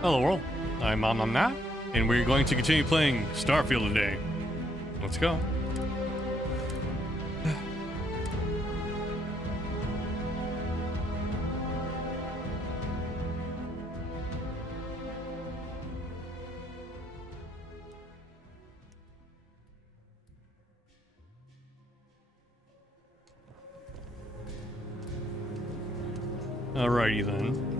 Hello world, I'm Matt, and we're going to continue playing Starfield today. Let's go. Alrighty then.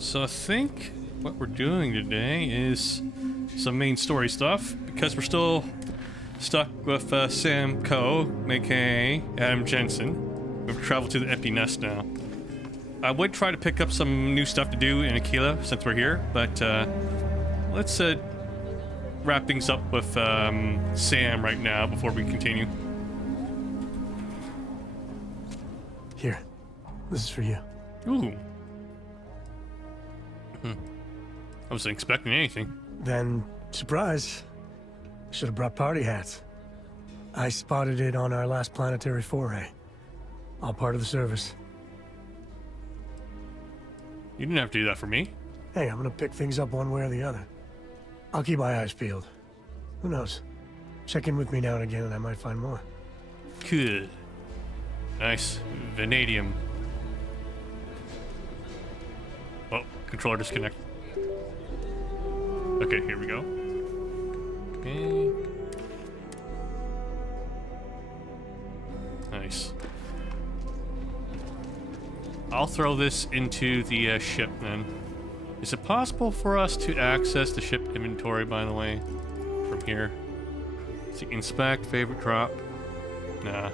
So I think what we're doing today is some main story stuff, because we're still stuck with Sam Coe, aka Adam Jensen. We've traveled to the empty nest now. I would try to pick up some new stuff to do in Aquila since we're here, but let's wrap things up with Sam right now before we continue. Here, this is for you. Ooh. I wasn't expecting anything. Then, surprise, should have brought party hats. I spotted it on our last planetary foray. All part of the service. You didn't have to do that for me. Hey, I'm gonna pick things up one way or the other. I'll keep my eyes peeled. Who knows? Check in with me now and again and I might find more. Good. Nice. Vanadium. Oh, controller disconnect. Okay, here we go. Okay. Nice. I'll throw this into the ship then. Is it possible for us to access the ship inventory, by the way, from here? Let's see, inspect, favorite drop. Nah.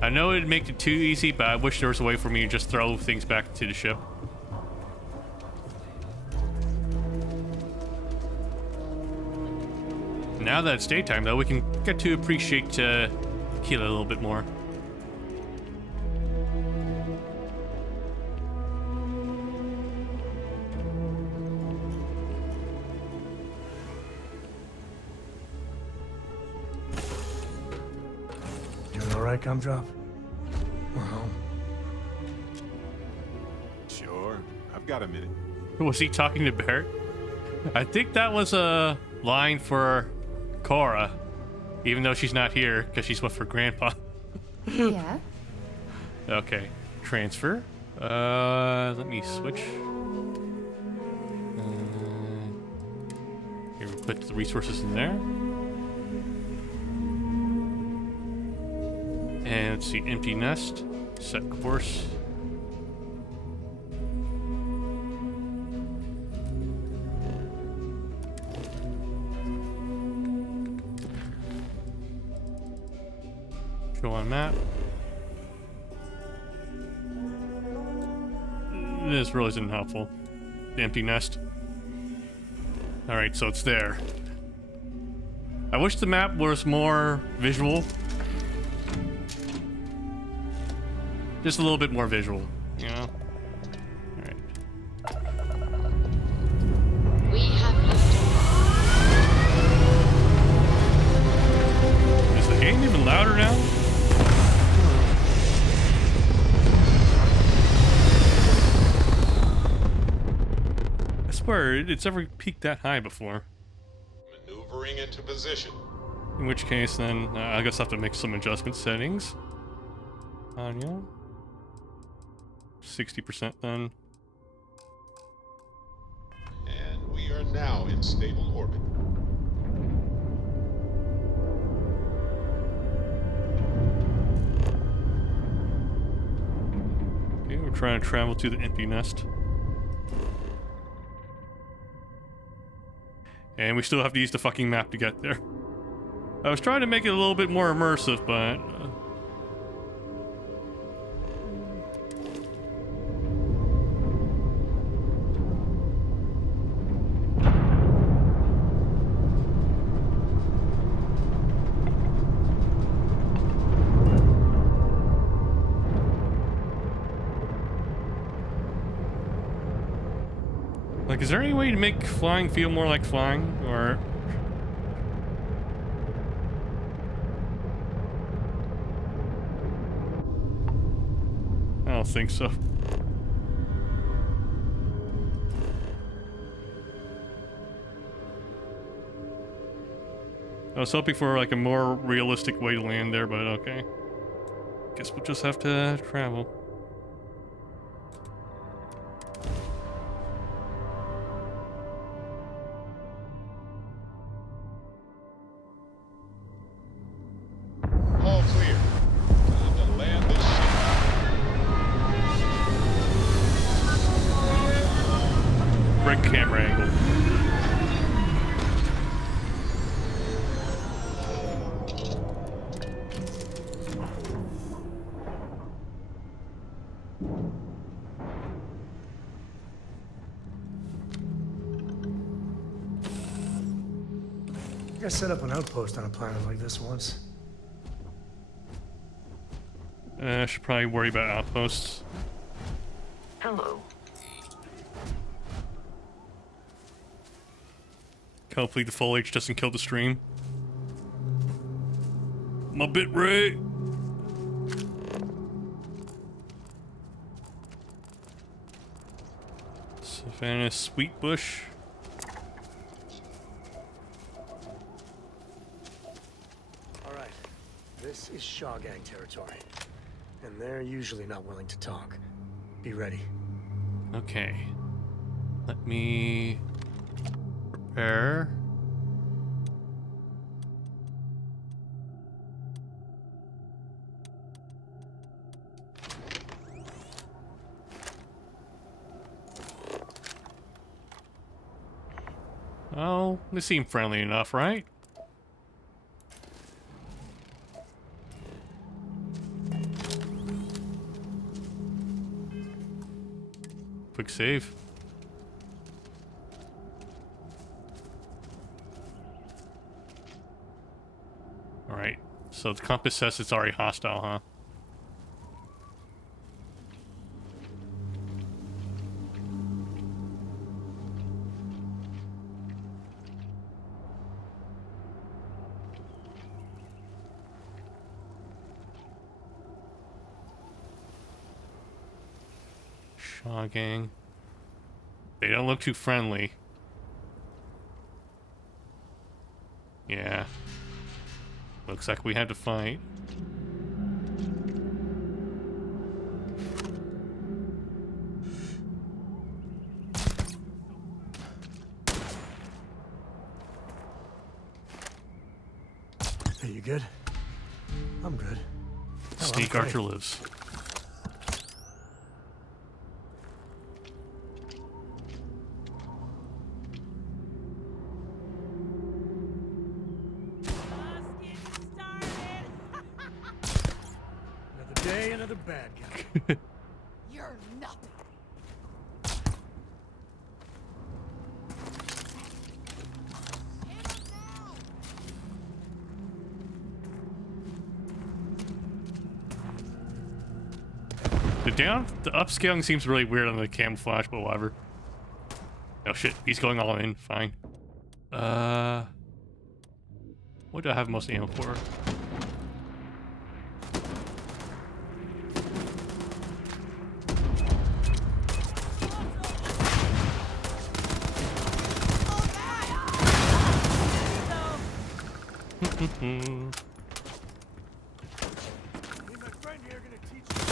I know it'd make it too easy, but I wish there was a way for me to just throw things back to the ship. Now that it's daytime, though, we can get to appreciate Aquila a little bit more. Doing all right, Gumdrop? We're home. Sure, I've got a minute. Was he talking to Barrett? I think that was a line for Cora, even though she's not here because she's with her grandpa. Yeah. Okay, transfer. Let me switch. Here, we put the resources in there. And let's see, empty nest, set course. Show on map. This really isn't helpful. The empty nest. Alright, so it's there. I wish the map was more visual. Just a little bit more visual, you know? Alright. We have Is the game even louder now? I swear, it's never peaked that high before. Maneuvering into position. In which case, then, I guess I'll have to make some adjustment settings. Anya. 60% then. And we are now in stable orbit. Okay, we're trying to travel to the empty nest. And we still have to use the fucking map to get there. I was trying to make it a little bit more immersive, but... Like, is there any way to make flying feel more like flying, or... don't think so. I was hoping for like a more realistic way to land there, but okay. Guess we'll just have to travel. All clear. Time to land this ship. Great camera angle. I set up an outpost on a planet like this once. I should probably worry about outposts. Hello. Hopefully the foliage doesn't kill the stream. My bit rate. Savannah Sweet Bush. All right, this is Shaw Gang territory, and they're usually not willing to talk. Be ready. Okay. Let me prepare. Oh, they seem friendly enough, right? Quick save. Alright, so the compass says it's already hostile, huh? Shaw Gang. They don't look too friendly. Yeah. Looks like we had to fight. Hey, you good? I'm good. Sneak Archer lives. Another day, another bad guy. You're nothing. The upscaling seems really weird on the camouflage, but whatever. Oh shit, he's going all in. Fine. What do I have most ammo for? Me and my friend here are gonna teach you.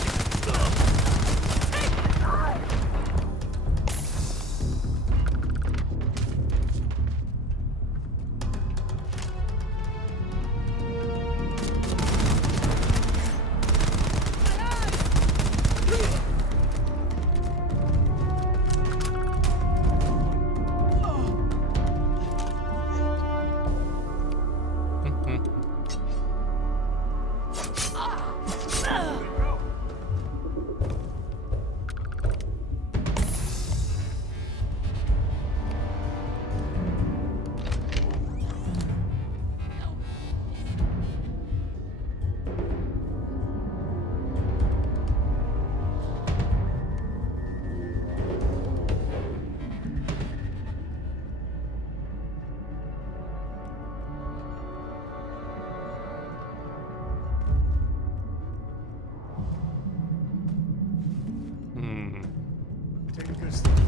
Good stuff.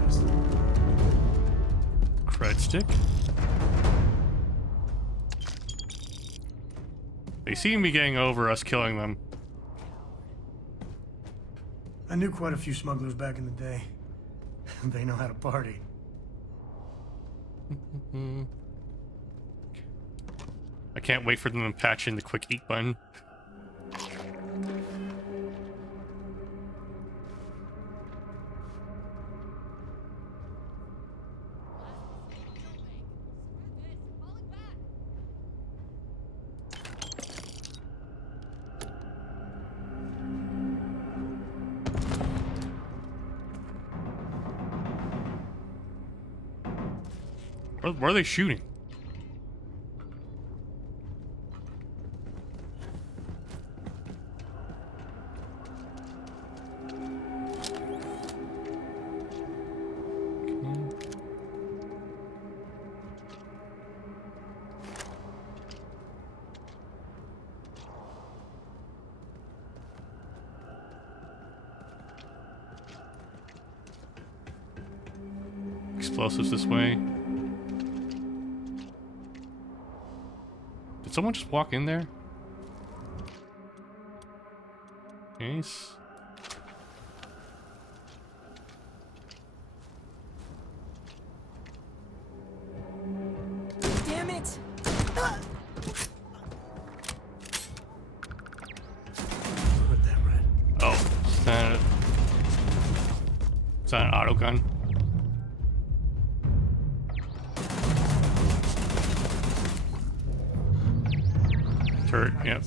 Good stuff. Cred stick. They seem to be getting over us killing them. I knew quite a few smugglers back in the day. They know how to party. I can't wait for them to patch in the quick eat button. Where are they shooting? Explosives this way. Did someone just walk in there? Nice. Damn it! Put that right. Oh, is that an auto gun? Turret, yep.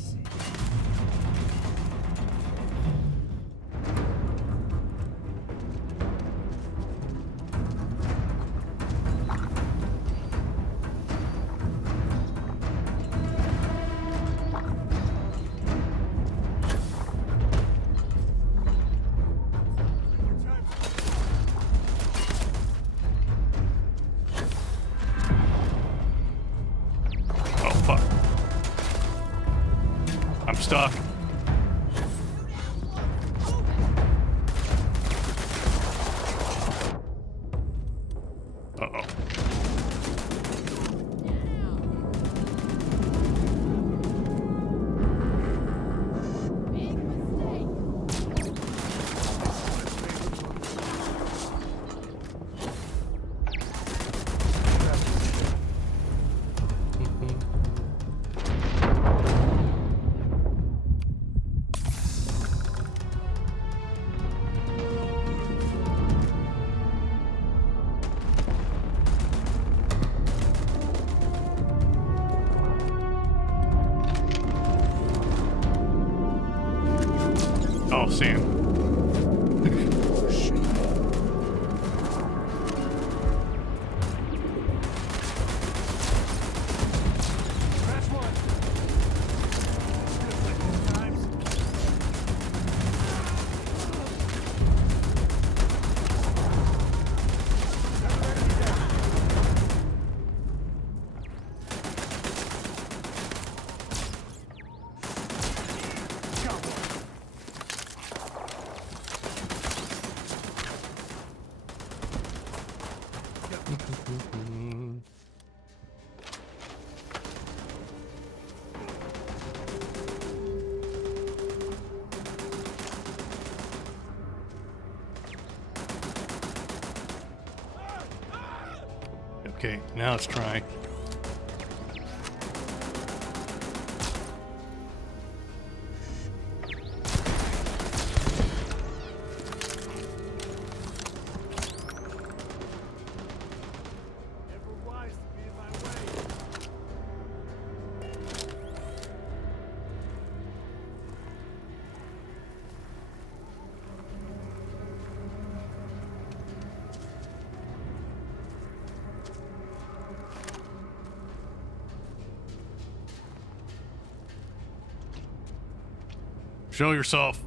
Oh, fuck. I'm stuck. Uh-oh. Big mistake. Oh, Sam. That's one. Good like more times. Okay, now let's try. Never wise to be in my way. Show yourself.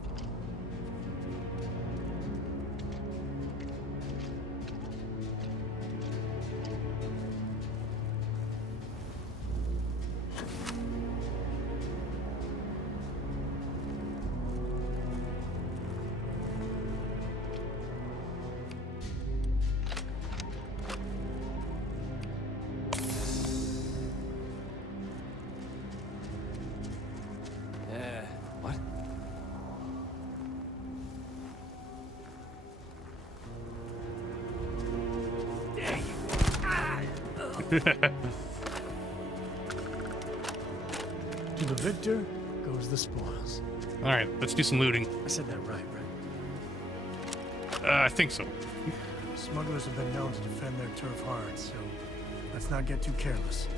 To the victor goes the spoils. Alright, let's do some looting. I said that right? I think so. Smugglers have been known to defend their turf hard, so let's not get too careless.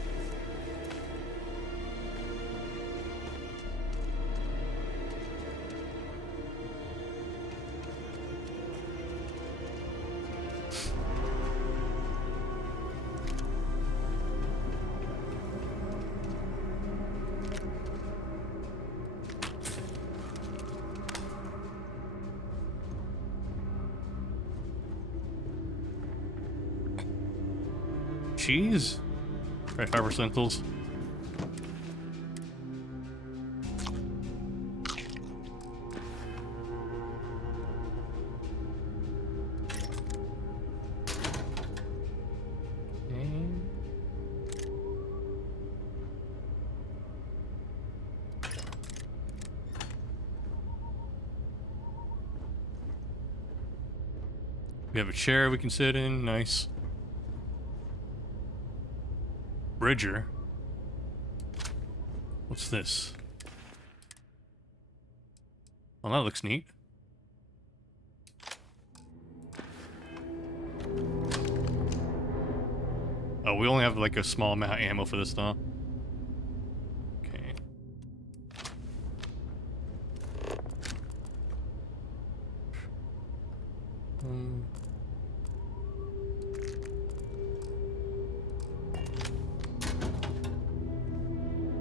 Cheese? Right, 5 lentils. We have a chair we can sit in. Nice. Bridger. What's this? Well, that looks neat. Oh, we only have like a small amount of ammo for this though. Okay.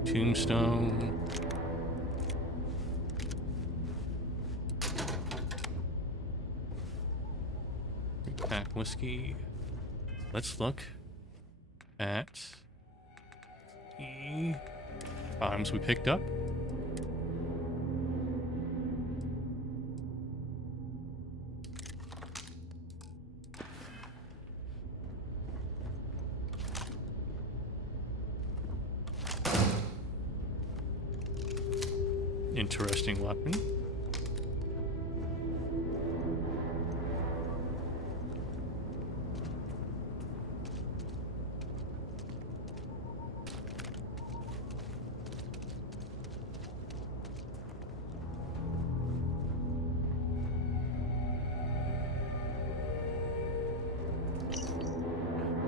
Tombstone. Pack whiskey. Let's look at the items we picked up. Interesting weapon.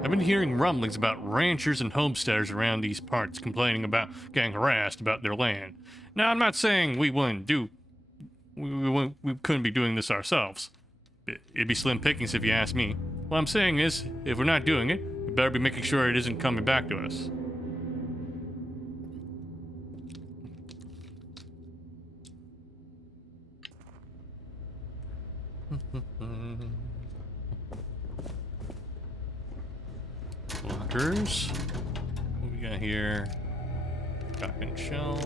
I've been hearing rumblings about ranchers and homesteaders around these parts complaining about getting harassed about their land. Now, I'm not saying we wouldn't do... We couldn't be doing this ourselves. It'd be slim pickings if you ask me. What I'm saying is, if we're not doing it, we better be making sure it isn't coming back to us. Lockers. What we got here? Shotgun shell.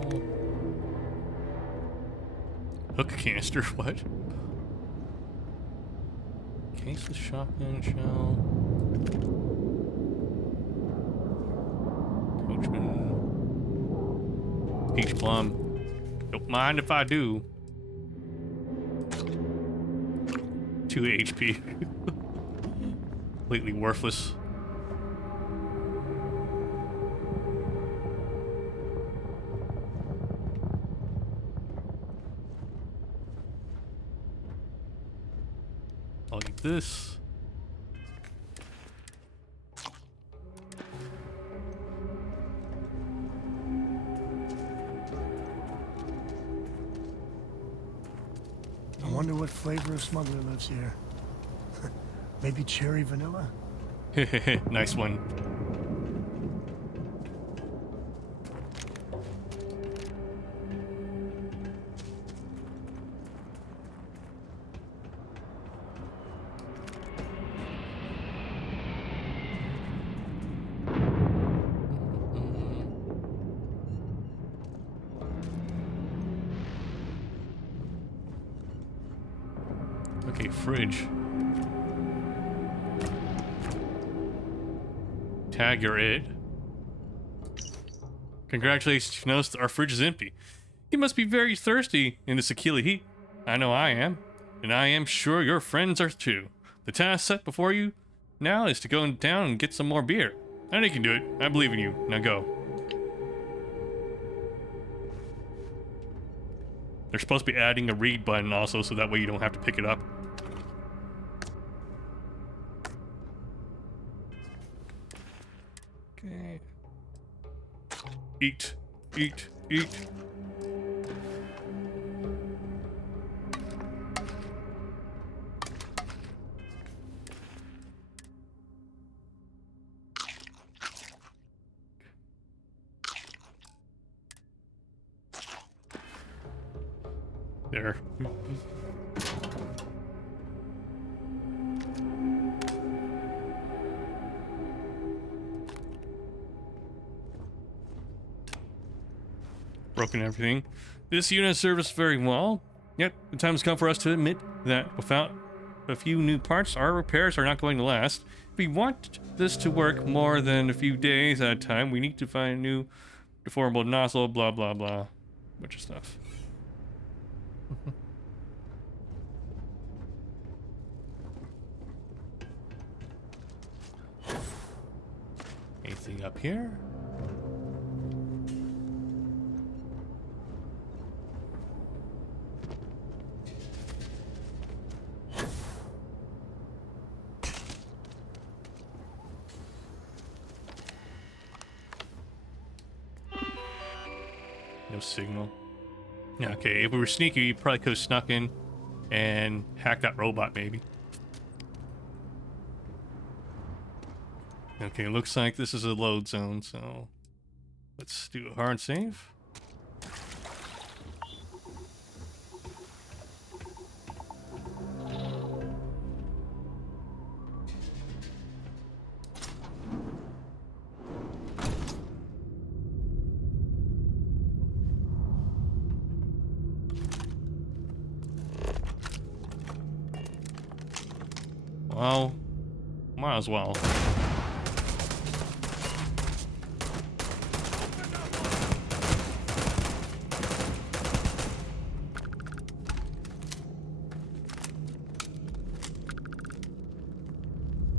Hook canister, what? Case with shotgun shell. Coachman. Peach plum. Don't mind if I do. 2 HP. Completely worthless. I'll get this. I wonder what flavor of smuggler lives here. Maybe cherry vanilla? Nice one. Okay, fridge. Tag, you're it. Congratulations, you noticed our fridge is empty. You must be very thirsty in this Aquila heat. I know I am. And I am sure your friends are too. The task set before you now is to go down and get some more beer. And you can do it. I believe in you. Now go. They're supposed to be adding a read button also, so that way you don't have to pick it up. Okay. Eat. Eat. Eat. There. Broken everything. This unit serves us very well, yet the time has come for us to admit that without a few new parts, our repairs are not going to last. If we want this to work more than a few days at a time, we need to find a new deformable nozzle, blah blah blah. Bunch of stuff. Anything up here? No signal. Yeah, okay, if we were sneaky, we probably could have snuck in and hacked that robot, maybe. Okay, looks like this is a load zone, so let's do a hard save. Well, might as well.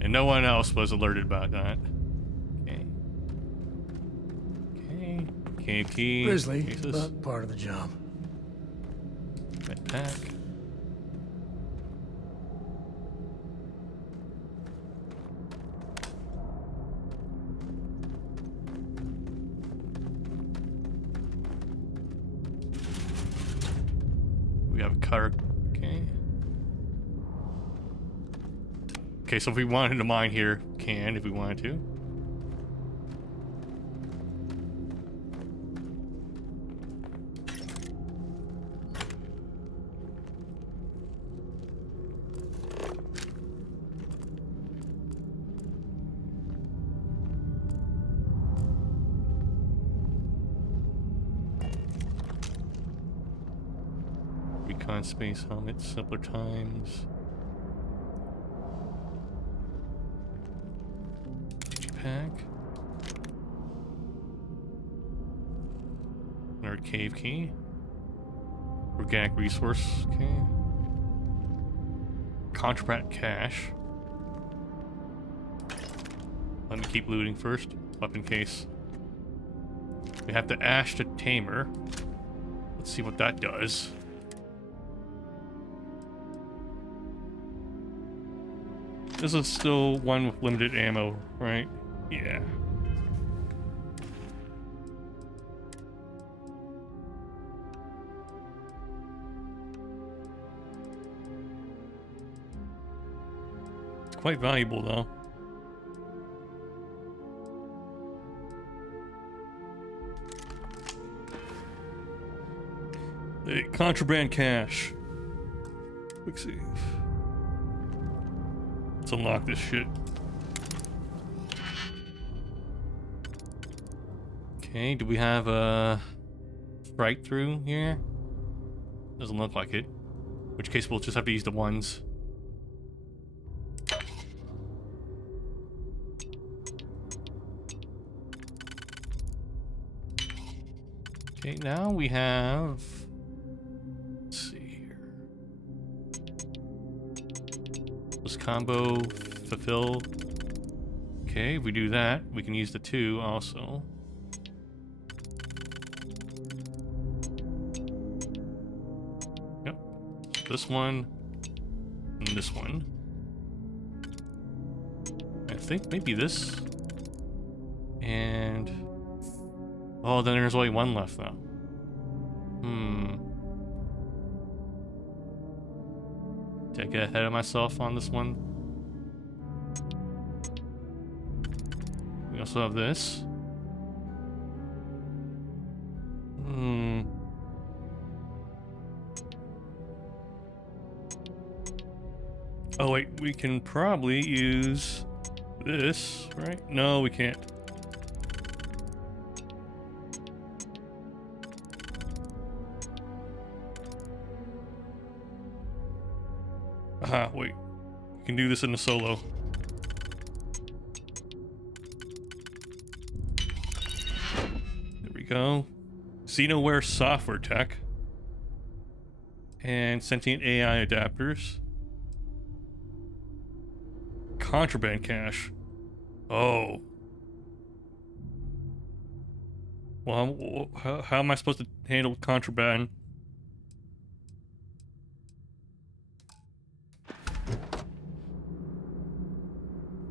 And no one else was alerted about that. Okay. Okay. Cave key. Grisly, Cases. but part of the job. Med pack. We have a cutter. Okay. Okay, so if we wanted to mine here, can if we wanted to. Recon space helmet, simpler times. Pack. Another cave key. Organic resource, okay. Contract cache. Let me keep looting first. Weapon case. We have to ash to tamer. Let's see what that does. This is still one with limited ammo, right? Yeah. It's quite valuable, though. The contraband cache. Quick save. Let's unlock this shit. Okay, do we have a right through here? Doesn't look like it. In which case we'll just have to use the ones. Okay, now we have... Let's see here. Was combo fulfilled? Okay. Okay, if we do that, we can use the 2 also. Yep. This one, and this one. I think maybe this. And... oh, then there's only 1 left, though. Did I get ahead of myself on this one? We also have this. Oh wait, we can probably use this, right? No, we can't. Aha, wait. We can do this in a solo. There we go. Xenoware software tech. And sentient AI adapters. Contraband cache. Oh. Well, how am I supposed to handle contraband?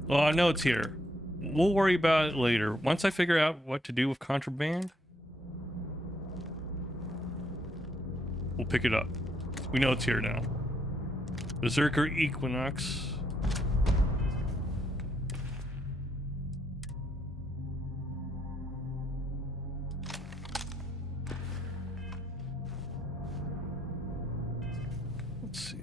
Well, I know it's here. We'll worry about it later. Once I figure out what to do with contraband, we'll pick it up. We know it's here now. Berserker Equinox. Let's see.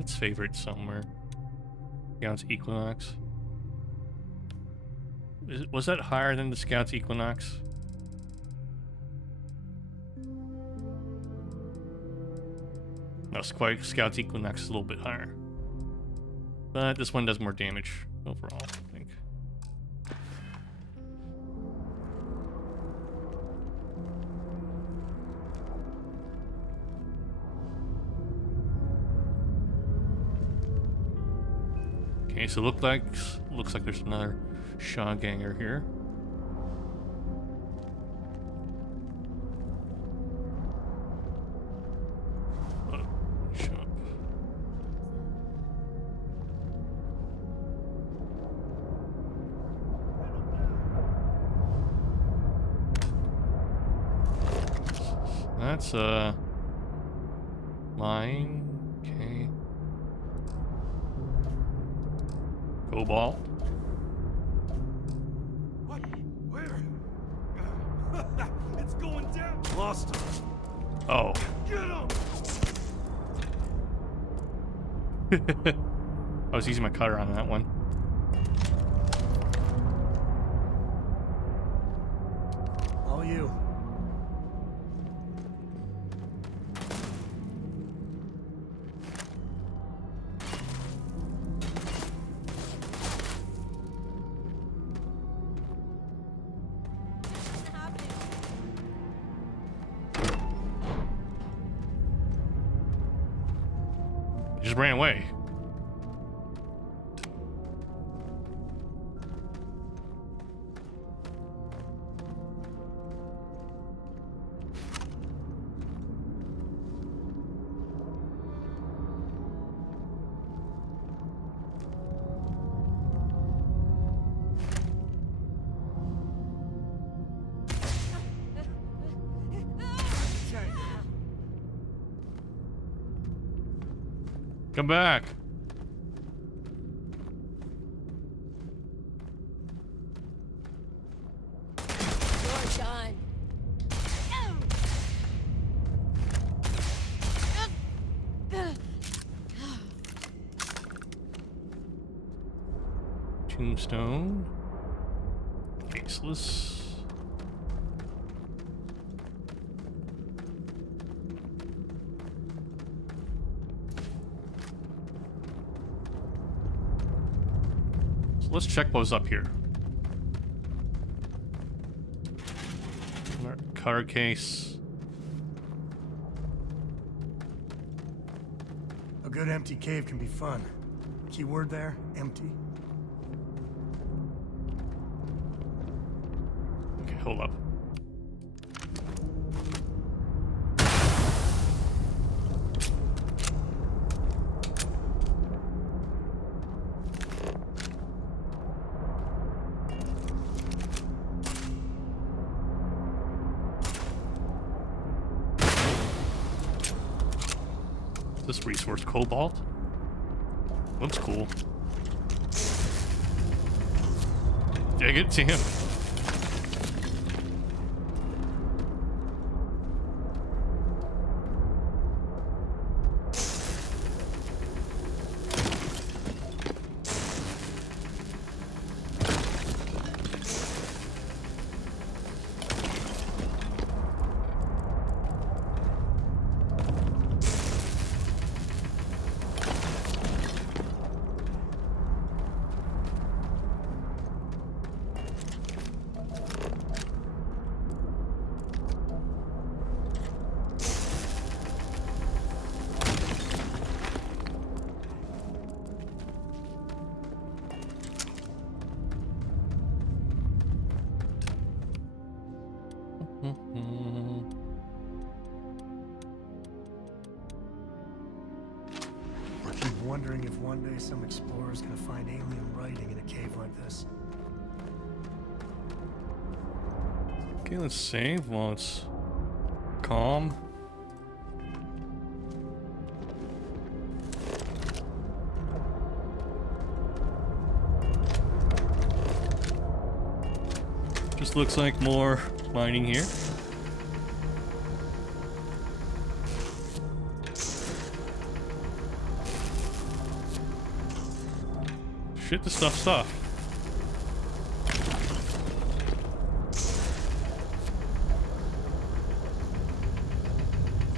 It's favorite somewhere. Scouts Equinox. Was that higher than the Scouts Equinox? No, Scouts Equinox is a little bit higher. But this one does more damage overall, I think. Okay, so looks like there's another Shaw Ganger here. Shop. That's mine. Okay. Cobalt. What? Where? It's going down. Lost him. Oh. Get him. I was using my cutter on that one. All you. He just ran away. Come back. You're done. Tombstone. Faceless. So let's check what was up here. cutter case. A good empty cave can be fun. Keyword there, empty. Okay, hold up. This resource, cobalt. Looks cool. Dig it, Tim. I keep wondering if one day some explorer's gonna find alien writing in a cave like this. Okay, let's save while it's calm. Just looks like more mining here. Shit, the stuff.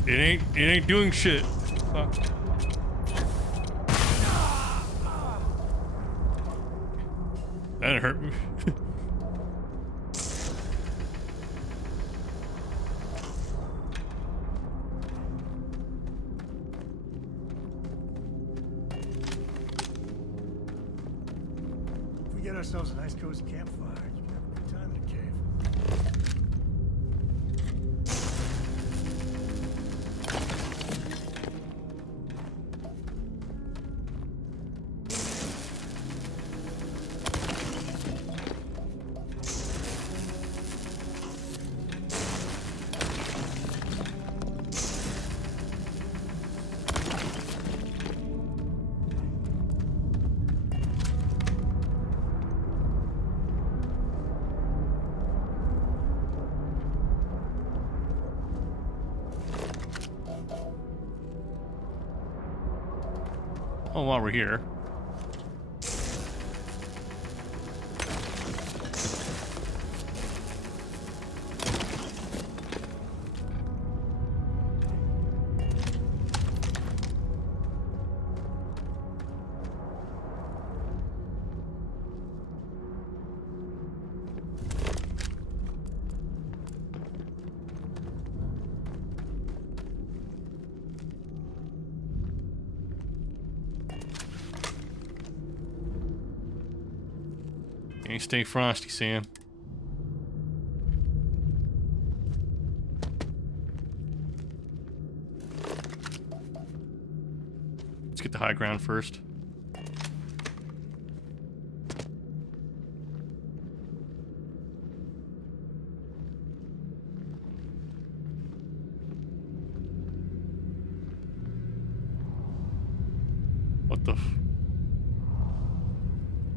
It ain't doing shit. Fuck. That hurt me. If we get ourselves a nice cozy campfire, you can have a good time in a cave. Oh, while we're here. You stay frosty, Sam. Let's get the high ground first. What the f...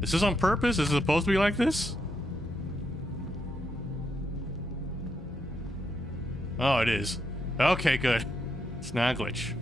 Is this on purpose? Is it supposed to be like this? Oh, it is. Okay, good. It's not a glitch.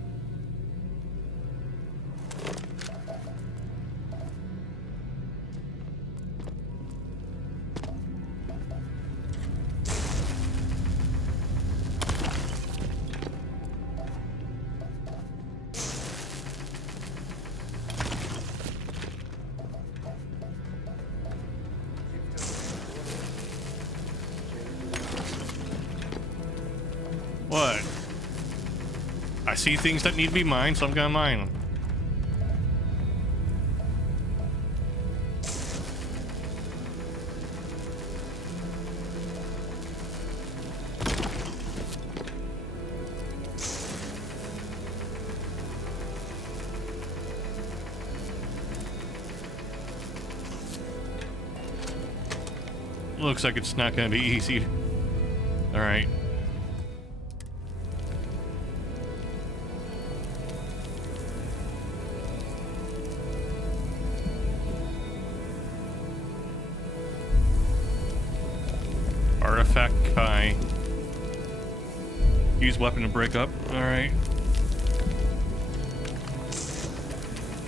What? I see things that need to be mined, so I'm gonna mine them. Looks like it's not gonna be easy. All right. Artifact Kai. Use weapon to break up. All right.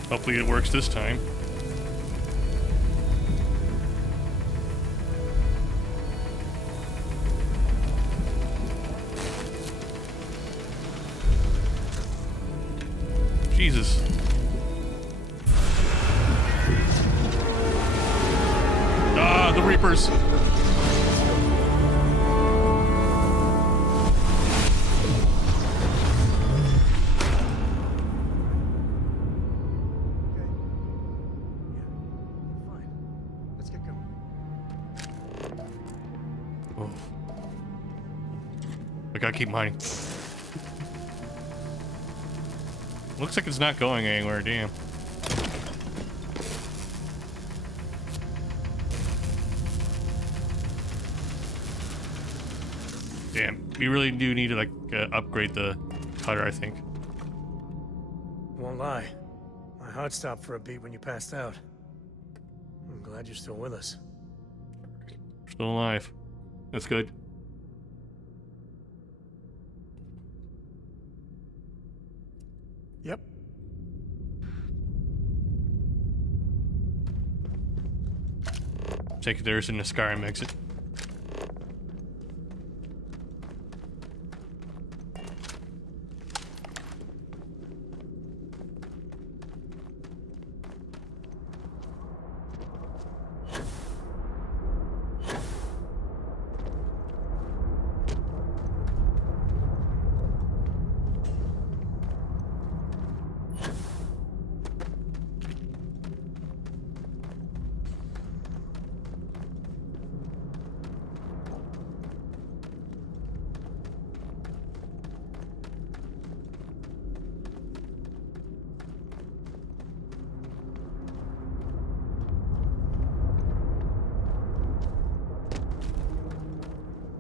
Hopefully it works this time. Jesus. Ah, the Reapers. Oh. I gotta keep mining. Looks like it's not going anywhere, damn. Damn, we really do need to like upgrade the cutter, I think. Won't lie. My heart stopped for a beat when you passed out. I'm glad you're still with us. Still alive. That's good. Yep. Take it there's an Skyrim exit.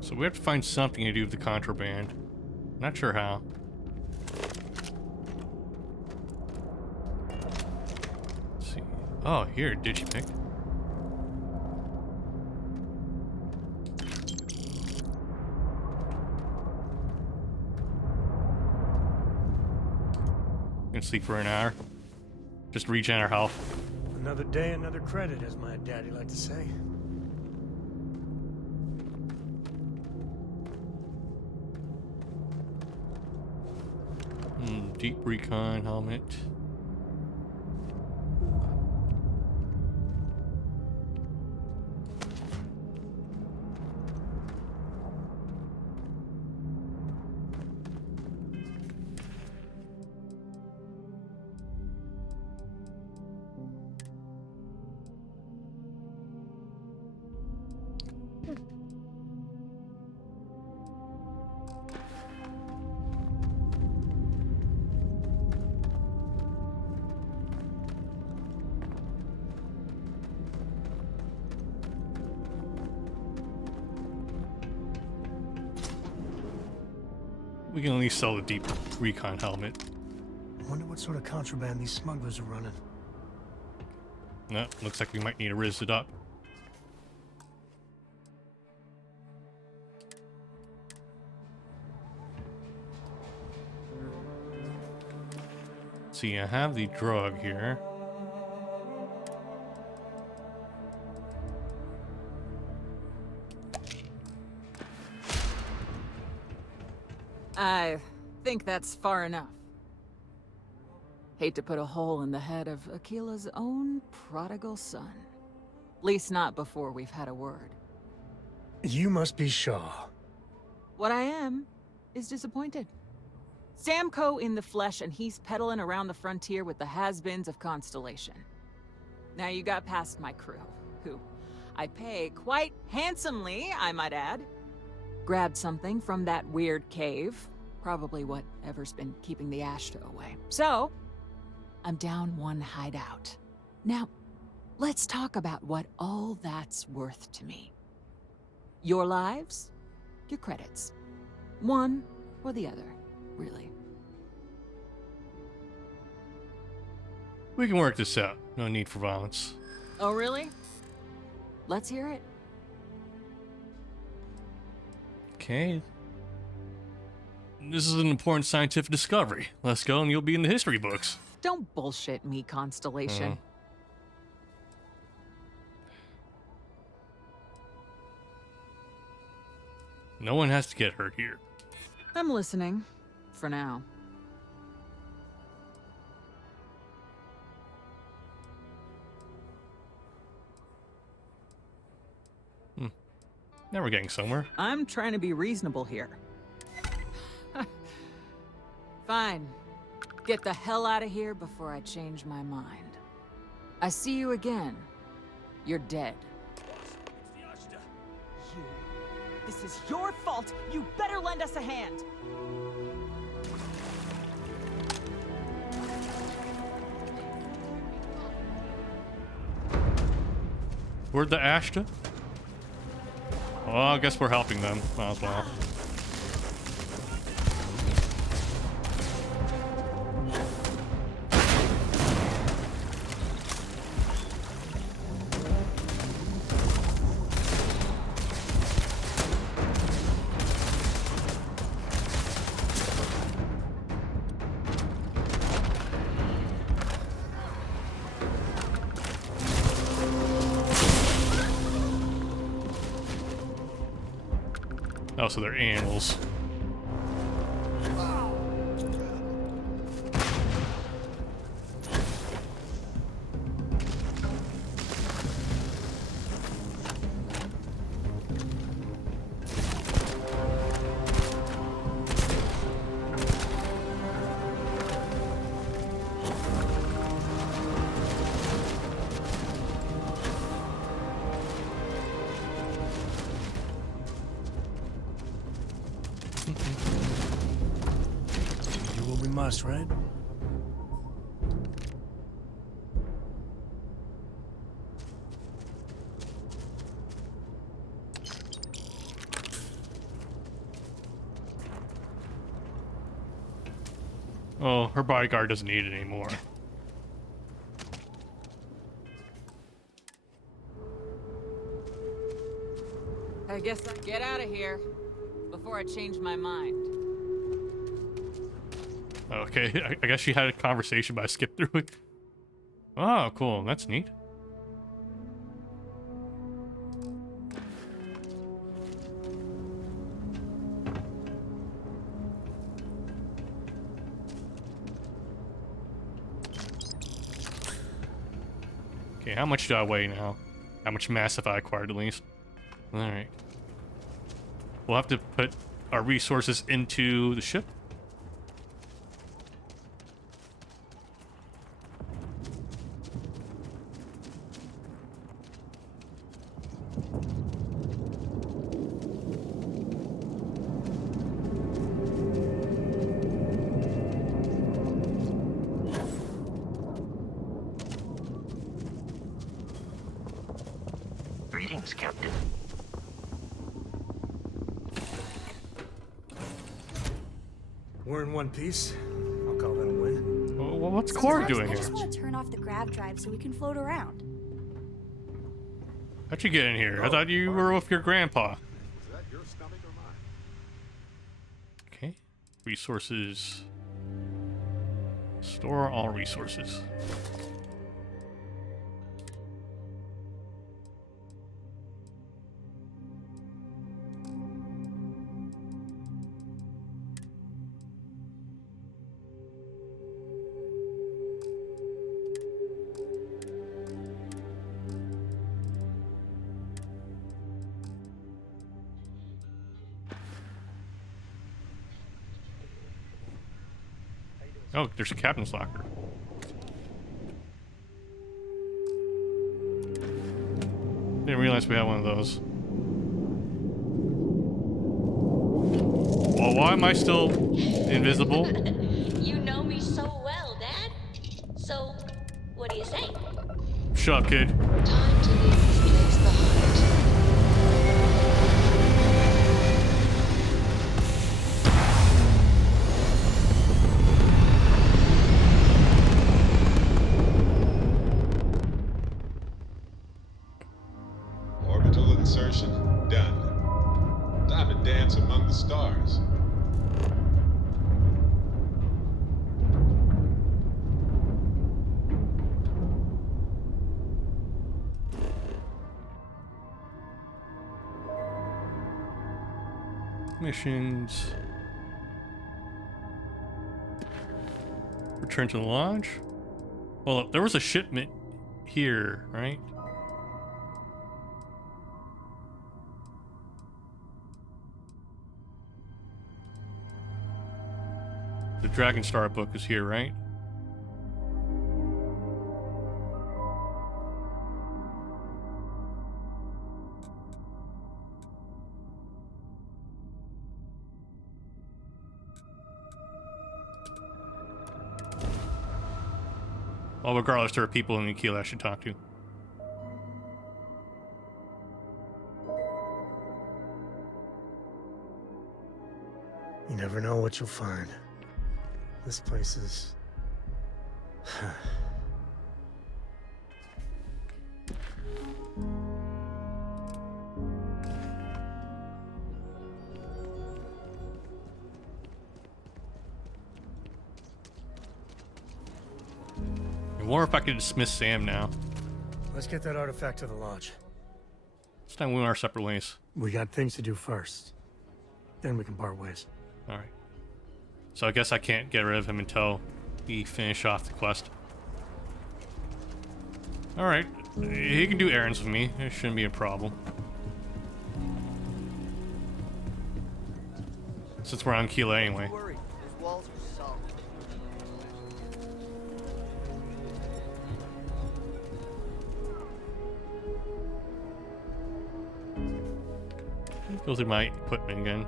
So we have to find something to do with the contraband. Not sure how. Let's see. Oh, here, digipick. Gonna sleep for an hour. Just regen our health. Another day, another credit, as my daddy liked to say. Deep recon helmet. We can at least sell the deep recon helmet. Wonder what sort of contraband these smugglers are running. No, looks like we might need to rizz it up. See, I have the drug here. I think that's far enough. Hate to put a hole in the head of Akila's own prodigal son. Least not before we've had a word. You must be Shaw. What I am is disappointed. Samco in the flesh, and he's peddling around the frontier with the has-beens of Constellation. Now you got past my crew, who I pay quite handsomely, I might add. Grabbed something from that weird cave, probably whatever's been keeping the Ashta away. So, I'm down one hideout. Now, let's talk about what all that's worth to me. Your lives, your credits. One or the other, really. We can work this out. No need for violence. Oh, really? Let's hear it. Okay. This is an important scientific discovery. Let's go and you'll be in the history books. Don't bullshit me, Constellation. No one has to get hurt here. I'm listening. For now. Now we're getting somewhere. I'm trying to be reasonable here. Fine. Get the hell out of here before I change my mind. I see you again. You're dead. You. This is your fault. You better lend us a hand. Where'd the Ashta? Well, I guess we're helping them as well. Oh, so they're animals. Do what we must, right? Oh, her bodyguard doesn't need it anymore. I guess I get out of here before I change my mind. Okay, I guess she had a conversation, but I skipped through it. Oh, cool. That's neat. Okay, how much do I weigh now? How much mass have I acquired at least? Alright. We'll have to put our resources into the ship. Greetings, Captain. We're in one piece. I'll call that a win. Well, what's Core doing I here? just want to turn off the grav drive so we can float around. How'd you get in here? I thought you were with your grandpa. Is that your stomach or mine? Okay. Resources. Store all resources. Oh, there's a captain's locker. Didn't realize we had one of those. Well, why am I still invisible? You know me so well, Dad. So, what do you say? Shut up, kid. Time to leave this place behind. Orbital insertion done. Time to dance among the stars. Missions. Return to the lodge. Well, there was a shipment here, right? The Dragon Star book is here, right? Well, regardless, there are people in Nikhil I should talk to. You never know what you'll find. This place is... I wonder if I could dismiss Sam now. Let's get that artifact to the lodge. It's time we went our separate ways. We got things to do first. Then we can part ways. Alright. So I guess I can't get rid of him until we finish off the quest. Alright. He can do errands with me. It shouldn't be a problem. Since we're on Keela anyway. Don't worry, those walls are solid. Go through my equipment again.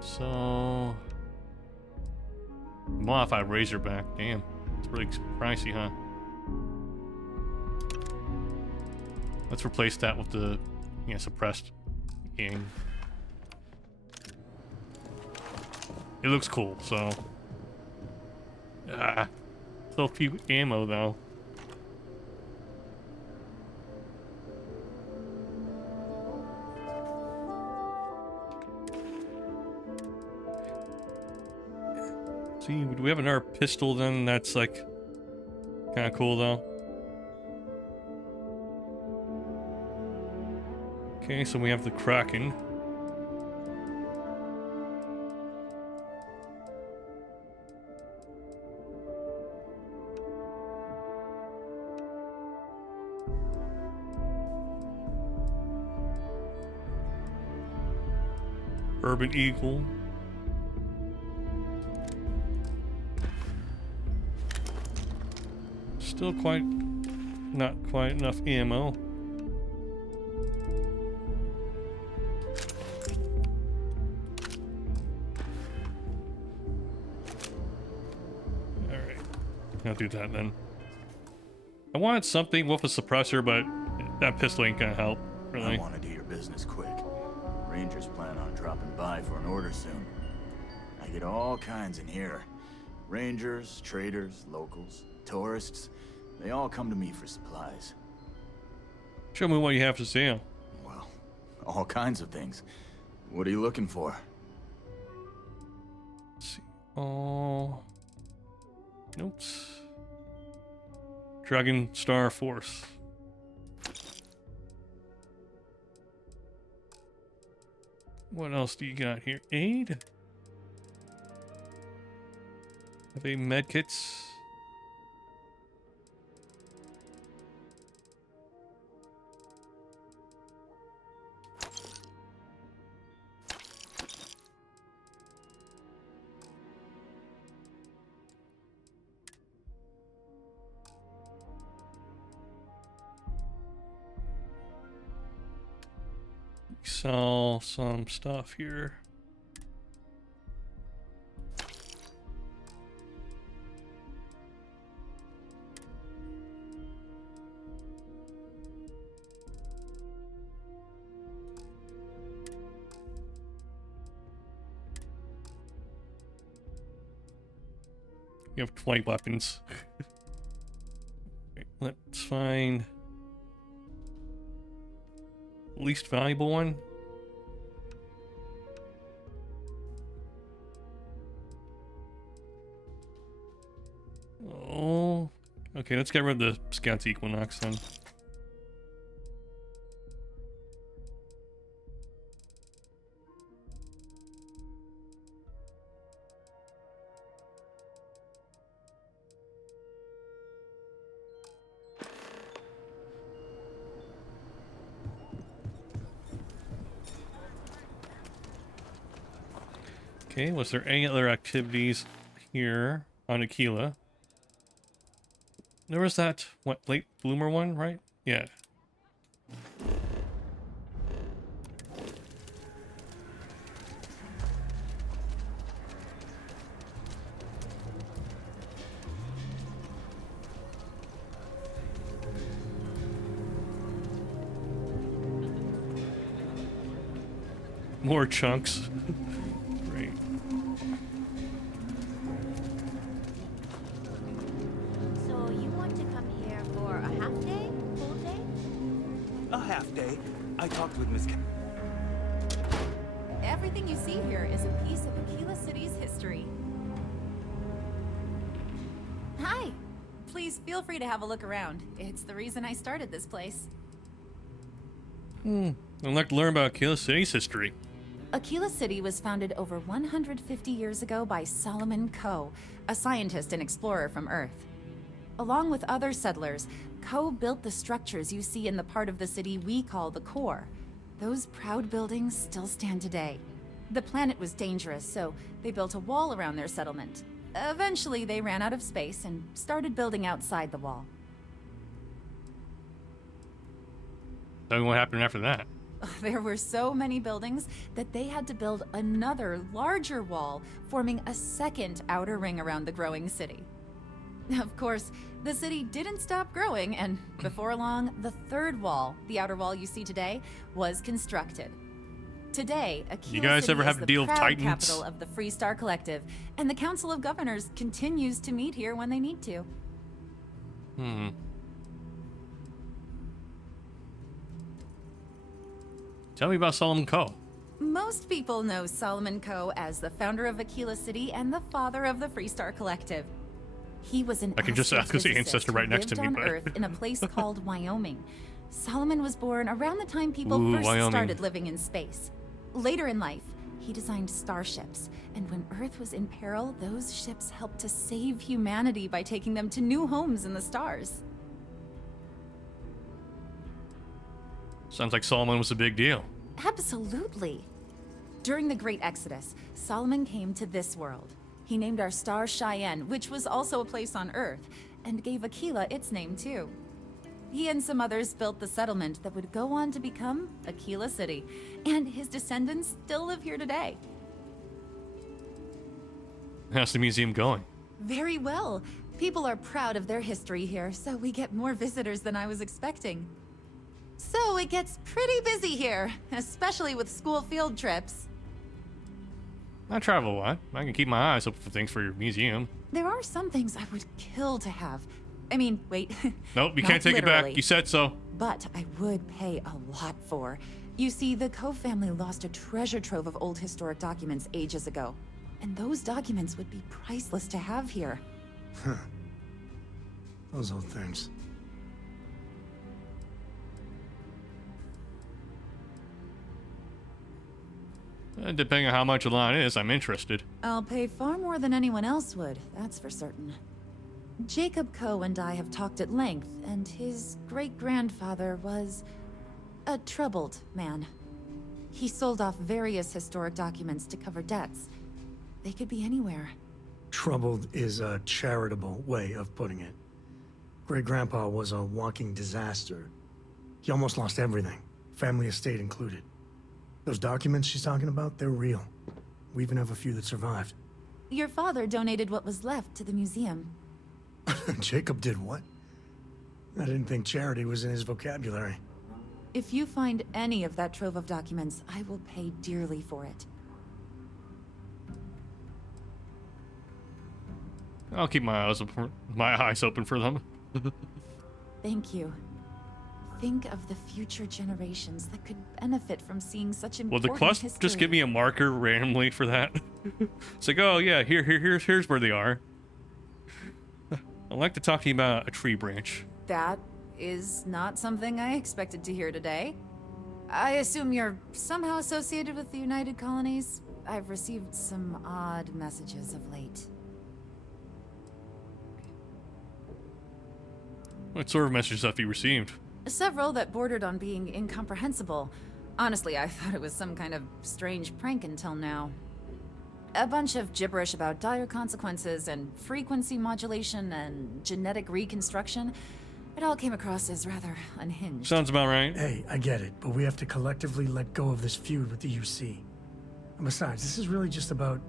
So... Modified Razorback. Damn. It's really pricey, huh? Let's replace that with the suppressed game. It looks cool, so... So few ammo, though. See, do we have another pistol then? That's like kind of cool though. Okay, so we have the Kraken. Urban Eagle. Still not quite enough ammo. Alright, I'll do that then. I wanted something with a suppressor, but that pistol ain't gonna help, really. I want to do your business quick. Rangers plan on dropping by for an order soon. I get all kinds in here. Rangers, traders, locals, tourists. They all come to me for supplies. Show me what you have to sell. Well, all kinds of things. What are you looking for? Let's see. Oh. Notes. Dragon Star Force. What else do you got here? Aid? Have a medkits? Sell some stuff here. You have 20 weapons. Okay, let's find least valuable one. Oh, okay. Let's get rid of the Scout's Equinox then. Okay, was there any other activities here on Aquila? There was that, what, late bloomer one, right? Yeah. More chunks. Great. So you want to come here for a half day? Full day? A half day. I talked with Miss Everything you see here is a piece of Aquila City's history. Hi. Please feel free to have a look around. It's the reason I started this place. I'd like to learn about Aquila City's history. Aquila City was founded over 150 years ago by Solomon Coe, a scientist and explorer from Earth. Along with other settlers, Coe built the structures you see in the part of the city we call the core. Those proud buildings still stand today. The planet was dangerous, so they built a wall around their settlement. Eventually, they ran out of space and started building outside the wall. Tell me what happened after that. There were so many buildings that they had to build another, larger wall, forming a second outer ring around the growing city. Of course, the city didn't stop growing, and before long, the third wall, the outer wall you see today, was constructed. Today, Aquila You guys City ever have is to the deal with proud Titans? capital of the Freestar Collective, and the Council of Governors continues to meet here when they need to. Tell me about Solomon Coe. Most people know Solomon Coe as the founder of Aquila City and the father of the Freestar Collective. He was an I can just ask his ancestor right next to me, on but Earth in a place called Wyoming. Solomon was born around the time people first Wyoming. started living in space. Later in life, he designed starships, and when Earth was in peril, those ships helped to save humanity by taking them to new homes in the stars. Sounds like Solomon was a big deal. Absolutely. During the Great Exodus, Solomon came to this world. He named our star Cheyenne, which was also a place on Earth, and gave Aquila its name too. He and some others built the settlement that would go on to become Aquila City, and his descendants still live here today. How's the museum going? Very well. People are proud of their history here, so we get more visitors than I was expecting. So it gets pretty busy here, especially with school field trips. I travel a lot. I can keep my eyes open for things for your museum. There are some things I would kill to have. I mean, wait. Nope, you not can't take it literally, back. You said so. But I would pay a lot for. You see, the Coe family lost a treasure trove of old historic documents ages ago. And those documents would be priceless to have here. Huh. Those old things. Depending on how much a line is, I'm interested. I'll pay far more than anyone else would, that's for certain. Jacob Coe and I have talked at length, and his great-grandfather was a troubled man. He sold off various historic documents to cover debts. They could be anywhere. Troubled is a charitable way of putting it. Great-grandpa was a walking disaster. He almost lost everything, family estate included. Those documents she's talking about, they're real. We even have a few that survived. Your father donated what was left to the museum. Jacob did what? I didn't think charity was in his vocabulary. If you find any of that trove of documents, I will pay dearly for it. I'll keep my eyes open for them. Thank you. Think of the future generations that could benefit from seeing such Will important the quest history. just give me a marker randomly for that? It's like, oh yeah, here's where they are. I'd like to talk to you about a tree branch. That is not something I expected to hear today. I assume you're somehow associated with the United Colonies? I've received some odd messages of late. What sort of messages have you received? Several that bordered on being incomprehensible. Honestly, I thought it was some kind of strange prank until now. A bunch of gibberish about dire consequences and frequency modulation and genetic reconstruction. It all came across as rather unhinged. Sounds about right. Hey, I get it, but we have to collectively let go of this feud with the UC. And besides, this is really just about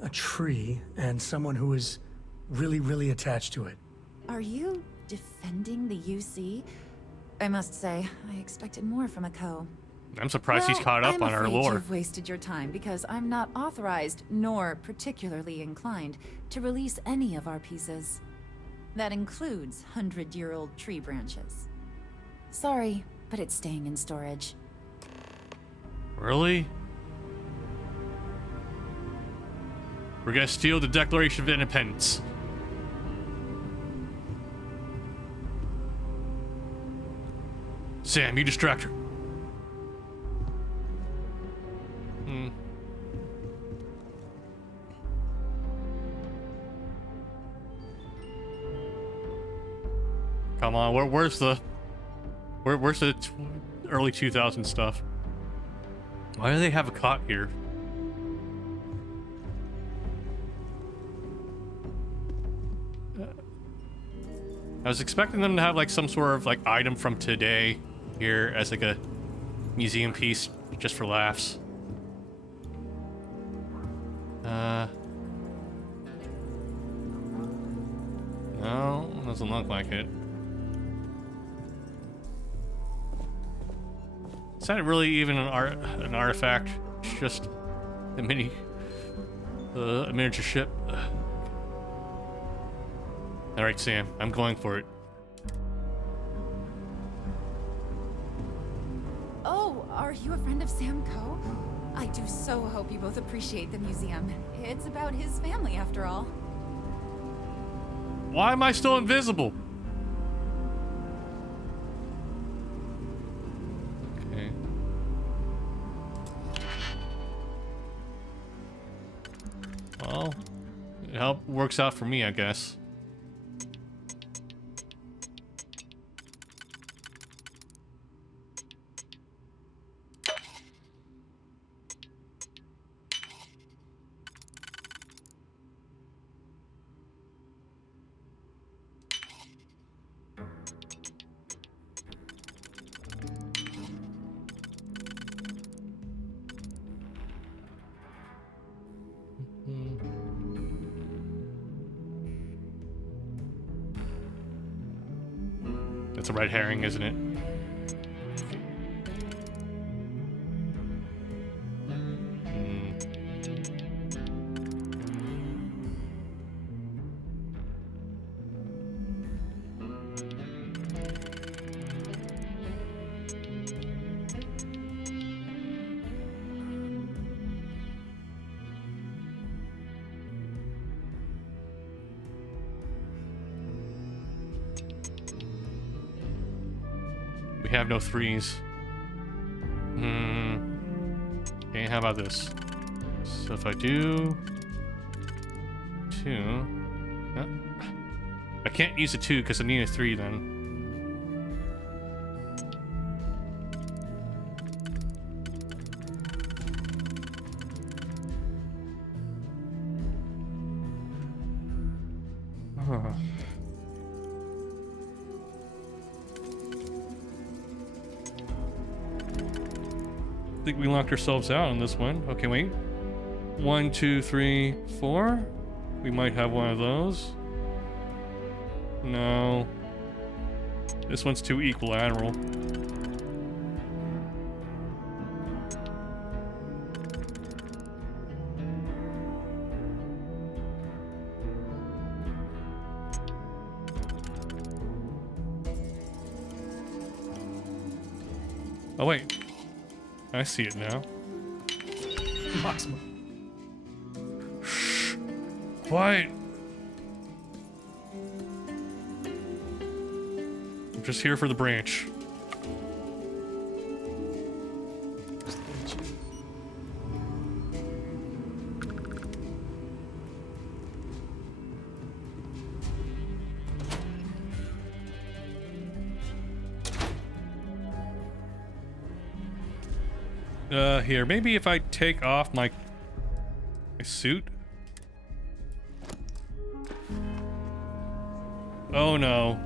a tree and someone who is really, really attached to it. Are you defending the UC? I must say, I expected more from a Co. I'm surprised he's caught up on our I'm lore. afraid you've wasted your time because I'm not authorized nor particularly inclined to release any of our pieces. That includes 100-year-old tree branches. Sorry, but it's staying in storage. Really? We're gonna steal the Declaration of Independence. Sam, you distract her. Come on, where's the early 2000s stuff? Why do they have a cot here? I was expecting them to have like some sort of like item from today here as like a museum piece just for laughs. No, doesn't look like it. Is that really even an artifact? It's just a miniature ship. All right, Sam, I'm going for it. Oh, are you a friend of Sam Co? I do so hope you both appreciate the museum. It's about his family, after all. Why am I still invisible? Okay. Well, it works out for me, I guess. That's a red herring, isn't it? We have no threes. Okay, how about this? So if I do 2, no. I can't use a 2 because I need a 3 then. think we locked ourselves out on this one. Okay, wait. 1, 2, 3, 4. We might have one of those. No. This one's too equilateral. Oh wait, I see it now. Shh. Quiet. I'm just here for the branch. Here, maybe if I take off my suit. Oh no.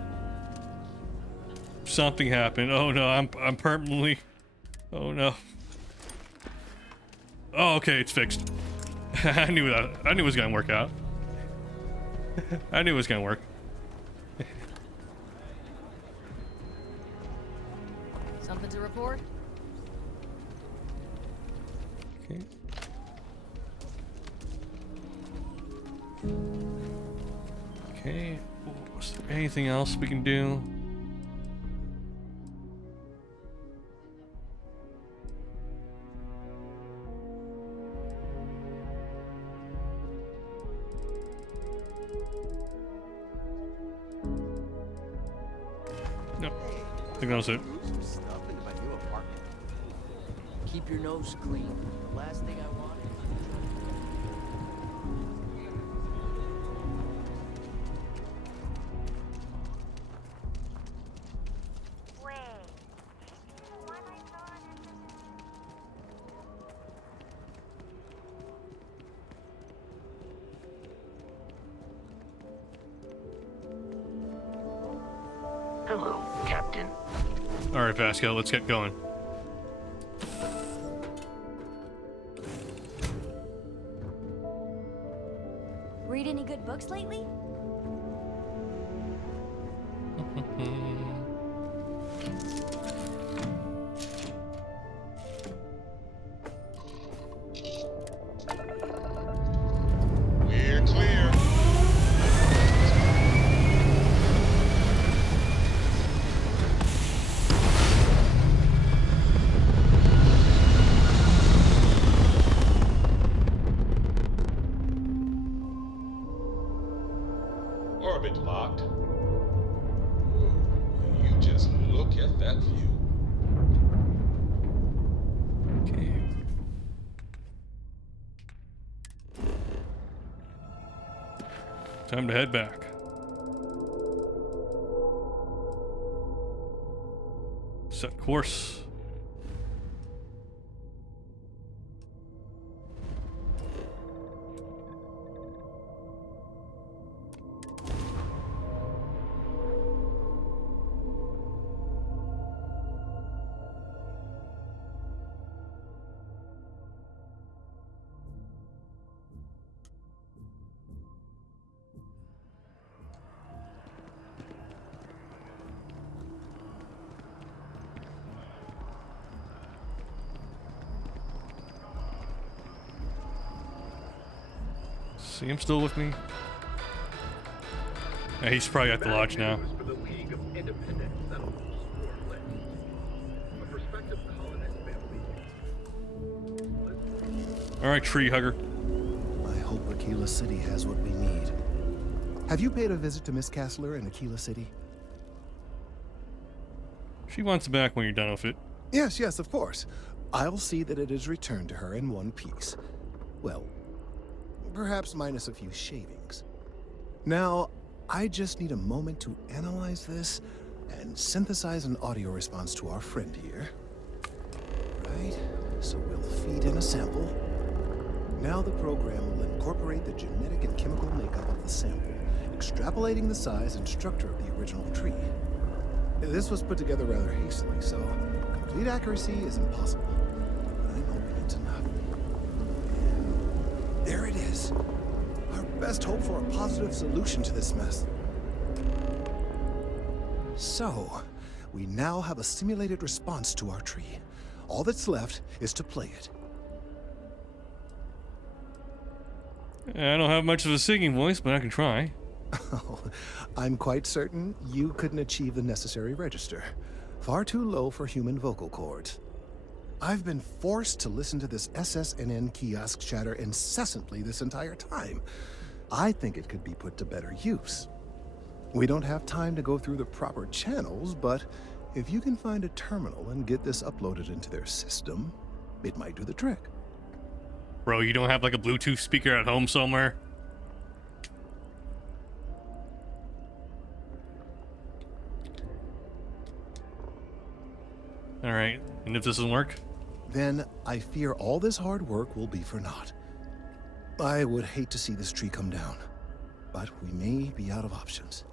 Something happened. Oh no, I'm permanently. Oh no. Oh, okay, it's fixed. I knew it was gonna work out. I knew it was gonna work. Something to report? Okay. Okay. Was there anything else we can do? No. I think that was it. Keep your nose clean. The last thing I want. Hello, Captain. All right, Vasco, let's get going. Read any good books lately? We're clear. Orbit locked. Whoa, you just look at that view. Okay. Time to head back. Set course. See him still with me? Yeah, he's probably at the lodge now. Alright, tree hugger. I hope Aquila City has what we need. Have you paid a visit to Miss Castler in Aquila City? She wants it back when you're done with it. Yes, of course. I'll see that it is returned to her in one piece. Well, perhaps minus a few shavings. Now, I just need a moment to analyze this and synthesize an audio response to our friend here. Right, so we'll feed in a sample. Now the program will incorporate the genetic and chemical makeup of the sample, extrapolating the size and structure of the original tree. This was put together rather hastily, so complete accuracy is impossible. that's enough. There it is. Our best hope for a positive solution to this mess. So, we now have a simulated response to our tree. All that's left is to play it. I don't have much of a singing voice, but I can try. Oh, I'm quite certain you couldn't achieve the necessary register. Far too low for human vocal cords. I've been forced to listen to this SSNN kiosk chatter incessantly this entire time. I think it could be put to better use. We don't have time to go through the proper channels, but if you can find a terminal and get this uploaded into their system, it might do the trick. Bro, you don't have like a Bluetooth speaker at home somewhere? Alright, and if this doesn't work? Then I fear all this hard work will be for naught. I would hate to see this tree come down, but we may be out of options.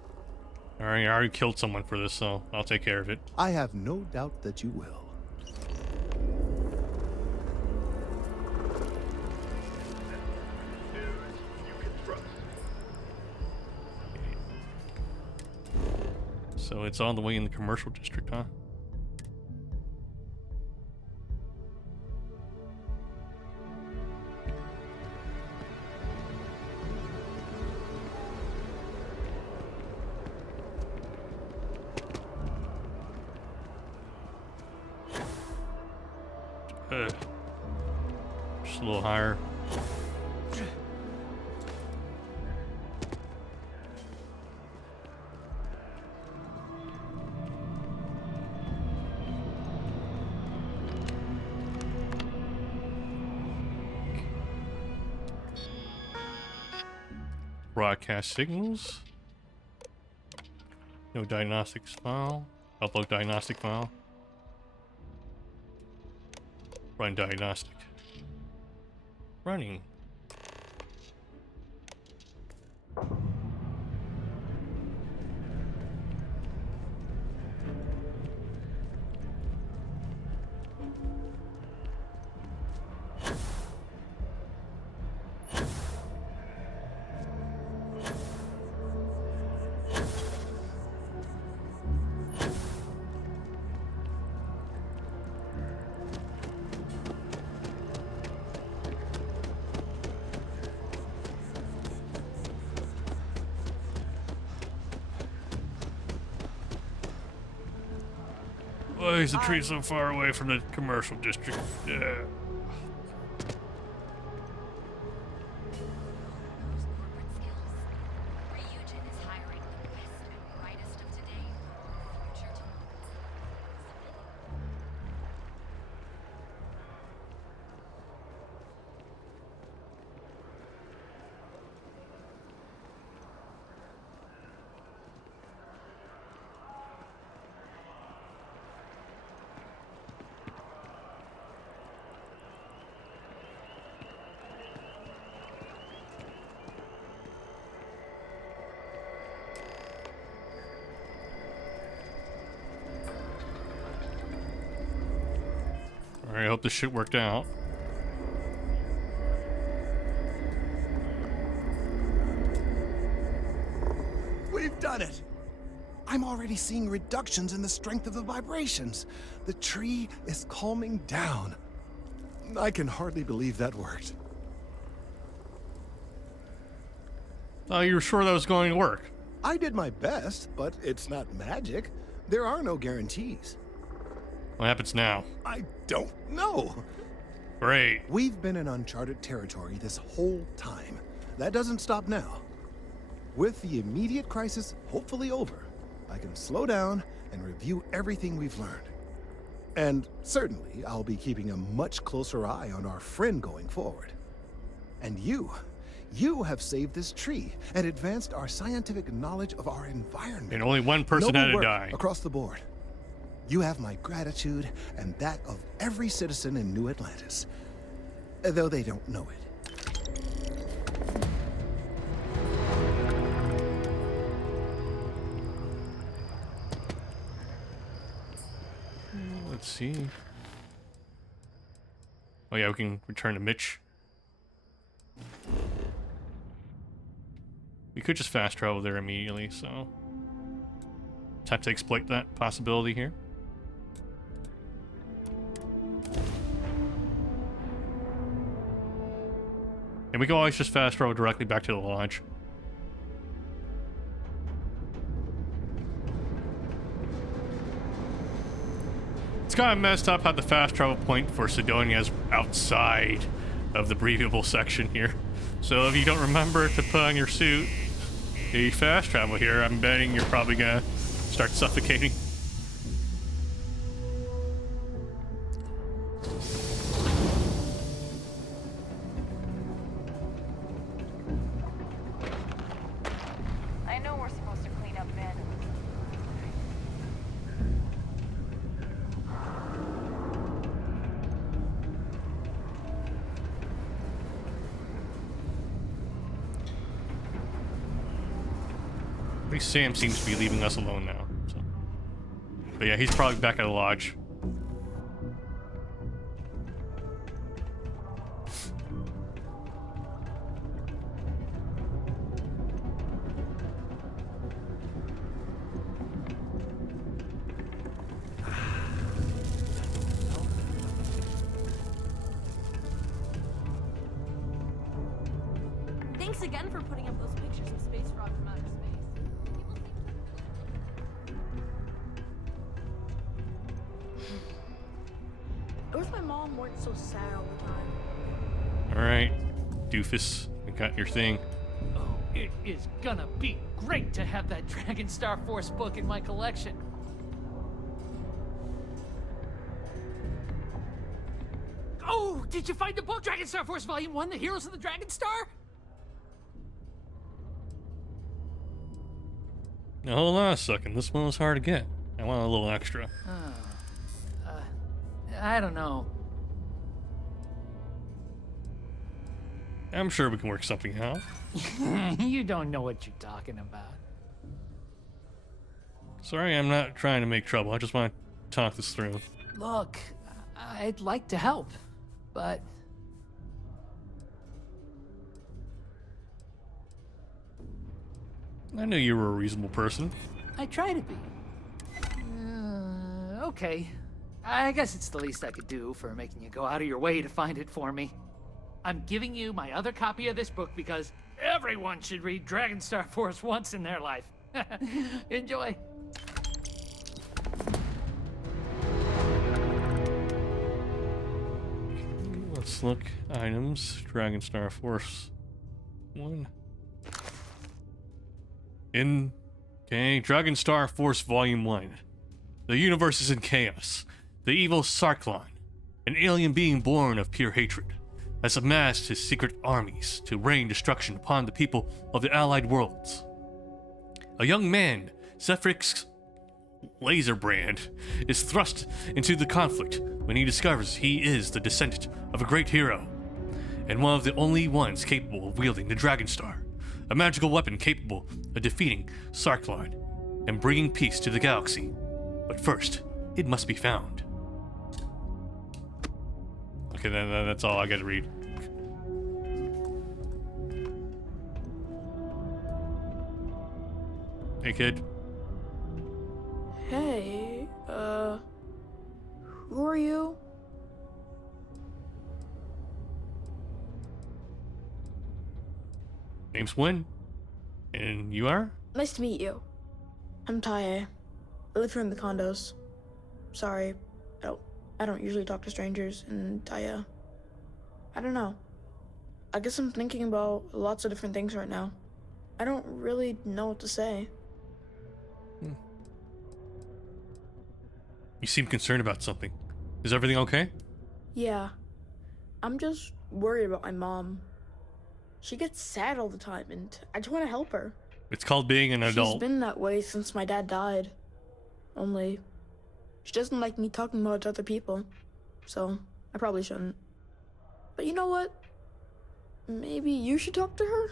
Alright, I already killed someone for this, so I'll take care of it. I have no doubt that you will. So it's on the way in the commercial district, huh? Just a little higher. Broadcast signals. No diagnostics file. Upload diagnostic file. Run diagnostic. Running. Why is the tree so far away from the commercial district? Yeah. I hope this shit worked out. We've done it! I'm already seeing reductions in the strength of the vibrations. The tree is calming down. I can hardly believe that worked. Oh, you were sure that was going to work? I did my best, but it's not magic. There are no guarantees. What happens now? I don't know. Great. We've been in uncharted territory this whole time. That doesn't stop now. With the immediate crisis hopefully over, I can slow down and review everything we've learned. And certainly, I'll be keeping a much closer eye on our friend going forward. And you have saved this tree and advanced our scientific knowledge of our environment. And only one person had to die. Across the board. You have my gratitude and that of every citizen in New Atlantis, though they don't know it. Let's see. Oh yeah, we can return to Mitch. We could just fast travel there immediately, so... time to exploit that possibility here. And we can always just fast travel directly back to the lodge. It's kind of messed up how the fast travel point for Sidonia is outside of the breathable section here. So if you don't remember to put on your suit, you fast travel here, I'm betting you're probably gonna start suffocating. I know we're supposed to clean up men. At least Sam seems to be leaving us alone now. So. But yeah, he's probably back at the lodge. Thanks again for putting up those pictures of space fraud from outer space. I wish my mom weren't so sad all the time. Alright, doofus, we got your thing. Oh, it is gonna be great to have that Dragon Star Force book in my collection. Oh, did you find the book, Dragon Star Force Volume 1, The Heroes of the Dragon Star? Now hold on a second, this one was hard to get. I want a little extra. I don't know. I'm sure we can work something out. You don't know what you're talking about. Sorry, I'm not trying to make trouble. I just want to talk this through. Look, I'd like to help, but... I knew you were a reasonable person. I try to be. Okay. I guess it's the least I could do for making you go out of your way to find it for me. I'm giving you my other copy of this book because everyone should read Dragon Star Force once in their life. Enjoy. Let's look. Items. Dragon Star Force 1. Okay, Dragon Star Force Volume 1. The universe is in chaos. The evil Sarklon, an alien being born of pure hatred, has amassed his secret armies to rain destruction upon the people of the allied worlds. A young man, Zephyrix Laserbrand, is thrust into the conflict when he discovers he is the descendant of a great hero, and one of the only ones capable of wielding the Dragon Star, a magical weapon capable of defeating Sarklon and bringing peace to the galaxy. But first, it must be found. Okay, that's all I gotta read. Hey, kid. Hey, who are you? Name's Win. And you are? Nice to meet you. I'm Taye. I live here in the condos. Sorry, I don't usually talk to strangers, and I don't know. I guess I'm thinking about lots of different things right now. I don't really know what to say. You seem concerned about something. Is everything okay? Yeah. I'm just worried about my mom. She gets sad all the time, and I just want to help her. It's called being an adult. She's been that way since my dad died. Only, she doesn't like me talking about it to other people. So, I probably shouldn't. But you know what? Maybe you should talk to her?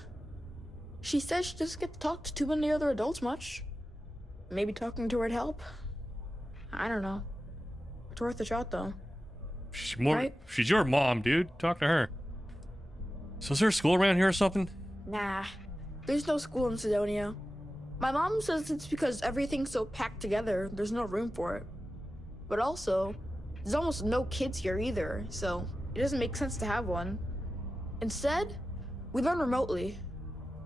She says she doesn't get to talk to too many other adults much. Maybe talking to her'd help? I don't know. It's worth a shot, though. She's your mom, dude. Talk to her. So is there a school around here or something? Nah, there's no school in Sidonia. My mom says it's because everything's so packed together, there's no room for it. But also, there's almost no kids here either, so it doesn't make sense to have one. Instead, we learn remotely.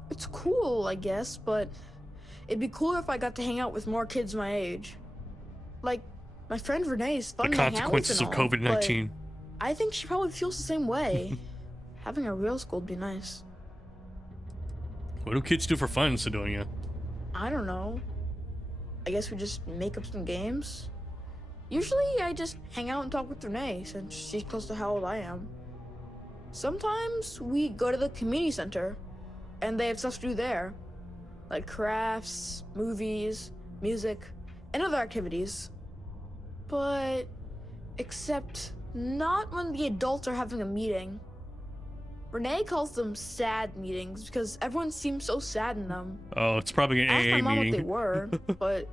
It's cool, I guess, but it'd be cooler if I got to hang out with more kids my age. Like, my friend Renee is fun The to hang out with consequences and of all, COVID-19. but I think she probably feels the same way. Having a real school would be nice. What do kids do for fun in Sidonia? I don't know. I guess we just make up some games. Usually I just hang out and talk with Renee since she's close to how old I am. Sometimes we go to the community center and they have stuff to do there. Like crafts, movies, music, and other activities. But except not when the adults are having a meeting. Renee calls them sad meetings because everyone seems so sad in them. Oh, it's probably an I asked AA my mom meeting. what they were, but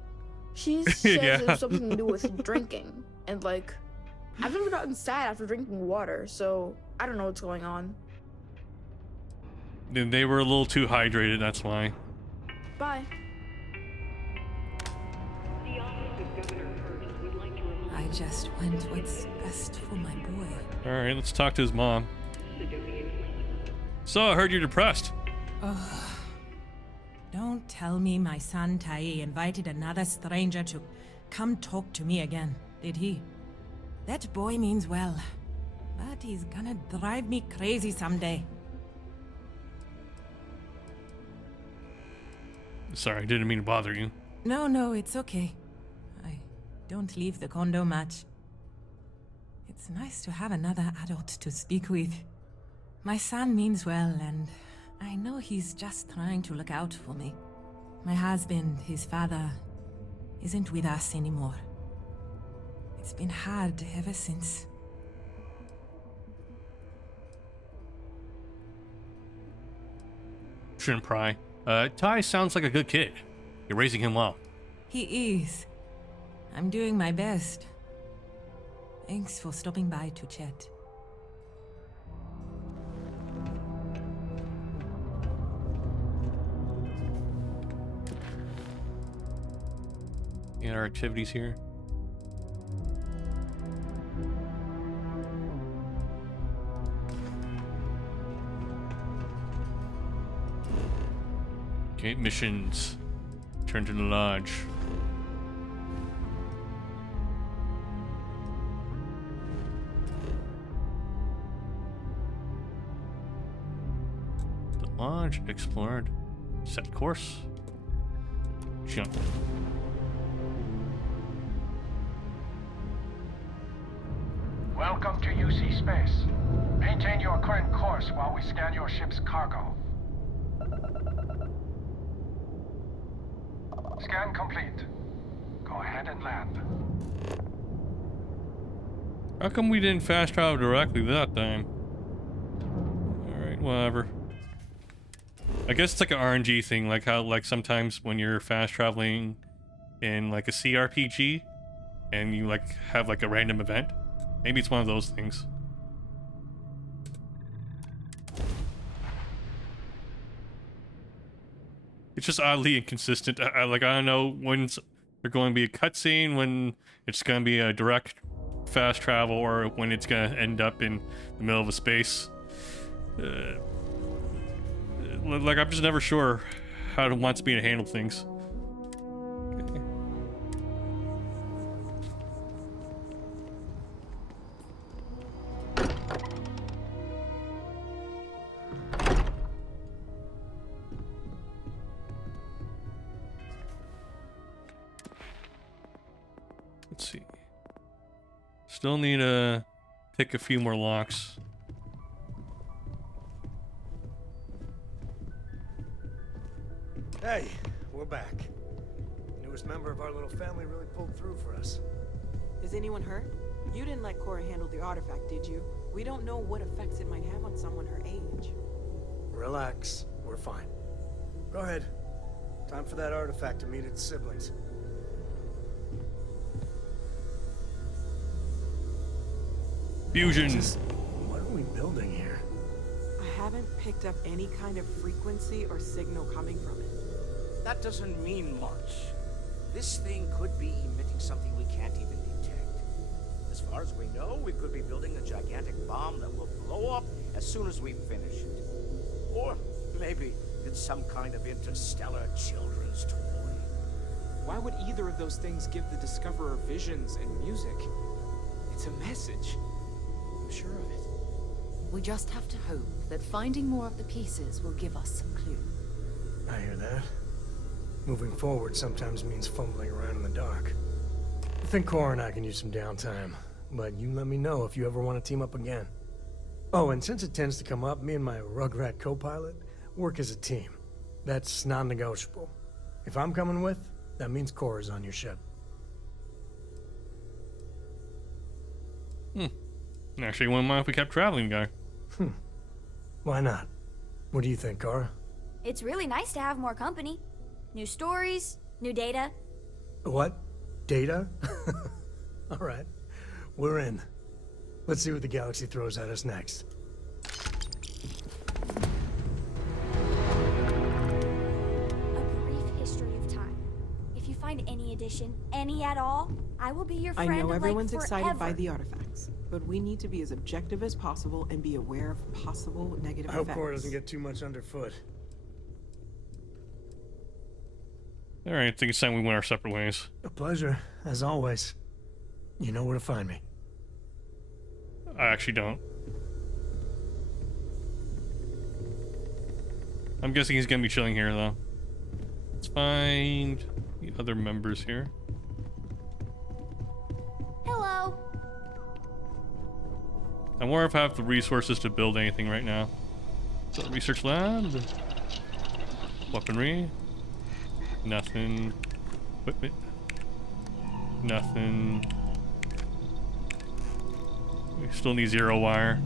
she says Yeah. it was something to do with drinking. And like, I've never gotten sad after drinking water, so I don't know what's going on. They were a little too hydrated, that's why. Bye. I just want what's best for my boy. Alright, let's talk to his mom. So, I heard you're depressed. Oh, don't tell me my son Tai invited another stranger to come talk to me again, did he? That boy means well, but he's gonna drive me crazy someday. Sorry, I didn't mean to bother you. No, it's okay. I don't leave the condo much. It's nice to have another adult to speak with. My son means well, and I know he's just trying to look out for me. My husband, his father, isn't with us anymore. It's been hard ever since. Shouldn't pry. Ty sounds like a good kid. You're raising him well. He is. I'm doing my best. Thanks for stopping by to chat. Yeah, our activities here. Okay, missions. Turn to the lodge. The lodge explored. Set course. Jump. Welcome to UC Space. Maintain your current course while we scan your ship's cargo. Scan complete. Go ahead and land. How come we didn't fast travel directly that time? Alright, whatever. I guess it's like an RNG thing, like how like sometimes when you're fast traveling in like a CRPG and you like have like a random event. Maybe it's one of those things. It's just oddly inconsistent. Like, I don't know when there's going to be a cutscene, when it's going to be a direct fast travel, or when it's going to end up in the middle of a space. Like, I'm just never sure how it wants me to handle things. Okay. Let's see. Still need to pick a few more locks. Hey, we're back. Newest member of our little family really pulled through for us. Is anyone hurt? You didn't let Cora handle the artifact, did you? We don't know what effects it might have on someone her age. Relax, we're fine. Go ahead. Time for that artifact to meet its siblings. Fusion. What are we building here? I haven't picked up any kind of frequency or signal coming from it. That doesn't mean much. This thing could be emitting something we can't even detect. As far as we know, we could be building a gigantic bomb that will blow up as soon as we finish it. Or maybe it's some kind of interstellar children's toy. Why would either of those things give the Discoverer visions and music? It's a message. I'm sure of it. We just have to hope that finding more of the pieces will give us some clue. I hear that. Moving forward sometimes means fumbling around in the dark. I think Cora and I can use some downtime, but you let me know if you ever want to team up again. Oh, and since it tends to come up, me and my Rugrat co-pilot work as a team. That's non-negotiable. If I'm coming with, that means Cora's on your ship. Actually, wouldn't mind if we kept traveling, guy. Why not? What do you think, Cora? It's really nice to have more company. New stories, new data. What? Data? All right. We're in. Let's see what the galaxy throws at us next. A brief history of time. If you find any addition, any at all, I will be your friend. I know everyone's like, excited by forever. the artifacts, but we need to be as objective as possible and be aware of possible negative I hope effects. Cora doesn't get too much underfoot. Alright, I think it's time we went our separate ways. A pleasure, as always. You know where to find me. I actually don't. I'm guessing he's gonna be chilling here, though. Let's find the other members here. Hello. I wonder if I have the resources to build anything right now. So, research lab. Weaponry. Nothing. Equipment. Nothing. We still need 0 wire.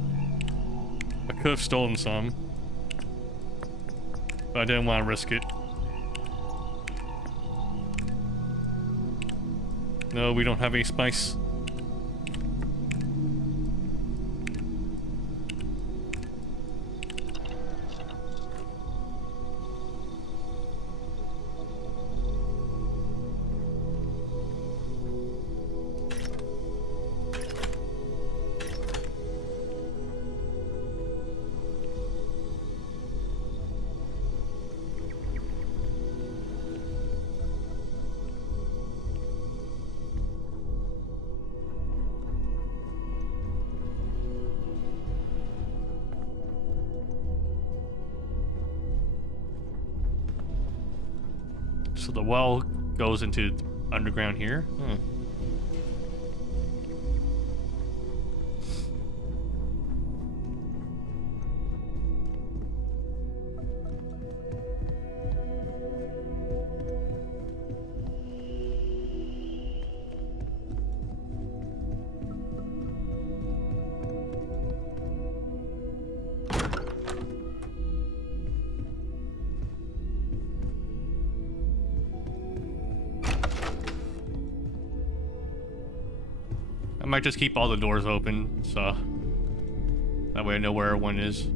I could have stolen some, but I didn't want to risk it. No, we don't have any spice. So the well goes into underground here. I might just keep all the doors open, so that way I know where one is.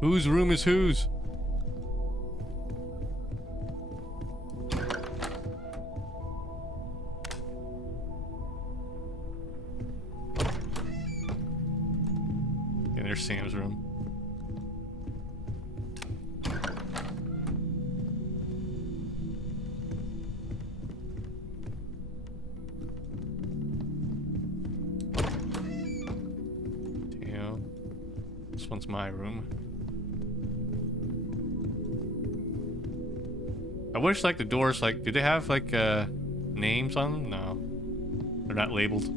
Whose room is whose? Yeah, there's Sam's room. Damn. This one's my room. I wish, like, the doors, like, do they have, like, names on them? No. They're not labeled.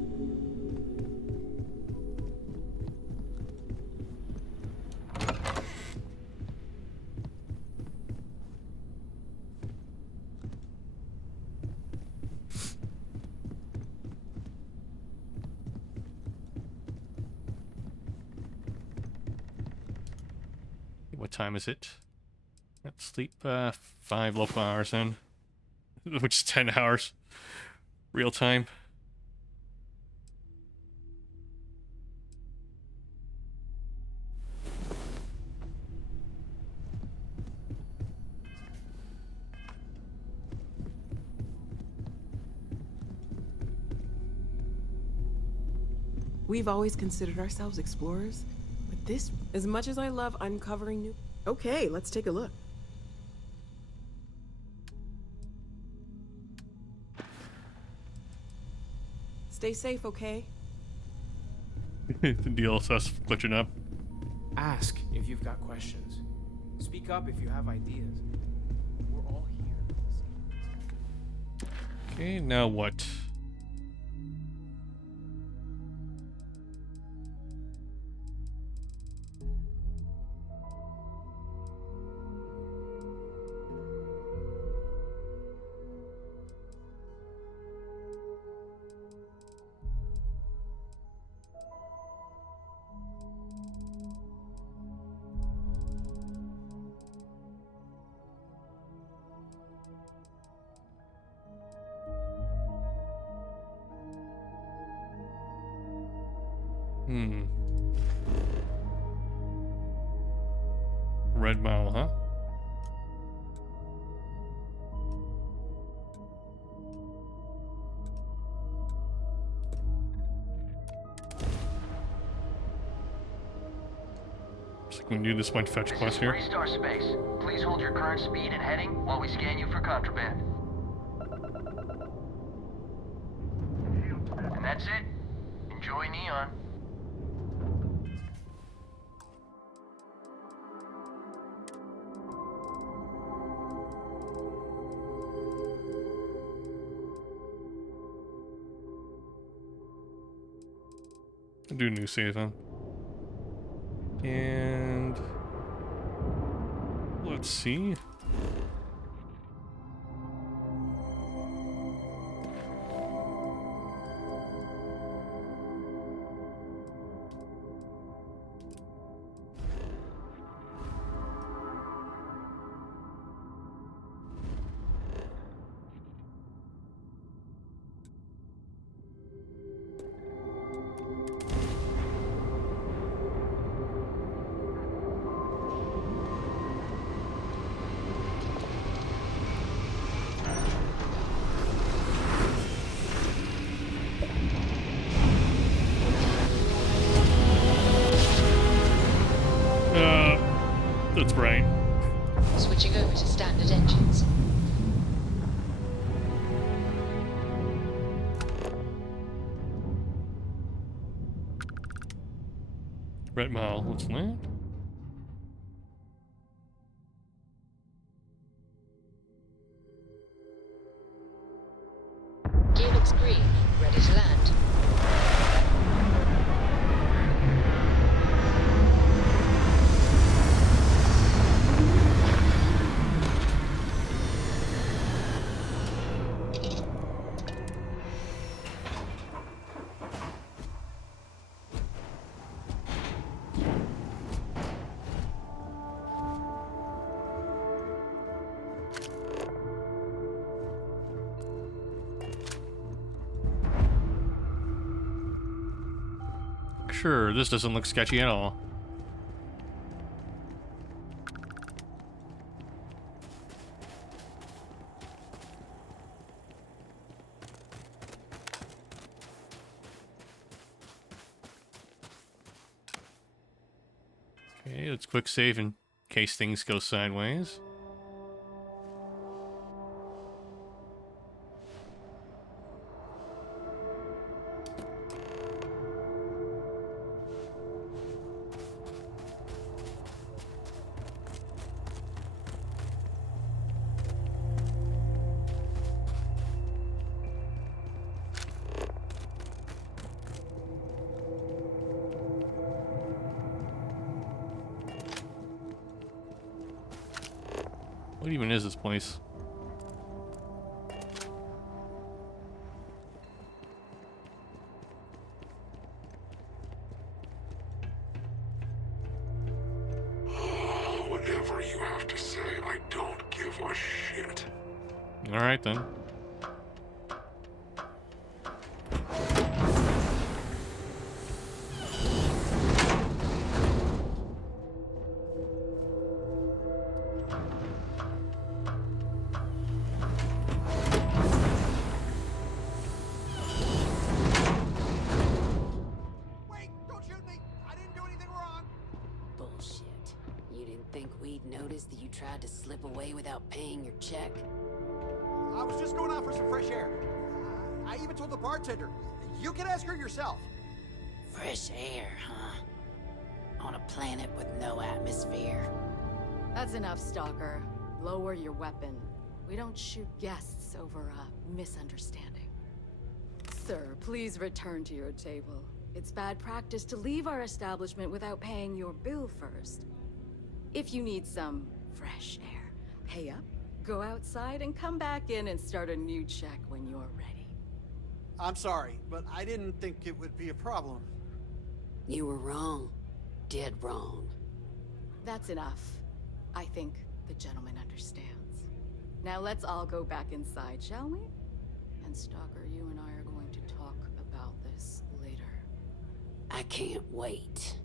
time is it? Let's sleep 5 local hours then, which is 10 hours real time. We've always considered ourselves explorers, but this, as much as I love uncovering new... Okay, let's take a look. Stay safe, okay? The DLSS glitching up. Ask if you've got questions. Speak up if you have ideas. We're all here. Okay, now what? Red Mile, huh? Looks like we can do this one fetch quest here. Restart space. Please hold your current speed and heading while we scan you for contraband. And that's it. Enjoy Neon. I'll do a new save then. And let's see. That's right. Switching over to standard engines. Red Mile, let's land. Gear looks green, ready to land. Sure, this doesn't look sketchy at all. Okay, let's quick save in case things go sideways. What even is this place? What All right then. Bullshit. You didn't think we'd notice that you tried to slip away without paying your check? I was just going out for some fresh air. I even told the bartender. You can ask her yourself. Fresh air, huh? On a planet with no atmosphere. That's enough, Stalker. Lower your weapon. We don't shoot guests over a misunderstanding. Sir, please return to your table. It's bad practice to leave our establishment without paying your bill first. If you need some fresh air, pay up, go outside, and come back in and start a new check when you're ready. I'm sorry, but I didn't think it would be a problem. You were wrong. Dead wrong. That's enough. I think the gentleman understands. Now let's all go back inside, shall we? And Stalker, you and I are going to talk about this later. I can't wait.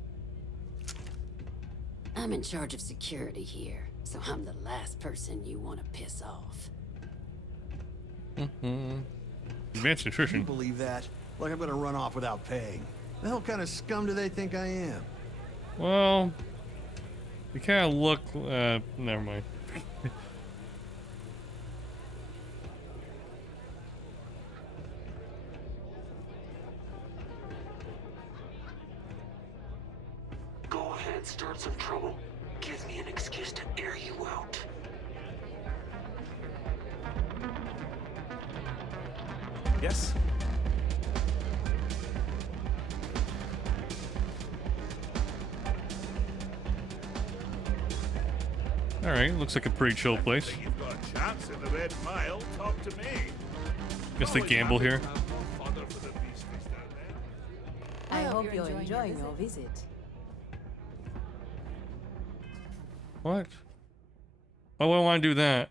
I'm in charge of security here, so I'm the last person you want to piss off. Advanced nutrition. Can you believe that? Like I'm gonna run off without paying. The hell kind of scum do they think I am? Well, you kind of look. Never mind. Go ahead, start some trouble. Gives me an excuse to air you out. Yes? All right, looks like a pretty chill place. You've got a chance in the Red Mile. Talk to me. Guess they gamble here. I hope you're enjoying your visit. What? Oh, I want to do that.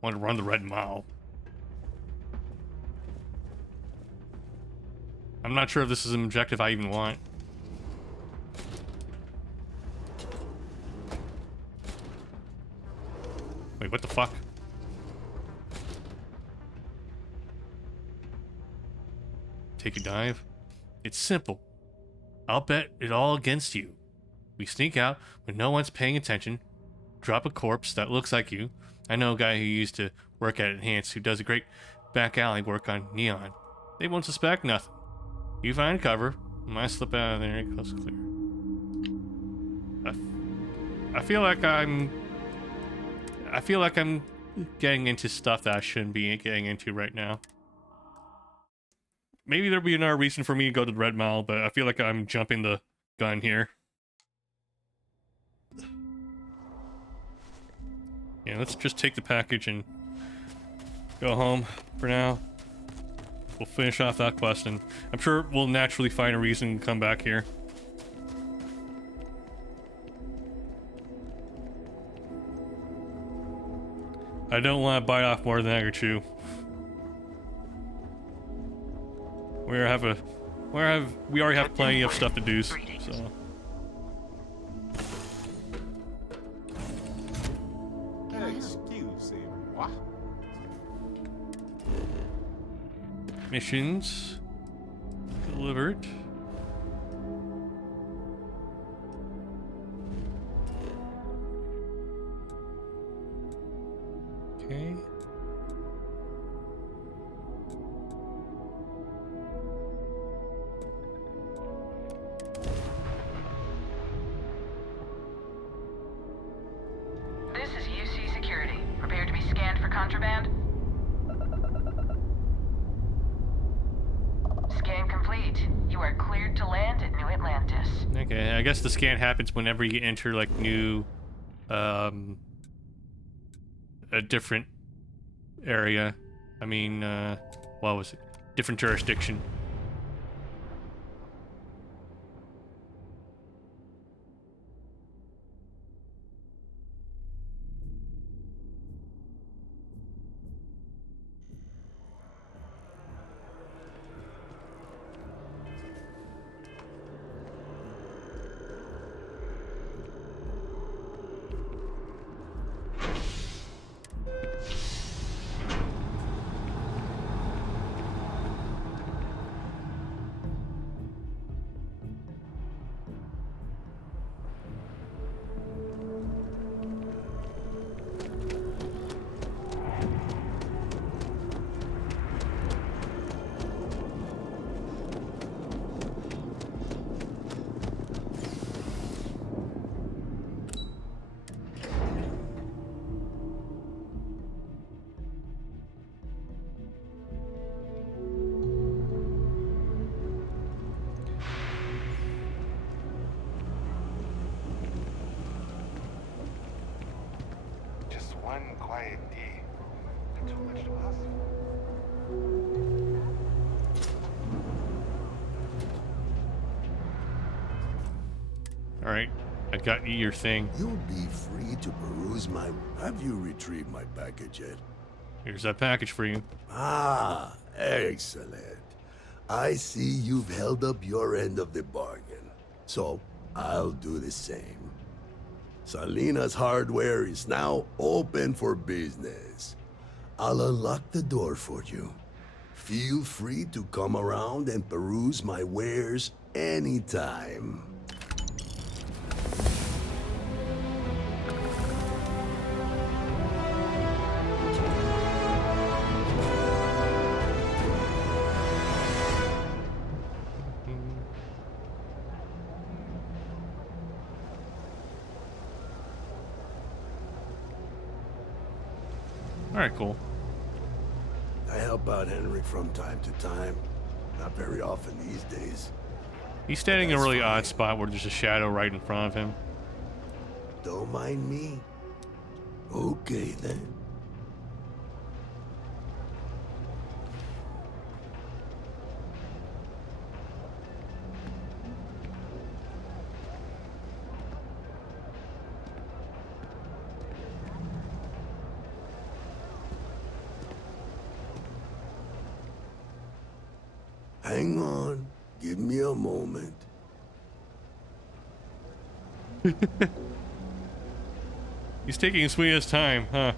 Want to run the Red Mile. I'm not sure if this is an objective I even want. Wait, what the fuck? Take a dive? It's simple. I'll bet it all against you. We sneak out when no one's paying attention, drop a corpse that looks like you. I know a guy who used to work at Enhance who does a great back alley work on Neon. They won't suspect nothing. You find cover, and I slip out of there and coast clear. I feel like I'm getting into stuff that I shouldn't be getting into right now. Maybe there'll be another reason for me to go to the Red Mile, but I feel like I'm jumping the gun here. Yeah, let's just take the package and go home for now. We'll finish off that quest, and I'm sure we'll naturally find a reason to come back here. I don't want to bite off more than I can chew. We already have plenty of stuff to do, so. Excusez-moi. Missions delivered. Okay. This is UC Security. Prepare to be scanned for contraband. Scan complete. You are cleared to land at New Atlantis. Okay, I guess the scan happens whenever you enter like new, a different area. I mean, what was it? Different jurisdiction. one quiet day. Not too much to ask. All right, I got you your thing. You'll be free to peruse my... Have you retrieved my package yet? Here's that package for you. Ah, excellent. I see you've held up your end of the bargain. So, I'll do the same. Salina's hardware is now open for business. I'll unlock the door for you. Feel free to come around and peruse my wares anytime. All right, cool. I help out Henry from time to time. Not very often these days. He's standing in a really odd spot where there's a shadow right in front of him. Don't mind me. Okay, then. Hang on. Give me a moment. He's taking his sweetest time, huh?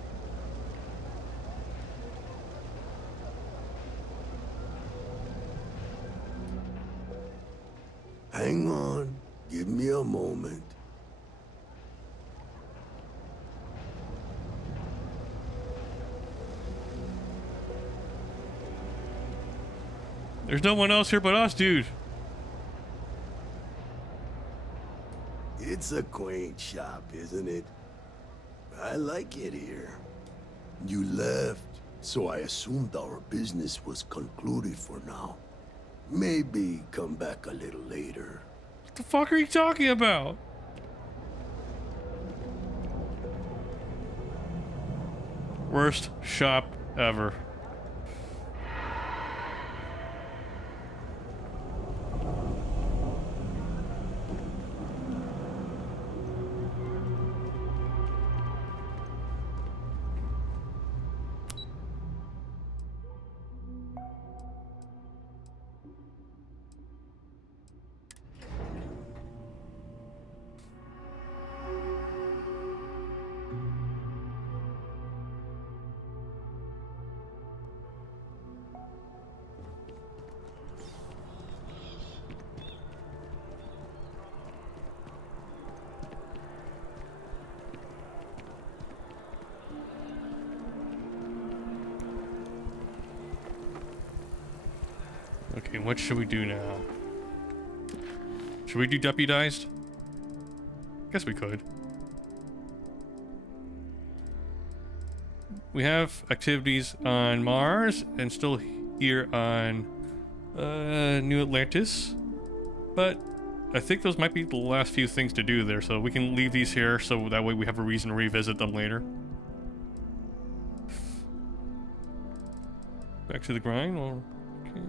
Hang on. Give me a moment. There's no one else here but us, dude. It's a quaint shop, isn't it? I like it here. You left, so I assumed our business was concluded for now. Maybe come back a little later. What the fuck are you talking about? Worst shop ever. Okay, what should we do now? Should we do deputized? Guess we could. We have activities on Mars and still here on New Atlantis, but I think those might be the last few things to do there, so we can leave these here so that way we have a reason to revisit them later. Back to the grind? Or okay.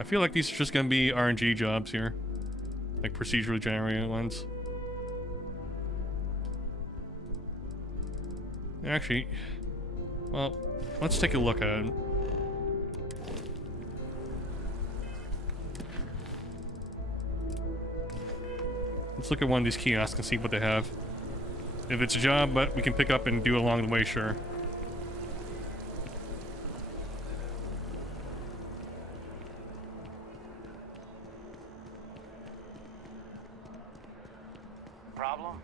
I feel like these are just gonna be RNG jobs here. Like procedurally generated ones. Actually, well, let's take a look at it. Let's look at one of these kiosks and see what they have. If it's a job, but we can pick up and do along the way, sure. Problem?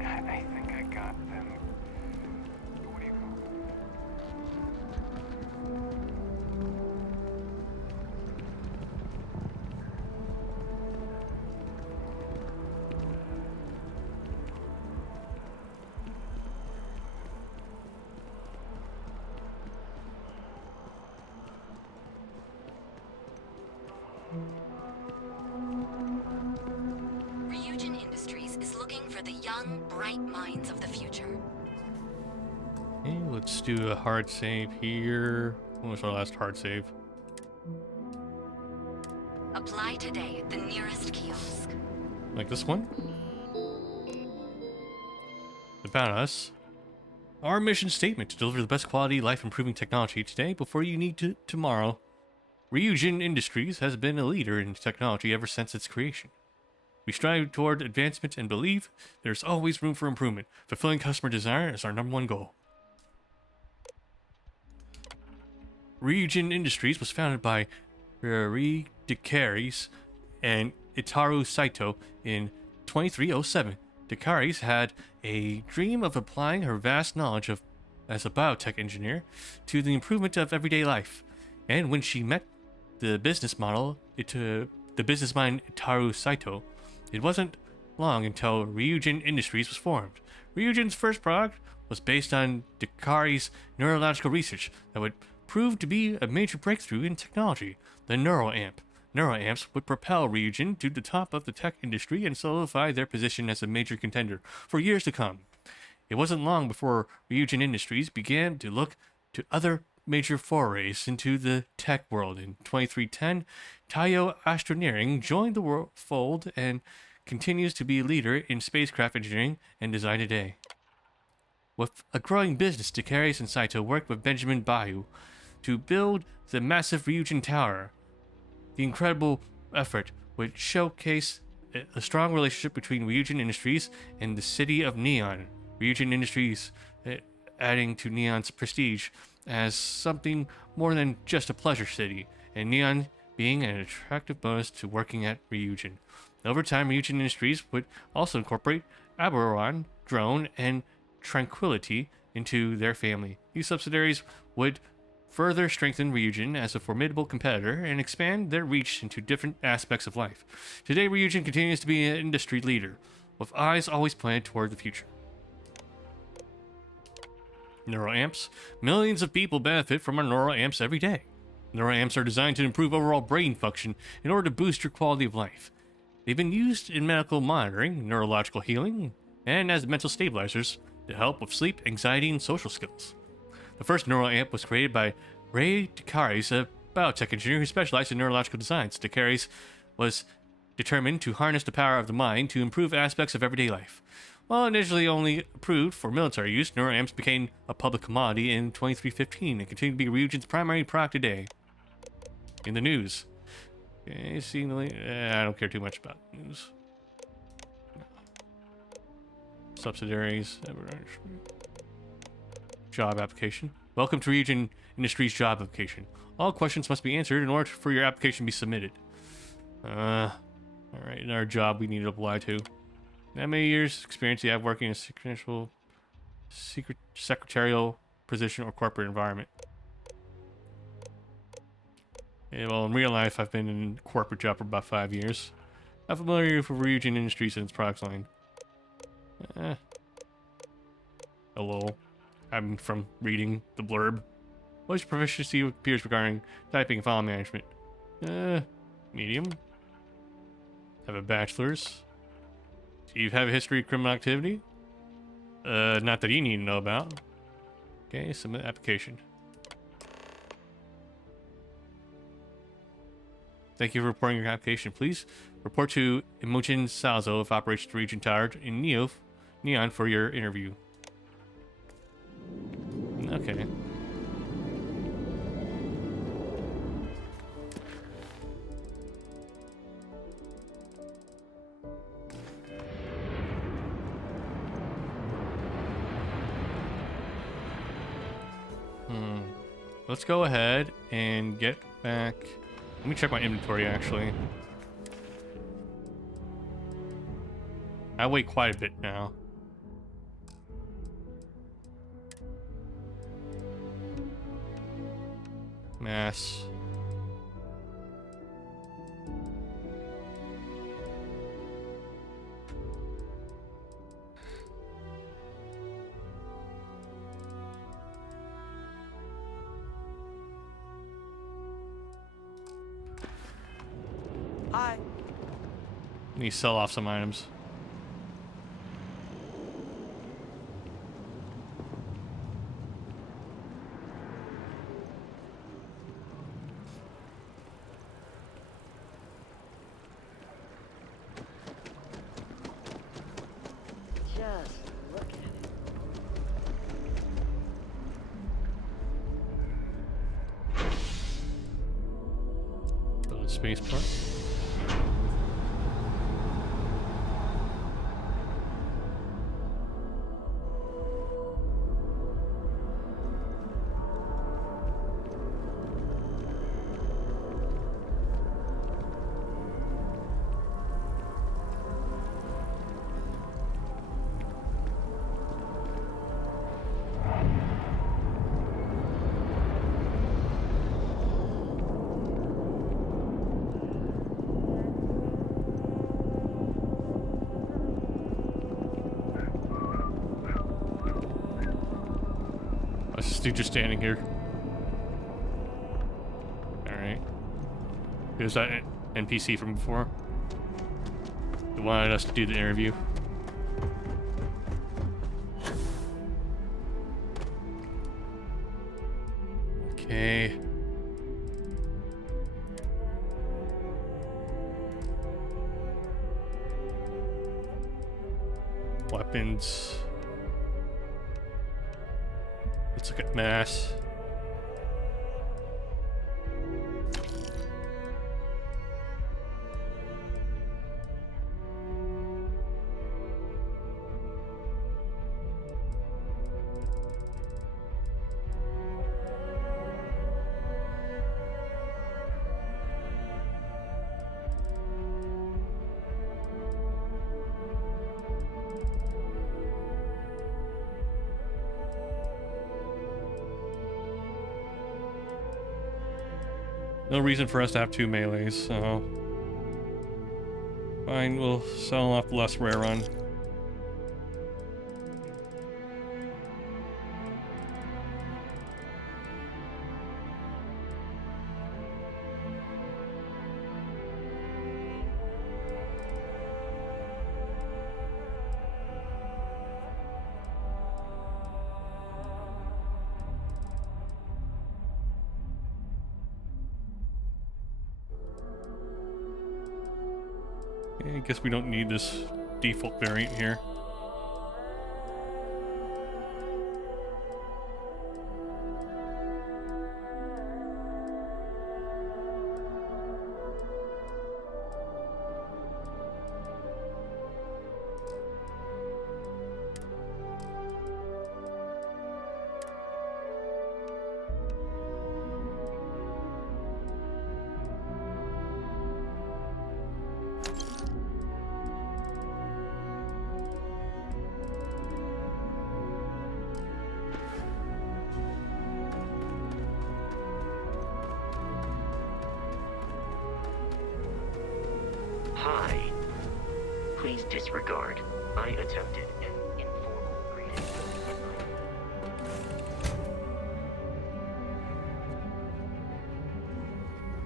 I think I got them. What do you call Ryujin Industries is looking for the young, bright minds of the future. Okay, let's do a hard save here. When was our last hard save? Apply today at the nearest kiosk. Like this one? About us. Our mission statement: to deliver the best quality, life-improving technology today before you need to tomorrow. Ryujin Industries has been a leader in technology ever since its creation. We strive toward advancement and believe there's always room for improvement. Fulfilling customer desire is our #1 goal. Ryujin Industries was founded by Riri Dekaris and Itaru Saito in 2307. Dekaris had a dream of applying her vast knowledge as a biotech engineer to the improvement of everyday life. And when she met the business mind Itaru Saito, it wasn't long until Ryujin Industries was formed. Ryujin's first product was based on Dekaris' neurological research that would prove to be a major breakthrough in technology, the NeuroAmp. NeuroAmps would propel Ryujin to the top of the tech industry and solidify their position as a major contender for years to come. It wasn't long before Ryujin Industries began to look to other major forays into the tech world. In 2310, Taiyo Astroneering joined the fold and continues to be a leader in spacecraft engineering and design today. With a growing business, Dekaris and Saito worked with Benjamin Bayou to build the massive Ryujin Tower. The incredible effort would showcase a strong relationship between Ryujin Industries and the city of Neon. Ryujin Industries adding to Neon's prestige as something more than just a pleasure city, and Neon being an attractive bonus to working at Ryujin. Over time, Ryujin Industries would also incorporate Aberon, Drone, and Tranquility into their family. These subsidiaries would further strengthen Ryujin as a formidable competitor and expand their reach into different aspects of life. Today, Ryujin continues to be an industry leader, with eyes always pointed toward the future. NeuroAmps. Millions of people benefit from our NeuroAmps every day. NeuroAmps are designed to improve overall brain function in order to boost your quality of life. They've been used in medical monitoring, neurological healing, and as mental stabilizers to help with sleep, anxiety, and social skills. The first NeuroAmp was created by Ray Dekaris, a biotech engineer who specialized in neurological designs. Dekaris was determined to harness the power of the mind to improve aspects of everyday life. While initially only approved for military use, NeuroAmps became a public commodity in 2315 and continue to be Ryujin's primary product today. In the news. Okay, I don't care too much about news. Subsidiaries. Job application. Welcome to Ryujin Industries job application. All questions must be answered in order for your application to be submitted. Alright, another job we need to apply to. How many years experience do you have working in a secretarial position or corporate environment? Yeah, well, in real life, I've been in a corporate job for about 5 years. I'm familiar with Ryujin Industries and its products line. Hello. I'm from reading the blurb. What is your proficiency with peers regarding typing and file management? Medium. Have a bachelor's. Do you have a history of criminal activity? Not that you need to know about. Okay, submit application. Thank you for reporting your application. Please report to Imogen Salzo of Operations Region Tower in Neon for your interview. Okay. Let's go ahead and get back. Let me check my inventory, actually. I weigh quite a bit now. Mass. Hi. Need to sell off some items. Just look at it. Build a space part. Dude just standing here. Alright. There's that NPC from before. They wanted us to do the interview. Okay. Weapons. Let's look at mass. No reason for us to have two melees, so... Fine, we'll sell off the less rare run. I guess we don't need this default variant here. Hi. Please disregard. I attempted an informal greeting.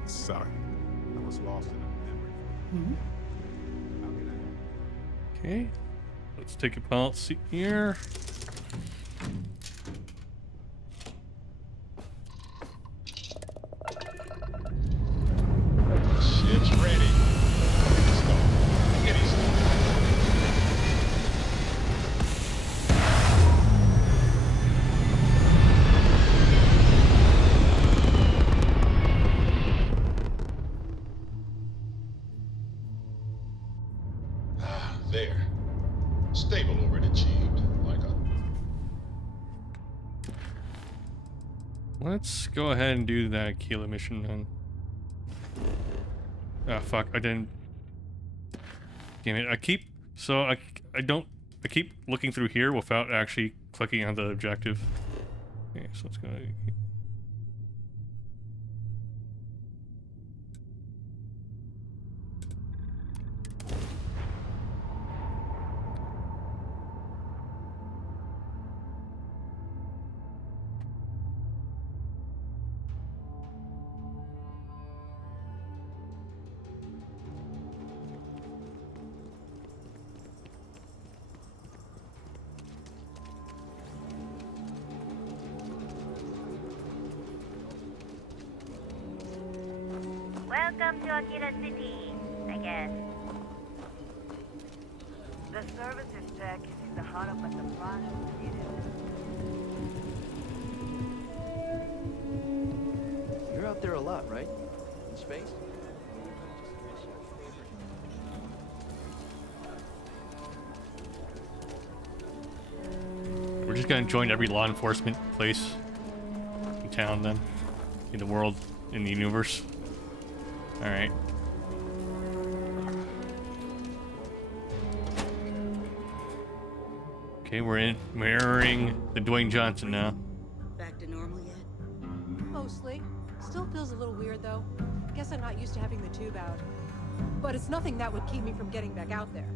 Sorry. I was lost in a memory. Okay. Let's take a policy here. Shit's ready. Let's go. Get it started. Ah, there. Stable already achieved. Like a... Let's go ahead and do that Kilo mission then. Ah, fuck, I didn't... Damn it, I keep looking through here without actually clicking on the objective. Okay, so let's go... Welcome to Akira City, I guess. The services tech is in the hut up at the front. You're out there a lot, right? In space? We're just gonna join every law enforcement place in town then. In the world, in the universe. Alright. Okay, we're mirroring the Dwayne Johnson now. Back to normal yet? Mostly. Still feels a little weird though. Guess I'm not used to having the tube out. But it's nothing that would keep me from getting back out there.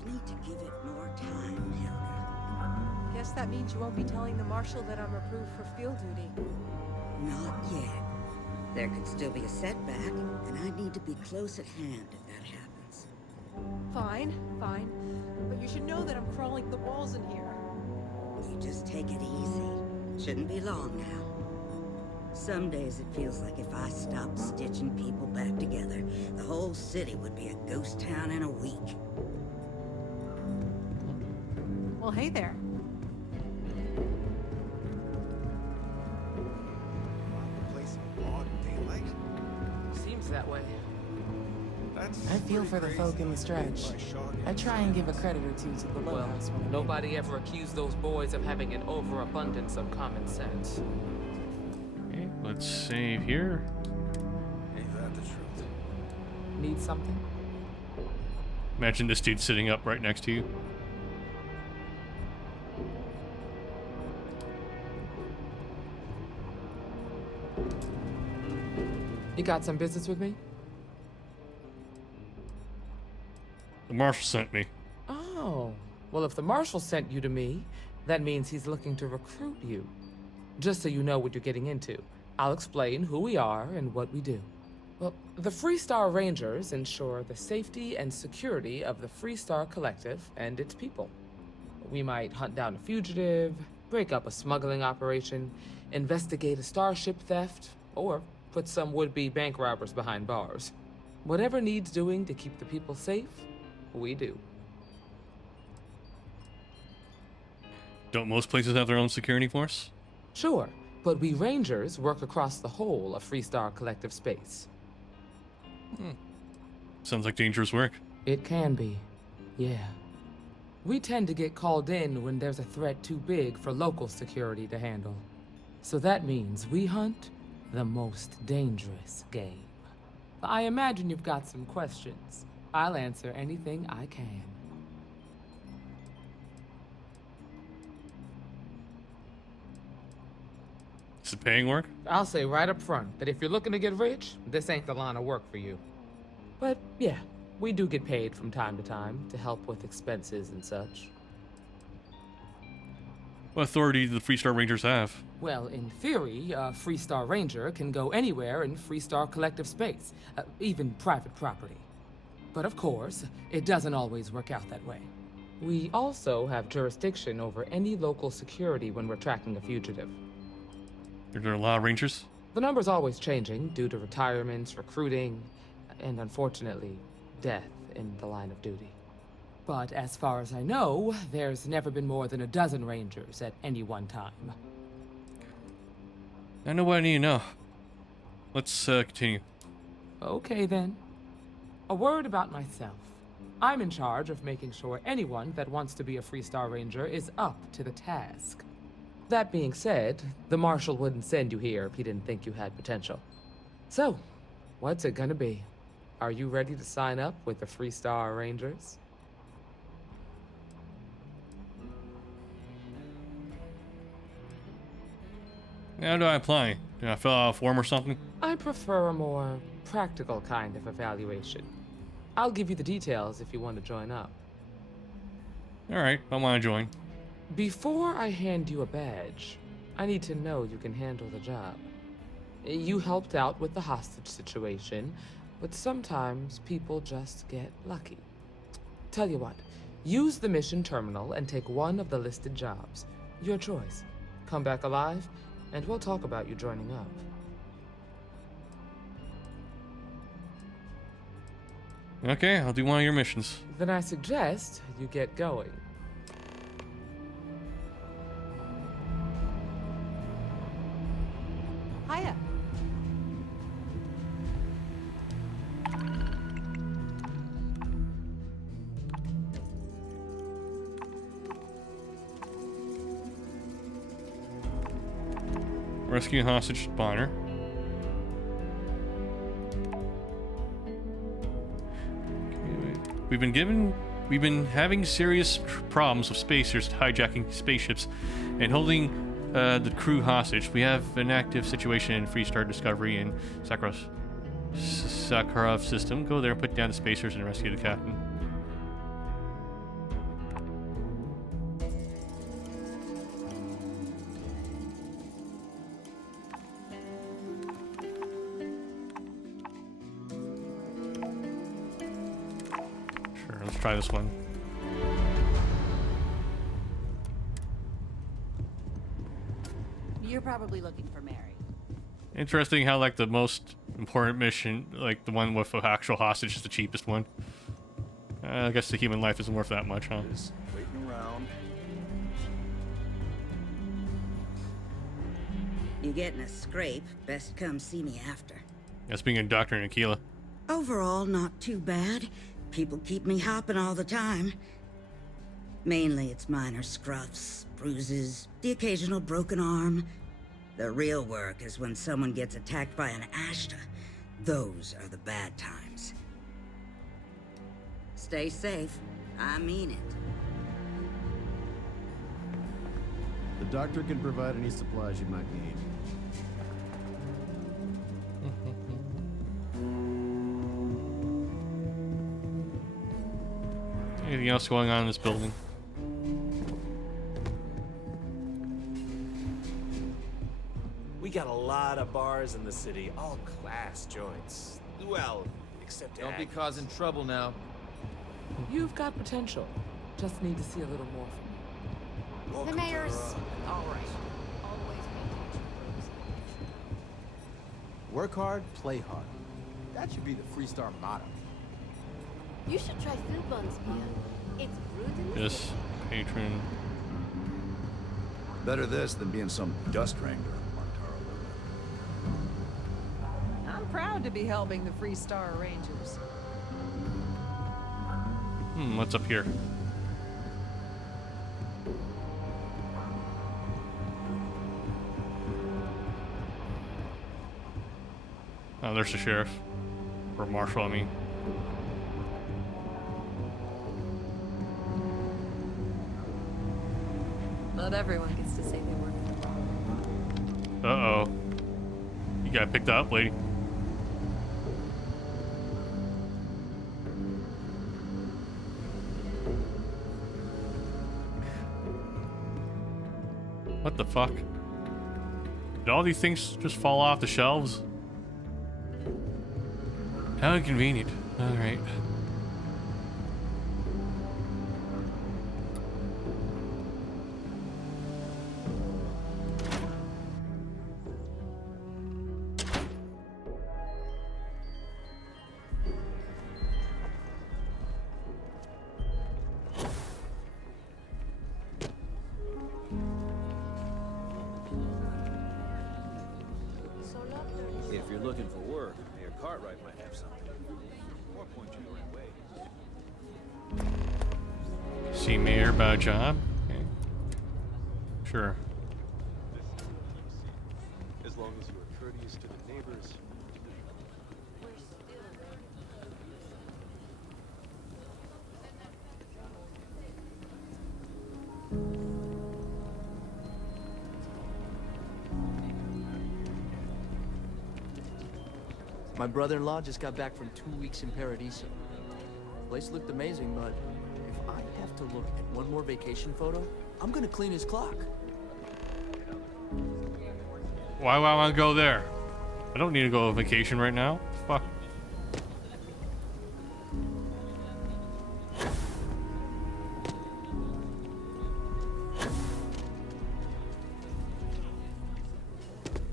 You need to give it more time, Helga. Guess that means you won't be telling the marshal that I'm approved for field duty. Not yet. There could still be a setback, and I need to be close at hand if that happens. Fine, fine. But you should know that I'm crawling the walls in here. You just take it easy. Shouldn't be long now. Some days it feels like if I stopped stitching people back together, the whole city would be a ghost town in a week. Well, hey there. Seems that way. I feel for the folk in the stretch. I try and give a credit or two to the low house. Nobody ever accused those boys of having an overabundance of common sense. Okay, let's save here. Ain't that the truth? Need something? Imagine this dude sitting up right next to you. You got some business with me? The marshal sent me. Oh, well, if the marshal sent you to me, that means he's looking to recruit you. Just so you know what you're getting into, I'll explain who we are and what we do. Well, the Freestar Rangers ensure the safety and security of the Freestar Collective and its people. We might hunt down a fugitive, break up a smuggling operation, investigate a starship theft, or put some would-be bank robbers behind bars. Whatever needs doing to keep the people safe, we do. Don't most places have their own security force? Sure, but we Rangers work across the whole of Freestar Collective space. Sounds like dangerous work. It can be, yeah. We tend to get called in when there's a threat too big for local security to handle. So that means we hunt the most dangerous game. I imagine you've got some questions. I'll answer anything I can. Is it paying work? I'll say right up front that if you're looking to get rich, this ain't the line of work for you. But yeah, we do get paid from time to time to help with expenses and such. What authority do the Freestar Rangers have? Well, in theory, a Freestar Ranger can go anywhere in Freestar Collective space, even private property. But of course, it doesn't always work out that way. We also have jurisdiction over any local security when we're tracking a fugitive. Are there a lot of Rangers? The number's always changing due to retirements, recruiting, and unfortunately, death in the line of duty. But as far as I know, there's never been more than a dozen Rangers at any one time. I know what I need to know. Let's continue. Okay then. A word about myself. I'm in charge of making sure anyone that wants to be a Freestar Ranger is up to the task. That being said, the Marshal wouldn't send you here if he didn't think you had potential. So, what's it gonna be? Are you ready to sign up with the Freestar Rangers? How do I apply? Do I fill out a form or something? I prefer a more practical kind of evaluation. I'll give you the details if you want to join up. Alright, I want to join. Before I hand you a badge, I need to know you can handle the job. You helped out with the hostage situation, but sometimes people just get lucky. Tell you what, use the mission terminal and take one of the listed jobs. Your choice. Come back alive, and we'll talk about you joining up. Okay, I'll do one of your missions. Then I suggest you get going. Hiya. Rescue hostage spawner. We've been having serious problems with spacers hijacking spaceships and holding the crew hostage. We have an active situation in Freestar Discovery and Sakharov system. Go there, put down the spacers, and rescue the captain. Sure, let's try this one. You're probably looking for Mary. Interesting how, like, the most important mission, like the one with the actual hostage, is the cheapest one. I guess the human life isn't worth that much, huh? Just waiting around. You get in a scrape, best come see me after. That's being a doctor in Aquila. Overall, not too bad. People keep me hopping all the time. Mainly it's minor scruffs, bruises, the occasional broken arm. The real work is when someone gets attacked by an Ashta. Those are the bad times. Stay safe. I mean it. The doctor can provide any supplies you might need. Anything else going on in this building? We got a lot of bars in the city, all class joints. Well, except Don't be causing trouble now. You've got potential. Just need to see a little more from you. The mayor's all right. Always pay attention. Work hard, play hard. That should be the Freestar motto. You should try food buns, Mia. It's brewed in the Yes, patron. Better this than being some dust wrangler. I'm proud to be helping the Freestar Rangers. What's up here? Oh, there's the sheriff. Or marshal, I mean. Not everyone gets to say they work for the law. Uh-oh. You got picked up, lady. What the fuck? Did all these things just fall off the shelves? How inconvenient. Alright. If you're looking for work, Mayor Cartwright might have something. Or point you the right way. See mayor about a job? Okay. Sure. As long as you are courteous to the neighbors. My brother-in-law just got back from 2 weeks in Paradiso. Place looked amazing, but if I have to look at one more vacation photo, I'm gonna clean his clock. Why would I want to go there? I don't need to go on vacation right now. Fuck.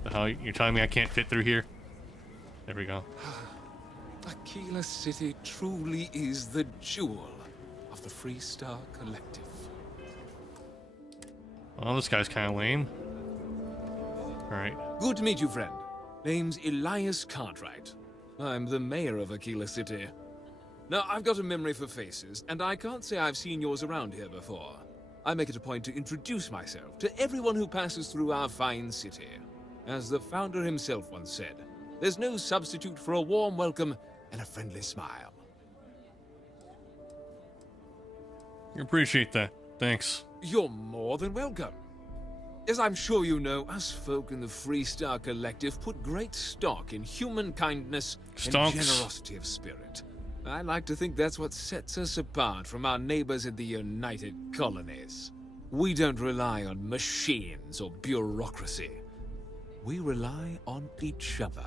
The hell? You're telling me I can't fit through here? There we go. Aquila City truly is the jewel of the Freestar Collective. Well, this guy's kind of lame. Alright. Good to meet you, friend. Name's Elias Cartwright. I'm the mayor of Aquila City. Now, I've got a memory for faces, and I can't say I've seen yours around here before. I make it a point to introduce myself to everyone who passes through our fine city. As the founder himself once said, there's no substitute for a warm welcome and a friendly smile. I appreciate that. Thanks. You're more than welcome. As I'm sure you know, us folk in the Freestar Collective put great stock in human kindness and generosity of spirit. I like to think that's what sets us apart from our neighbors in the United Colonies. We don't rely on machines or bureaucracy. We rely on each other.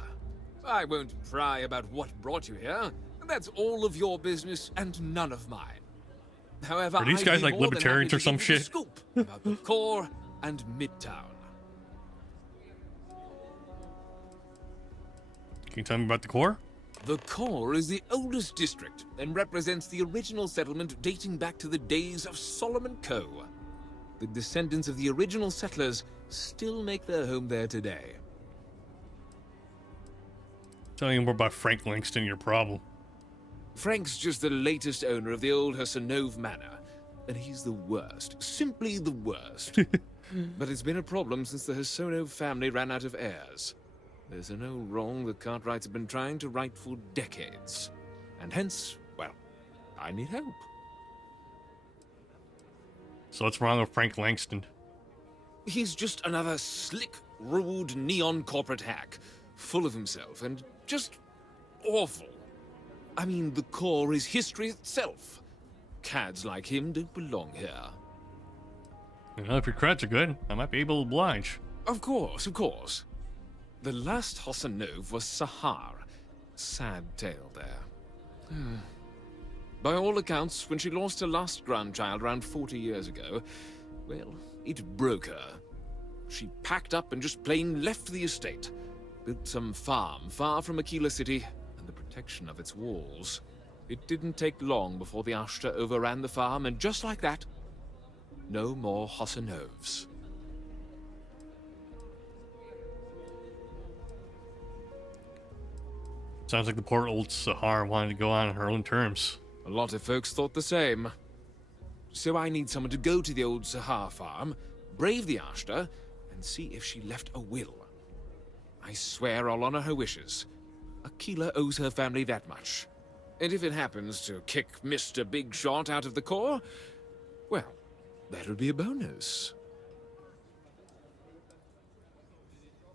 I won't pry about what brought you here. That's all of your business and none of mine. However, Are these guys like libertarians or some shit? Scoop about the core and Midtown. Can you tell me about the core? The core is the oldest district and represents the original settlement dating back to the days of Solomon Coe. The descendants of the original settlers still make their home there today. Telling you more about Frank Langston, your problem. Frank's just the latest owner of the old Hersenove Manor, and he's the worst, simply the worst. But it's been a problem since the Hersenove family ran out of heirs. There's no wrong the Cartwrights have been trying to right for decades. And hence, well, I need help. So what's wrong with Frank Langston? He's just another slick, rude, neon corporate hack, full of himself and just awful. I mean, the core is history itself. Cads like him don't belong here. You know, if your creds are good, I might be able to oblige. Of course, of course. The last Hersenove was Sahar. Sad tale there. By all accounts, when she lost her last grandchild around 40 years ago, well, it broke her. She packed up and just plain left the estate. Built some farm far from Aquila City and the protection of its walls. It didn't take long before the Ashta overran the farm, and just like that, no more Hersenoves. Sounds like the poor old Sahar wanted to go on her own terms. A lot of folks thought the same. So I need someone to go to the old Sahar farm, brave the Ashta, and see if she left a will. I swear I'll honor her wishes. Aquila owes her family that much. And if it happens to kick Mr. Big Shot out of the core, well, that'll be a bonus.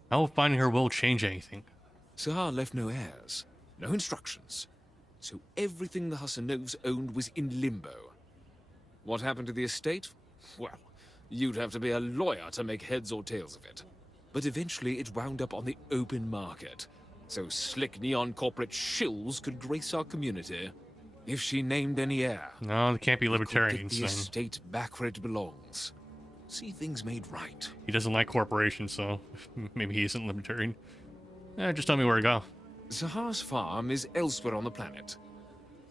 How will finding her will change anything? Sahar left no heirs, no instructions. So everything the Hersenoves owned was in limbo. What happened to the estate? Well, you'd have to be a lawyer to make heads or tails of it. But eventually it wound up on the open market, so slick neon corporate shills could grace our community. If she named any heir, No, they can't be get libertarians the then. estate back where it belongs. See things made right. He doesn't like corporations, so maybe he isn't libertarian. Just tell me where to go. Sahar's farm is elsewhere on the planet.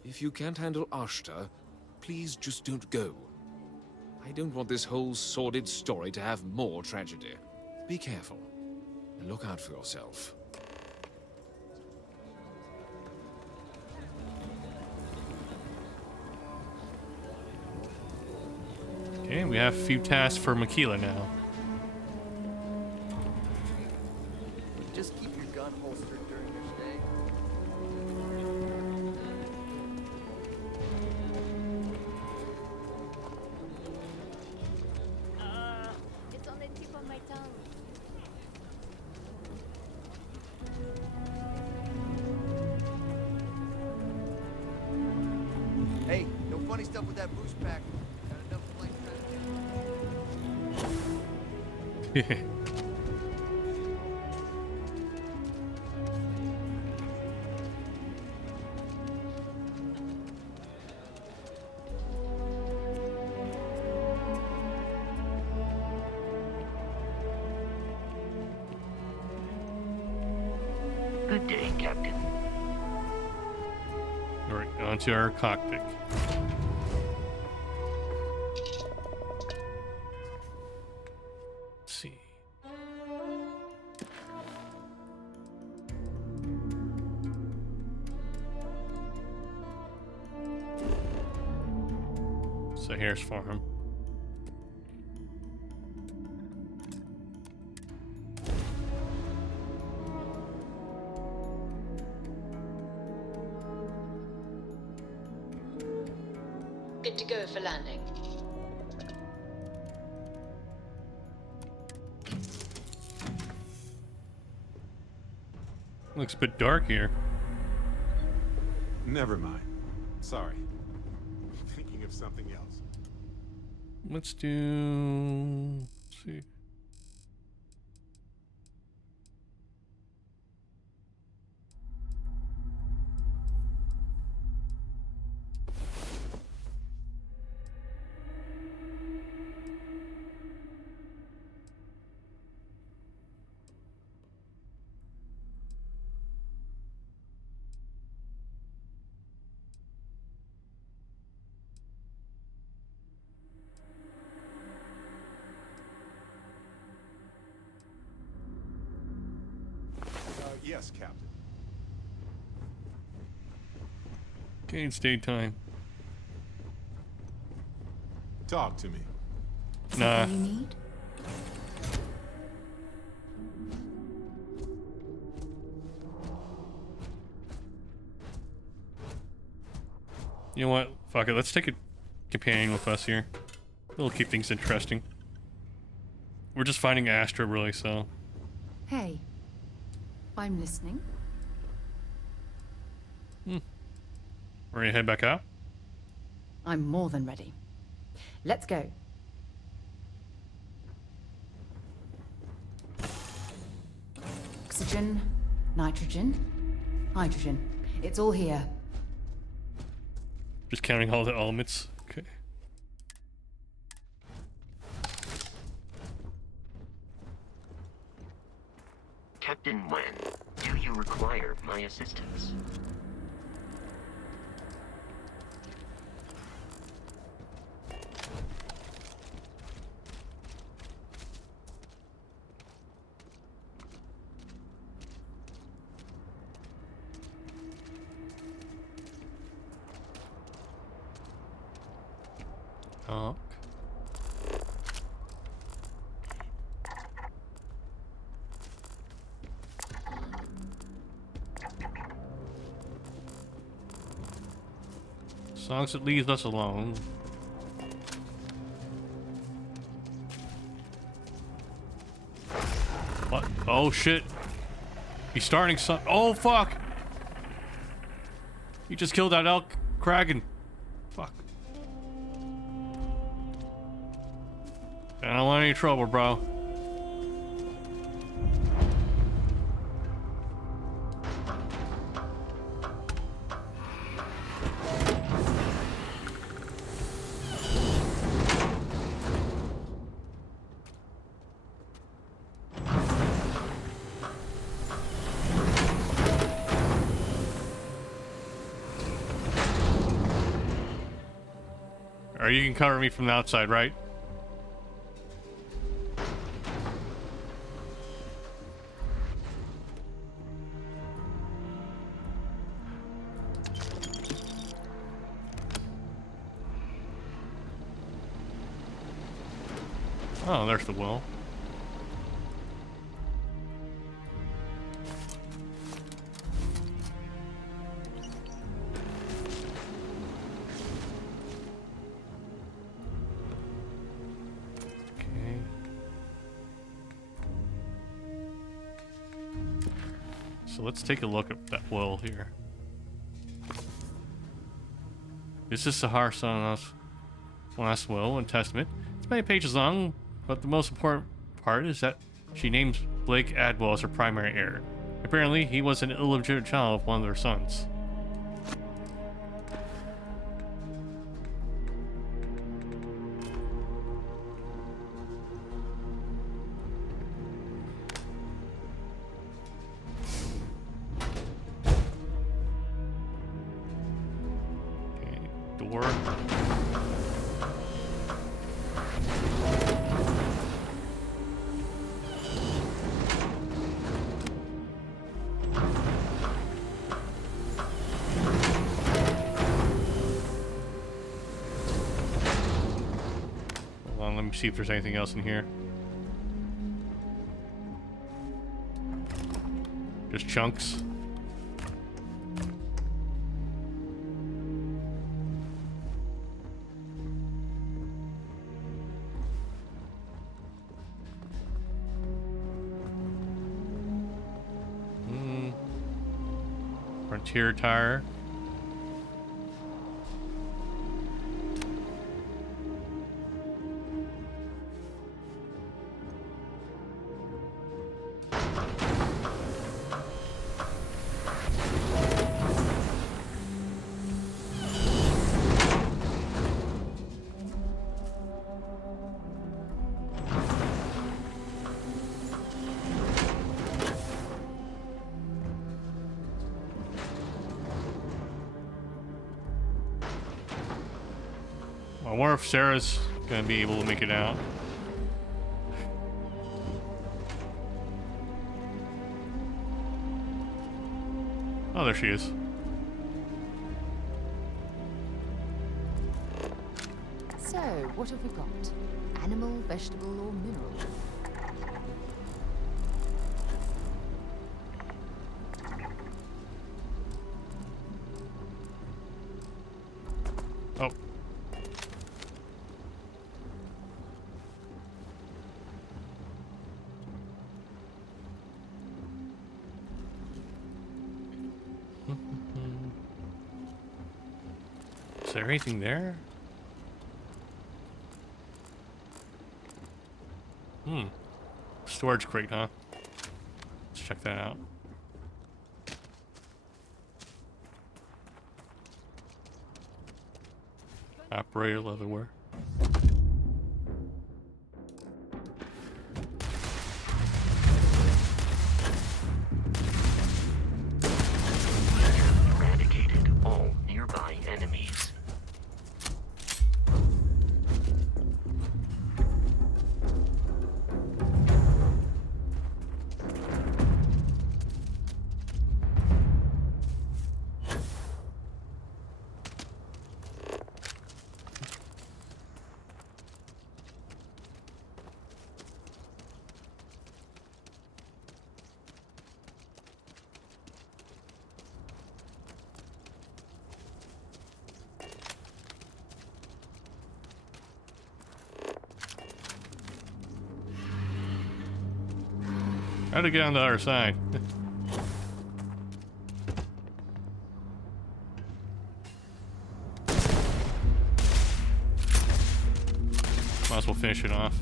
If you can't handle Ashta, please just don't go. I don't want this whole sordid story to have more tragedy. Be careful, and look out for yourself. Okay, we have a few tasks for Makila now. Just keep your gun holstered during your stay. It's on the tip of my tongue. Hey, no funny stuff with that boost pack. Got enough flight credit. Good day, Captain. Alright, onto our cockpit. Let's see. So here's farm. Good to go for landing. Looks a bit dark here. Never mind. Sorry. Thinking of something else. Let's do... Let's see. Yes, Captain. Okay, it's daytime. Talk to me. Nah. Something you need? You know what? Fuck it. Let's take a companion with us here. It'll keep things interesting. We're just finding Astra, really, so... Hey. I'm listening. Ready to head back out? I'm more than ready. Let's go. Oxygen, nitrogen, hydrogen. It's all here. Just counting all the elements. Okay. Captain Wen, do you require my assistance? Oh. As long as it leaves us alone. What? Oh shit. He's starting some. Oh fuck! He just killed that elk kraken. Fuck. I don't want any trouble, bro. Or you can cover me from the outside, right? Oh, there's the well. Okay. So let's take a look at that well here. This is Sahar Sana's last will and testament. It's many pages long, but the most important part is that she names Blake Adwell as her primary heir. Apparently, he was an illegitimate child of one of their sons. door. Hold on, let me see if there's anything else in here. Just chunks. Frontier tire. I wonder if Sarah's gonna be able to make it out. Oh, there she is. So, what have we got? Animal, vegetable, or mineral? Oh. Is there anything there? Storage crate, huh? Let's check that out. Operator leatherware. Eradicated all nearby enemies. How to get on the other side? Might as well finish it off.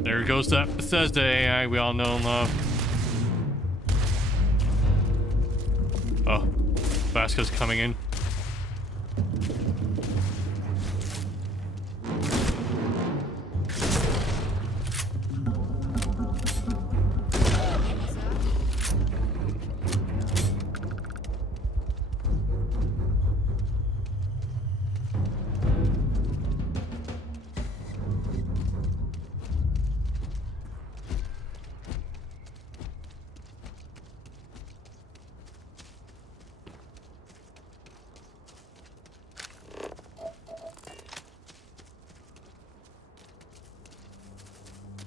There goes that Bethesda AI we all know and love. Oh, Vasquez coming in.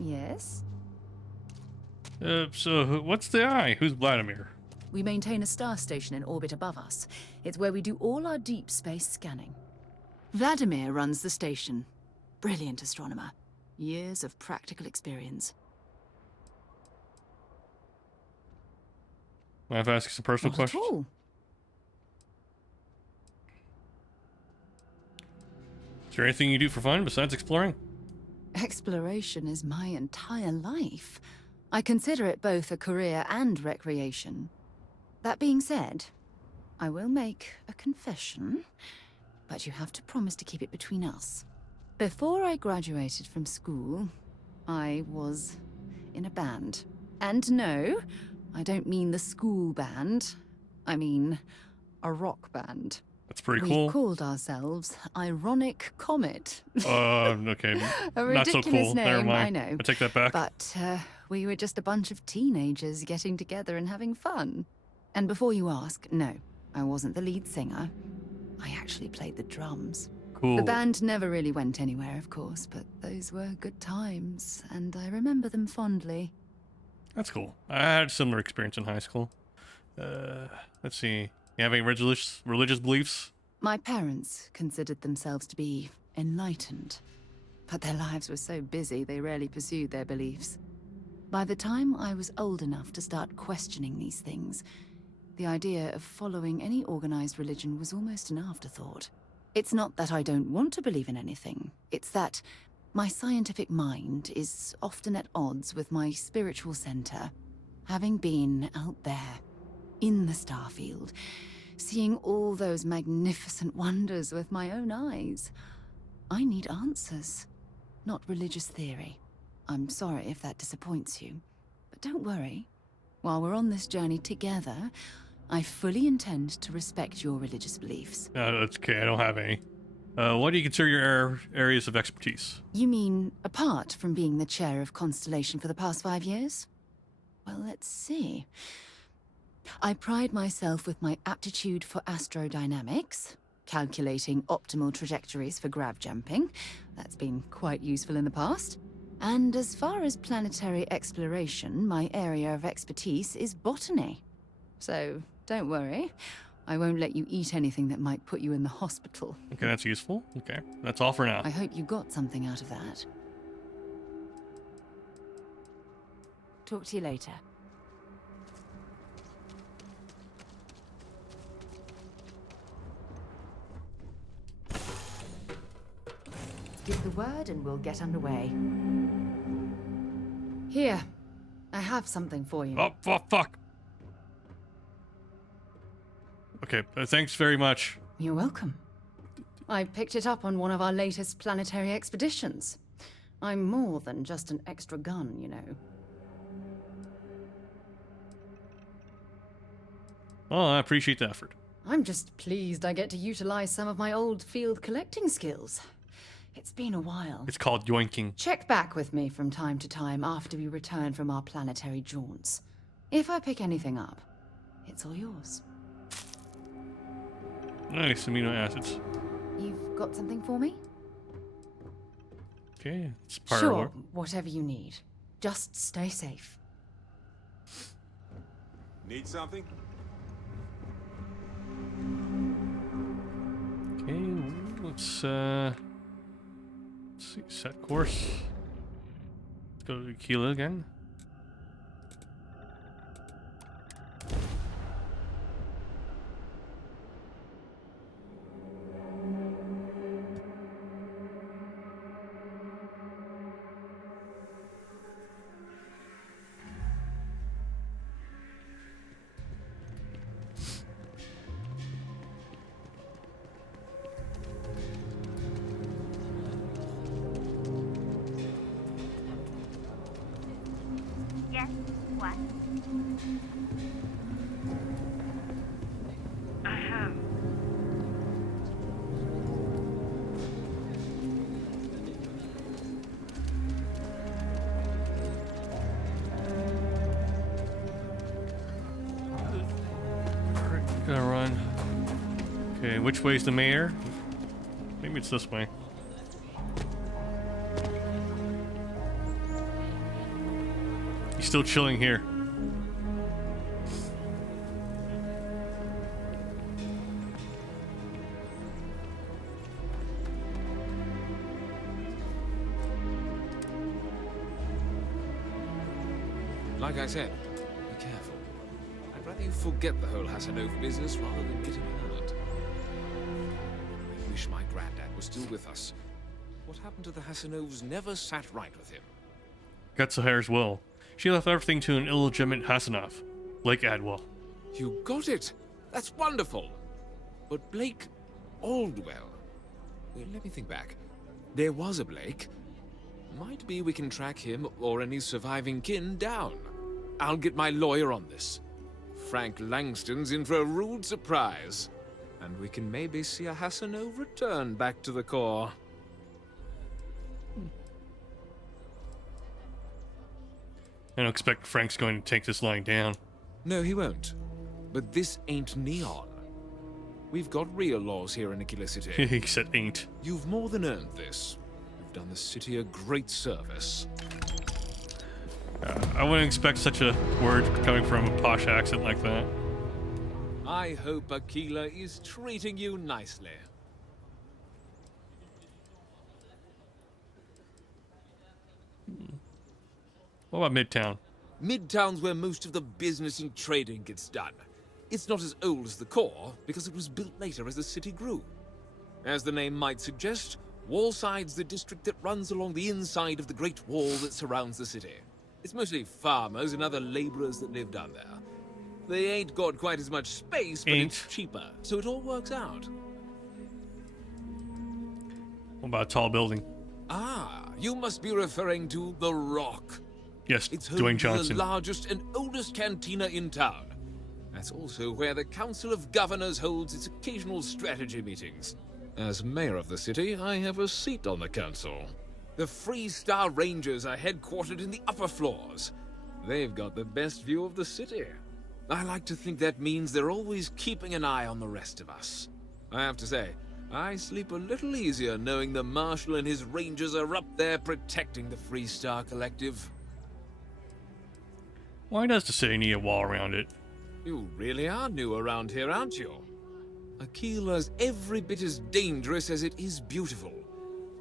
Yes? So what's the eye? Who's Vladimir? We maintain a star station in orbit above us. It's where we do all our deep space scanning. Vladimir runs the station. Brilliant astronomer. Years of practical experience. Mind if I ask you some personal questions? Not at all. Is there anything you do for fun besides exploring? Exploration is my entire life. I consider it both a career and recreation. That being said, I will make a confession, but you have to promise to keep it between us. Before I graduated from school, I was in a band. And no, I don't mean the school band. I mean, a rock band. That's pretty We cool. called ourselves Ironic Comet. Okay. A Not so ridiculous cool. name, Never mind. I know. I take that back. But we were just a bunch of teenagers getting together and having fun. And before you ask, no, I wasn't the lead singer. I actually played the drums. Cool. The band never really went anywhere, of course, but those were good times, and I remember them fondly. That's cool. I had a similar experience in high school. Let's see. You have any religious beliefs? My parents considered themselves to be enlightened, but their lives were so busy they rarely pursued their beliefs. By the time I was old enough to start questioning these things, the idea of following any organized religion was almost an afterthought. It's not that I don't want to believe in anything, it's that my scientific mind is often at odds with my spiritual center. Having been out there, in the Starfield, seeing all those magnificent wonders with my own eyes, I need answers, not religious theory. I'm sorry if that disappoints you, but don't worry. While we're on this journey together, I fully intend to respect your religious beliefs. That's okay. I don't have any. What do you consider your areas of expertise? You mean, apart from being the chair of Constellation for the past 5 years? Well, let's see. I pride myself with my aptitude for astrodynamics, calculating optimal trajectories for grav jumping. That's been quite useful in the past. And as far as planetary exploration, my area of expertise is botany. So, don't worry. I won't let you eat anything that might put you in the hospital. Okay, that's useful. Okay, that's all for now. I hope you got something out of that. Talk to you later. Give the word and we'll get underway. Here, I have something for you. Oh, fuck. Okay, thanks very much. You're welcome. I picked it up on one of our latest planetary expeditions. I'm more than just an extra gun, you know. Well, I appreciate the effort. I'm just pleased I get to utilize some of my old field collecting skills. It's been a while. It's called yoinking. Check back with me from time to time after we return from our planetary jaunts. If I pick anything up, it's all yours. Nice amino acids. You've got something for me? Okay, it's part Sure, of whatever you need. Just stay safe. Need something? Okay, let's see, set course. Let's go to Aquila again. Yes, what? Gonna run. Okay, which way's the mayor? Maybe it's this way. He's still chilling here. Like I said, be careful. I'd rather you forget the whole Hasanov business rather than getting hurt. I wish my granddad was still with us. What happened to the Hasanovs never sat right with him. Getzelhair's will. She left everything to an illegitimate Hasanov, Blake Adwell. You got it! That's wonderful! But Blake Aldwell... Well, let me think back. There was a Blake. Might be we can track him or any surviving kin down. I'll get my lawyer on this. Frank Langston's in for a rude surprise. And we can maybe see a Hassanov return back to the core. I don't expect Frank's going to take this lying down. No, he won't. But this ain't Neon. We've got real laws here in Aquila City. He said ain't. You've more than earned this. You've done the city a great service. I wouldn't expect such a word coming from a posh accent like that. I hope Aquila is treating you nicely. What about Midtown? Midtown's where most of the business and trading gets done. It's not as old as the core, because it was built later as the city grew. As the name might suggest, Wallside's the district that runs along the inside of the Great Wall that surrounds the city. It's mostly farmers and other laborers that live down there. They ain't got quite as much space, but it's cheaper, so it all works out. What about a tall building? Ah, you must be referring to The Rock. Yes, It's home Dwayne to Johnson. the largest and oldest cantina in town. That's also where the Council of Governors holds its occasional strategy meetings. As mayor of the city, I have a seat on the council. The Freestar Rangers are headquartered in the upper floors. They've got the best view of the city. I like to think that means they're always keeping an eye on the rest of us. I have to say, I sleep a little easier knowing the Marshal and his Rangers are up there protecting the Freestar Collective. Why does the city need a wall around it? You really are new around here, aren't you? Aquila's every bit as dangerous as it is beautiful.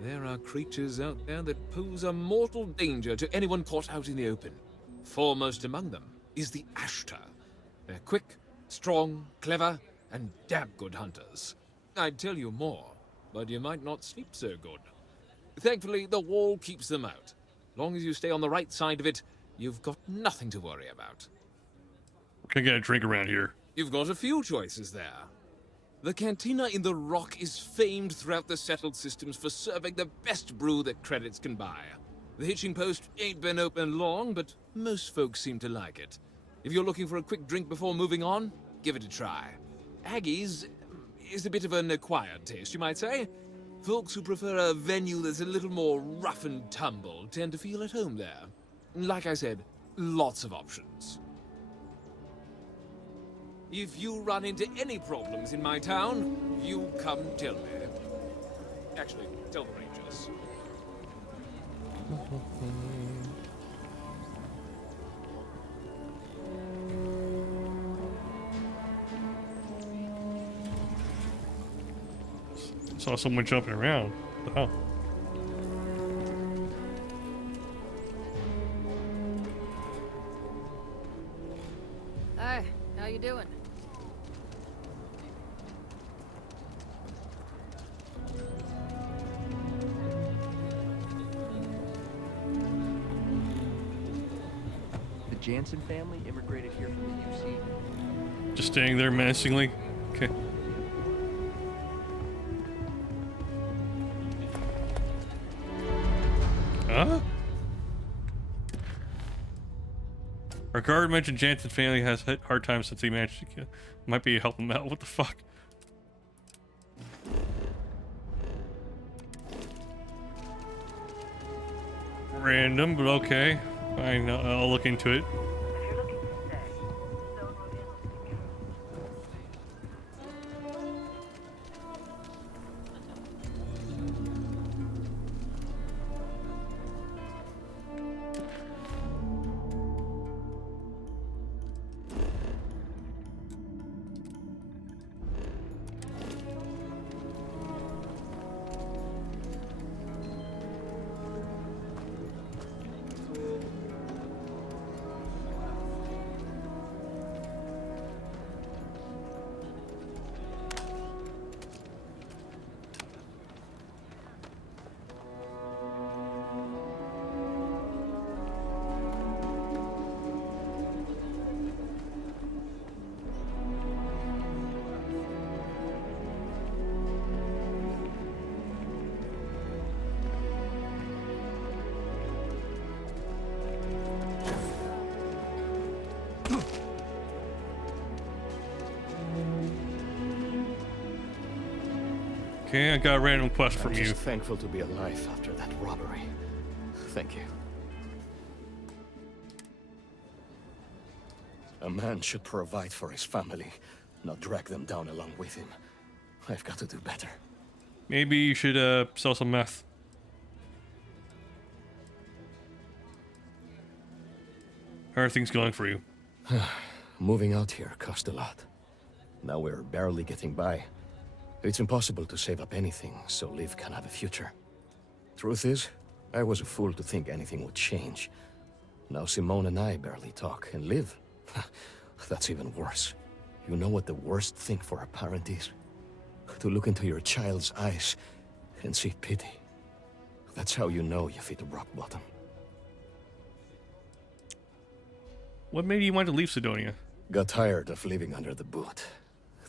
There are creatures out there that pose a mortal danger to anyone caught out in the open. Foremost among them is the Ashtar. They're quick, strong, clever, and damn good hunters. I'd tell you more, but you might not sleep so good. Thankfully, the wall keeps them out. Long as you stay on the right side of it, you've got nothing to worry about. Can I get a drink around here? You've got a few choices there. The cantina in the Rock is famed throughout the settled systems for serving the best brew that credits can buy. The hitching post ain't been open long, but most folks seem to like it. If you're looking for a quick drink before moving on, give it a try. Aggie's is a bit of an acquired taste, you might say. Folks who prefer a venue that's a little more rough and tumble tend to feel at home there. Like I said, lots of options. If you run into any problems in my town, you come tell me. Actually, tell the Rangers. Saw someone jumping around. What the hell? Hi, how you doing? The Jansen family immigrated here from the UC. Just standing there menacingly. Okay. Huh? Our guard mentioned Jansen's family has hit hard times since he managed to kill. Might be helping him out. What the fuck? Random, but okay. Fine, I'll look into it. Okay, I got a random quest I'm from you. just thankful to be alive after that robbery. Thank you. A man should provide for his family, not drag them down along with him. I've got to do better. Maybe you should sell some meth. How are things going for you? Moving out here cost a lot. Now we're barely getting by. It's impossible to save up anything so Liv can have a future. Truth is, I was a fool to think anything would change. Now Simone and I barely talk, and Liv, that's even worse. You know what the worst thing for a parent is? To look into your child's eyes and see pity. That's how you know you've hit rock bottom. What made you want to leave Sidonia? Got tired of living under the boot.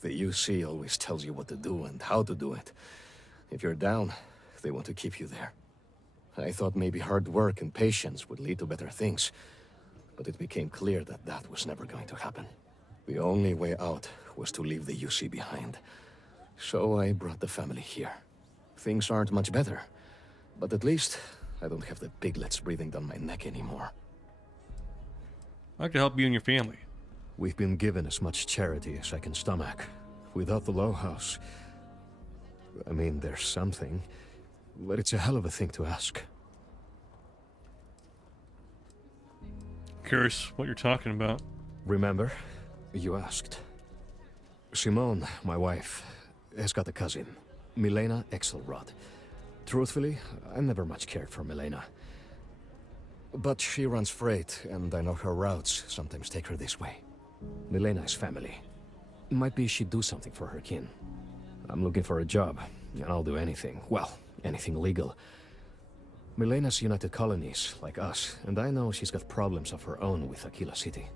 The UC always tells you what to do and how to do it. If you're down, they want to keep you there. I thought maybe hard work and patience would lead to better things, but it became clear that that was never going to happen. The only way out was to leave the UC behind. So I brought the family here. Things aren't much better, but at least I don't have the piglets breathing down my neck anymore. I'd like to help you and your family. We've been given as much charity as I can stomach. Without the Low House, I mean, there's something, but it's a hell of a thing to ask. Curious what you're talking about. Remember, you asked. Simone, my wife, has got a cousin, Milena Exelrod. Truthfully, I never much cared for Milena. But she runs freight, and I know her routes sometimes take her this way. Milena is family. Might be she'd do something for her kin. I'm looking for a job, and I'll do anything. Well, anything legal. Milena's United Colonies, like us, and I know she's got problems of her own with Aquila City.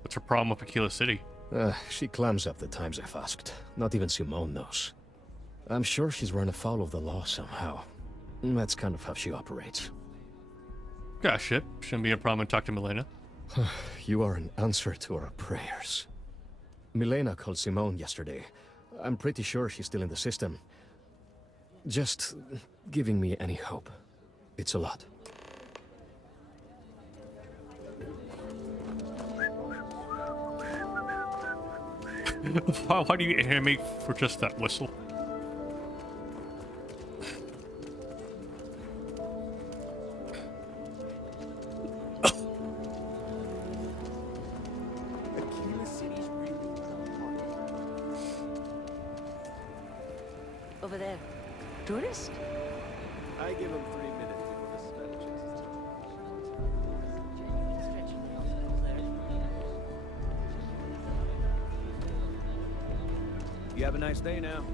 What's her problem with Aquila City? She clams up the times I've asked. Not even Simone knows. I'm sure she's run afoul of the law somehow. That's kind of how she operates. Gosh, shit. Shouldn't be a problem to talk to Milena. You are an answer to our prayers. Milena called Simone yesterday. I'm pretty sure she's still in the system. Just giving me any hope. It's a lot. Why do you animate for just that whistle? Over there. Tourist? I give him 3 minutes before the smell chases him. You have a nice day now.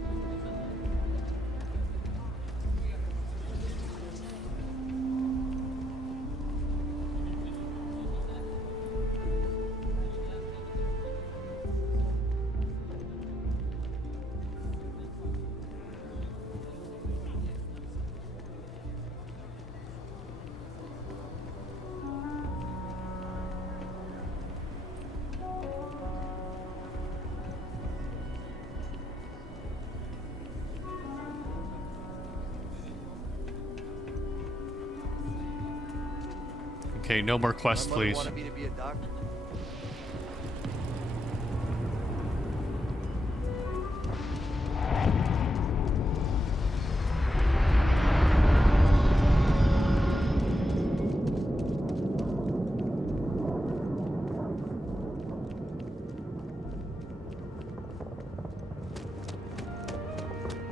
Okay, no more quests, please. Wanted me to be a doctor.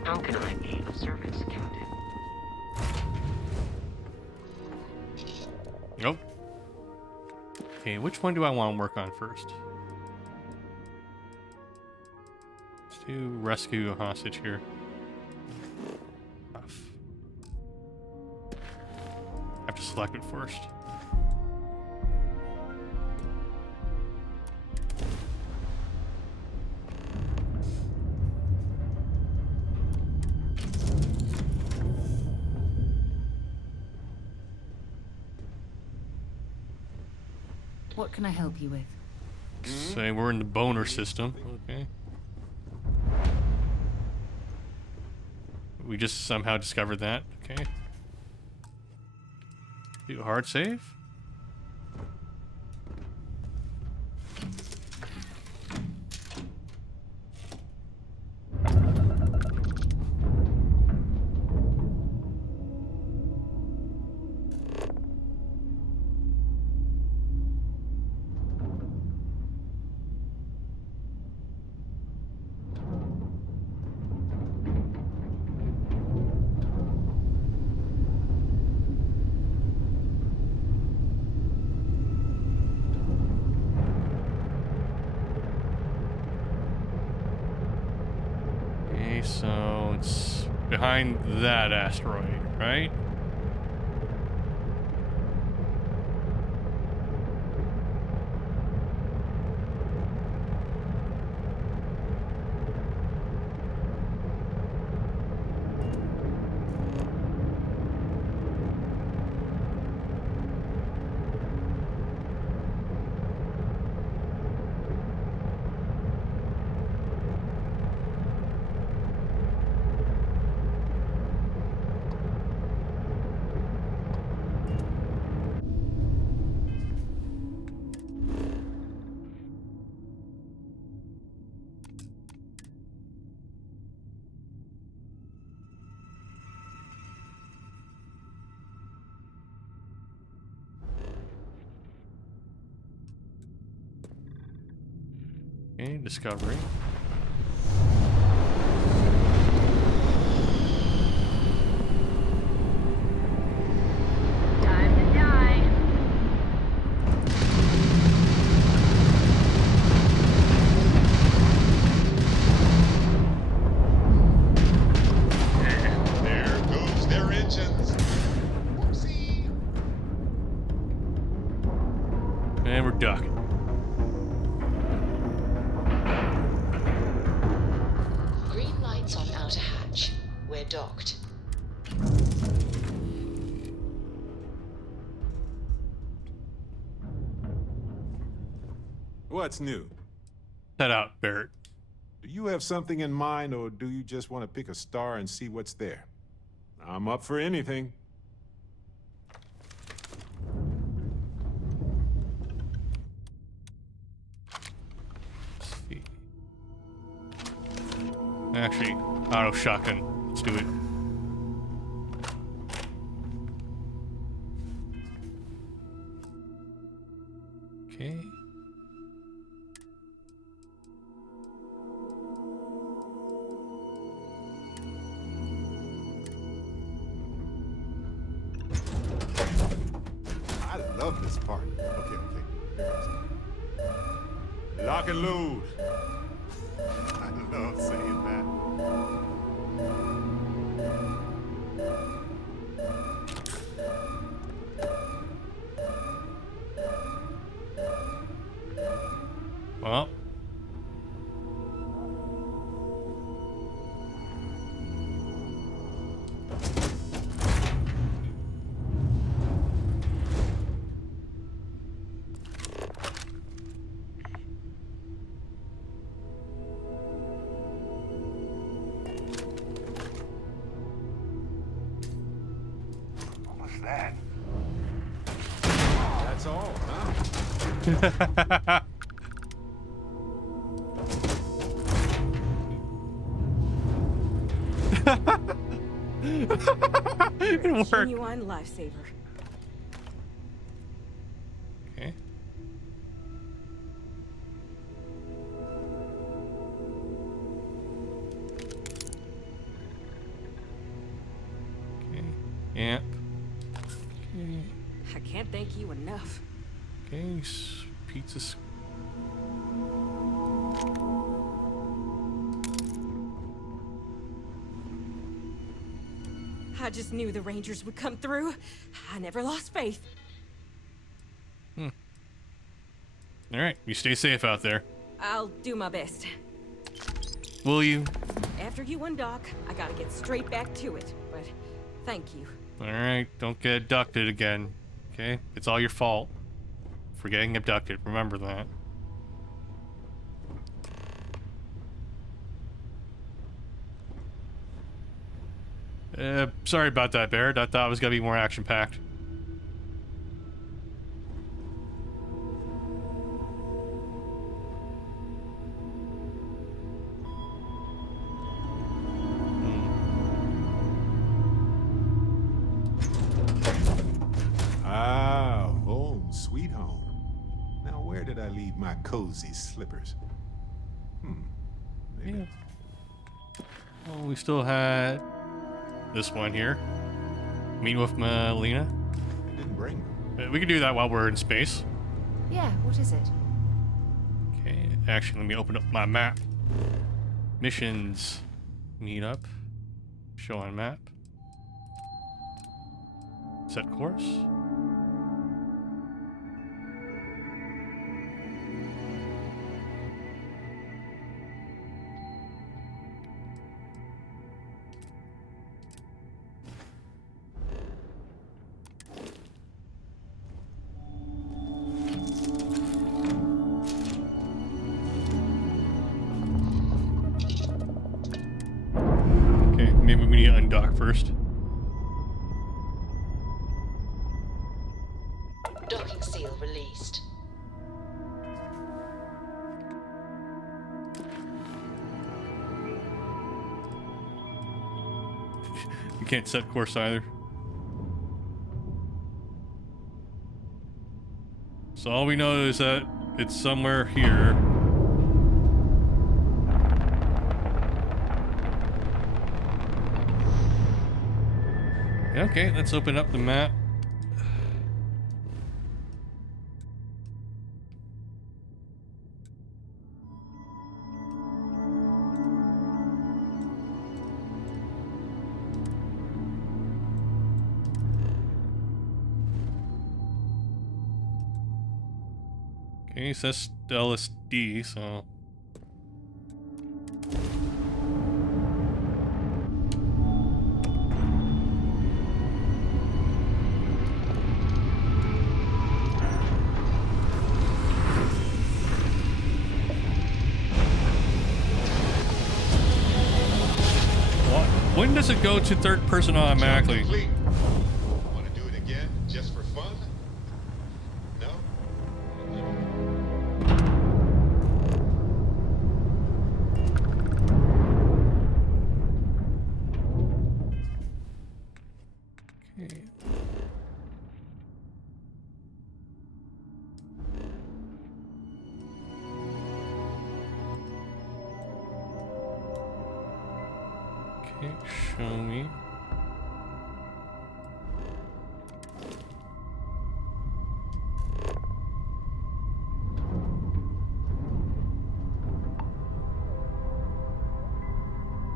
How can I be of service, Captain? Nope. Okay, which one do I want to work on first? Let's do rescue a hostage here. Tough. I have to select it first. What can I help you with? Say we're in the boner system. Okay. We just somehow discovered that. Okay. Do a hard save? Okay, so it's behind that asteroid, right? Okay, discovery. Time to die. There goes their engines. Whoopsie. And we're docking. Green lights on outer hatch. We're docked. What's new? Set out, Barrett. Do you have something in mind, or do you just want to pick a star and see what's there? I'm up for anything. Actually, auto shotgun. Let's do it. Okay. I love this part. Okay. Here goes. Lock and load. I love saying that. Well. What's that? That's all, huh? It worked. Genuine lifesaver. Okay. Okay. Amp. Okay. I can't thank you enough. Okay. Pizza. I just knew the Rangers would come through. I never lost faith. All right. You stay safe out there. I'll do my best. Will you? After you undock, I gotta get straight back to it. But thank you. All right. Don't get abducted again. Okay? It's all your fault for getting abducted. Remember that. Sorry about that, Barrett. I thought it was gonna be more action-packed. Ah, home, sweet home. Now, where did I leave my cozy slippers? Maybe. Yeah. Well, we still had this one here. Meet with Melina. I didn't bring them. We can do that while we're in space. Yeah, what is it? Okay, actually, let me open up my map. Missions. Meet up. Show on map. Set course. Okay, maybe we need to undock first. Docking seal released. You can't set course either. So all we know is that it's somewhere here. Okay, let's open up the map. Okay, so that's LSD, so... When does it go to third person automatically? Want to do it again, just for fun? No? Okay. Okay, show me.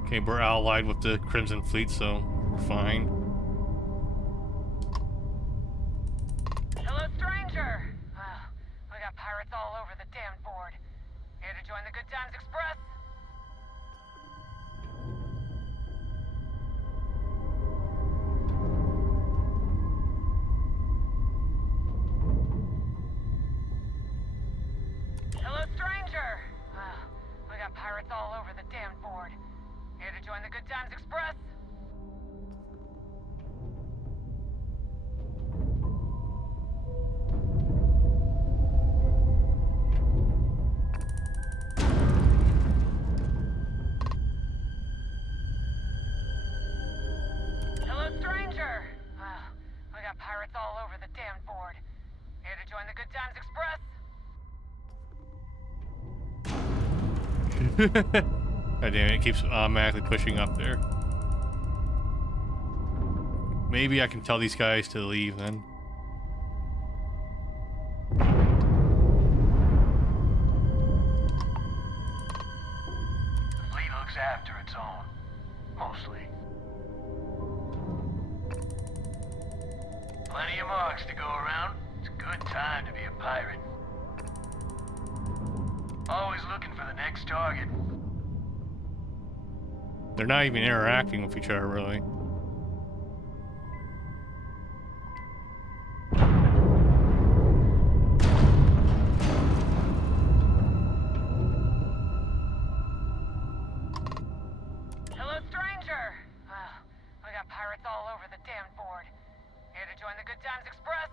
Okay, we're allied with the Crimson Fleet, so we're fine. Hello, stranger. We got pirates all over the damn board. Here to join the Good Times Express? Hello, stranger. We got pirates all over the damn board. Here to join the Good Times Express? Hello, stranger. We got pirates all over the damn board. Here to join the Good Times Express? God damn it keeps automatically pushing up there. Maybe I can tell these guys to leave then. The fleet looks after its own. Mostly. Plenty of marks to go around. It's a good time to be a pirate. Always looking for the next target. They're not even interacting with each other, really. Hello, stranger. We got times express.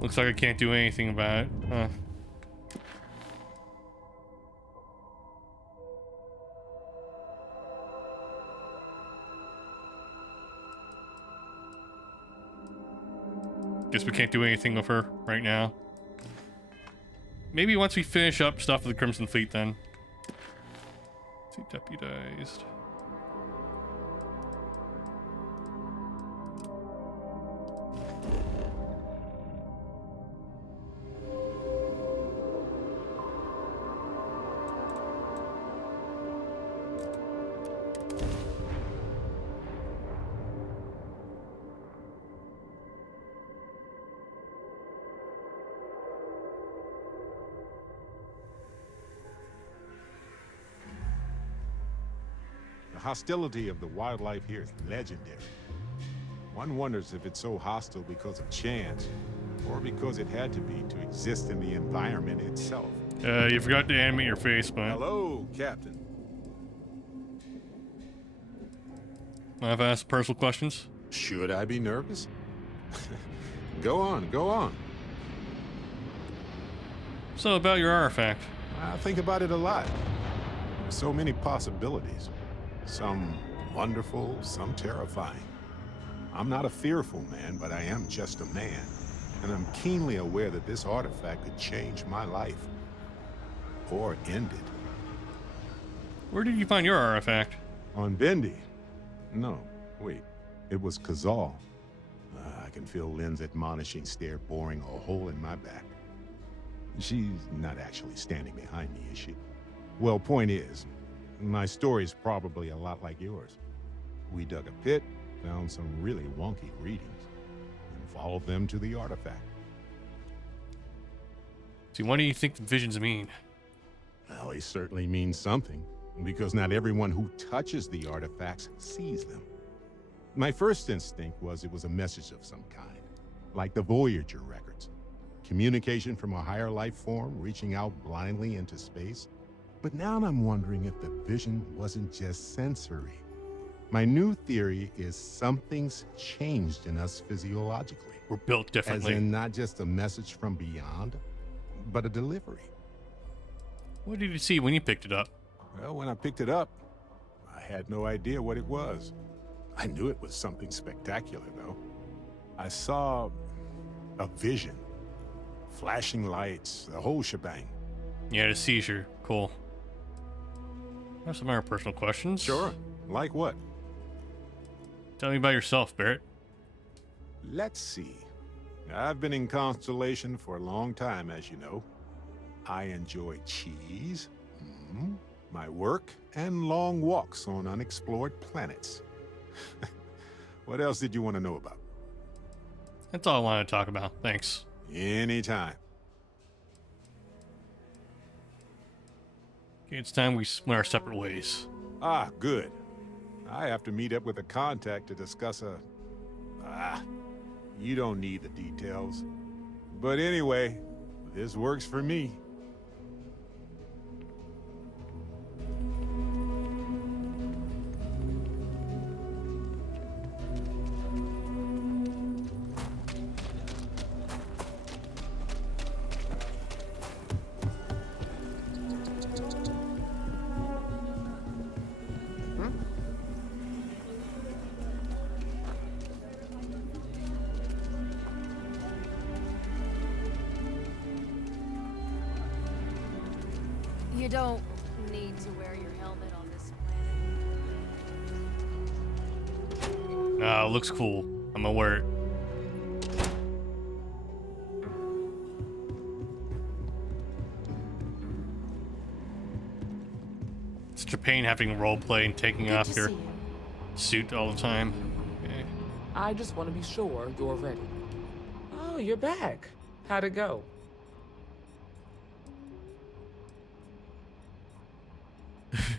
Looks like I can't do anything about it. Huh. Guess we can't do anything with her right now. Maybe once we finish up stuff with the Crimson Fleet then. Let's see, deputized. The hostility of the wildlife here is legendary. One wonders if it's so hostile because of chance, or because it had to be to exist in the environment itself. You forgot to animate your face, but... Hello, Captain. I've asked personal questions. Should I be nervous? Go on, go on. So, about your artifact. I think about it a lot. So many possibilities. Some wonderful, some terrifying. I'm not a fearful man, but I am just a man. And I'm keenly aware that this artifact could change my life. Or end it. Where did you find your artifact? On Bendy. No, wait. It was Kazal. I can feel Lynn's admonishing stare boring a hole in my back. She's not actually standing behind me, is she? Well, point is, my story's probably a lot like yours. We dug a pit, found some really wonky readings, and followed them to the artifact. See, what do you think the visions mean? Well, they certainly mean something, because not everyone who touches the artifacts sees them. My first instinct was it was a message of some kind, like the Voyager records. Communication from a higher life form reaching out blindly into space. But now I'm wondering if the vision wasn't just sensory. My new theory is something's changed in us physiologically. We're built differently. As in not just a message from beyond, but a delivery. What did you see when you picked it up? Well, when I picked it up, I had no idea what it was. I knew it was something spectacular, though. I saw a vision. Flashing lights, the whole shebang. You had a seizure. Cool. I have some more personal questions. Sure. Like what? Tell me about yourself, Barrett. Let's see. I've been in Constellation for a long time, as you know. I enjoy cheese, my work, and long walks on unexplored planets. What else did you want to know about? That's all I wanted to talk about. Thanks. Anytime. Okay, it's time we went our separate ways. Ah, good. I have to meet up with a contact to discuss a... you don't need the details. But anyway, this works for me. You don't need to wear your helmet on this planet. Looks cool. I'm gonna wear it. It's such a pain having roleplay and taking off your suit all the time. Okay. I just want to be sure you're ready. Oh, you're back. How'd it go?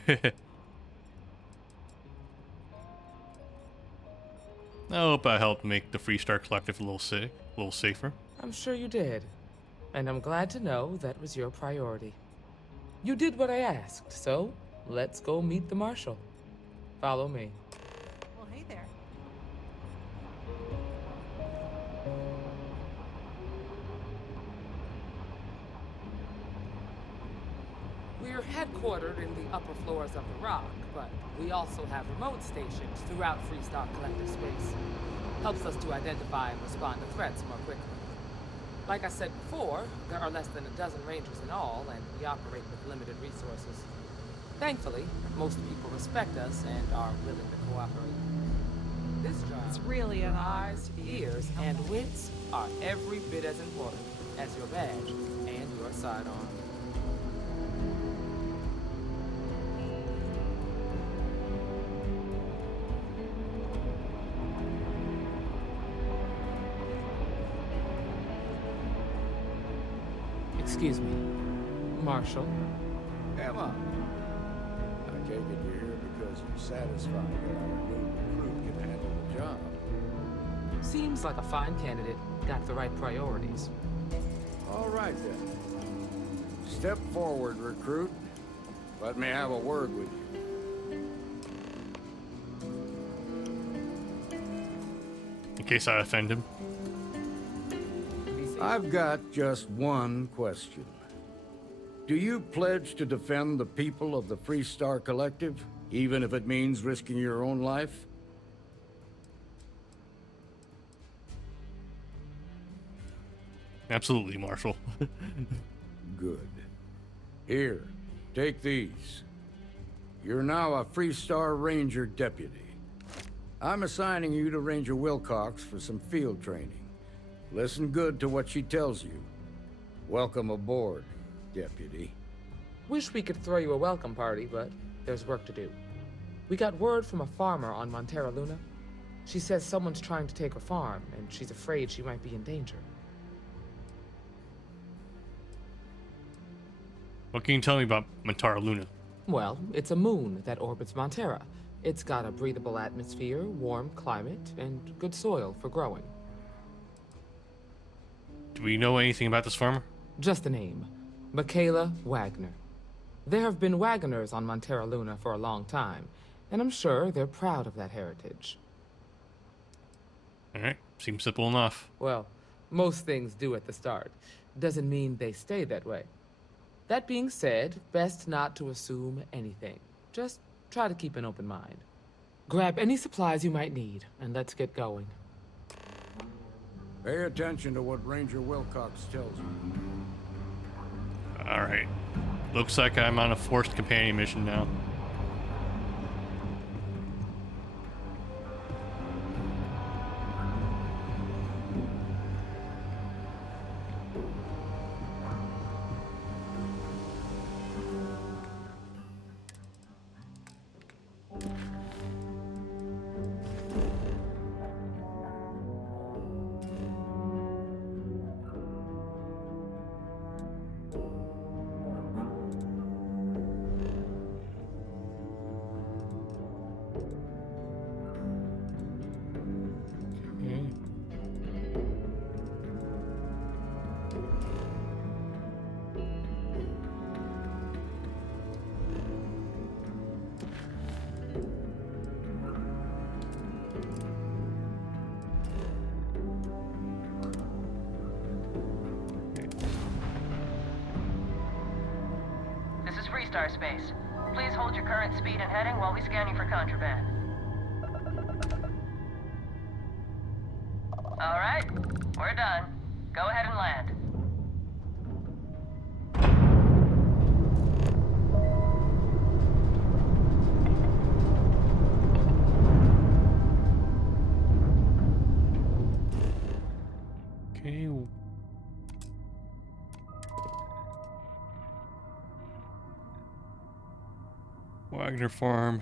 I hope I helped make the Freestar Collective a little safer. I'm sure you did. And I'm glad to know that was your priority. You did what I asked, so let's go meet the Marshal. Follow me. Well, hey there. We're headquartered in the upper floors of the Rock, but we also have remote stations throughout Freestar Collective space. Helps us to identify and respond to threats more quickly. Like I said before, there are less than a dozen Rangers in all, and we operate with limited resources. Thankfully, most people respect us and are willing to cooperate. This job, It's really an eyes, ears, and wits are every bit as important as your badge and your sidearm. Excuse me, Marshall. Emma, I take it you're here because you're satisfied that our new recruit can handle the job. Seems like a fine candidate. Got the right priorities. All right, then. Step forward, recruit. Let me have a word with you. In case I offend him. I've got just one question. Do you pledge to defend the people of the Freestar Collective, even if it means risking your own life? Absolutely, Marshal. Good. Here, take these. You're now a Freestar Ranger deputy. I'm assigning you to Ranger Wilcox for some field training. Listen good to what she tells you. Welcome aboard, deputy. Wish we could throw you a welcome party, but there's work to do. We got word from a farmer on Montera Luna. She says someone's trying to take her farm, and she's afraid she might be in danger. What can you tell me about Montara Luna? Well, it's a moon that orbits Montera. It's got a breathable atmosphere, warm climate, and good soil for growing. Do we know anything about this farmer? Just a name. Michaela Wagner. There have been Wagoners on Montera Luna for a long time, and I'm sure they're proud of that heritage. Alright, seems simple enough. Well, most things do at the start. Doesn't mean they stay that way. That being said, best not to assume anything. Just try to keep an open mind. Grab any supplies you might need, and let's get going. Pay attention to what Ranger Wilcox tells you. Alright. Looks like I'm on a forced companion mission now. Freestar space. Please hold your current speed and heading while we scan you for contraband. All right, we're done. Go ahead and land. Okay. Wagner Farm.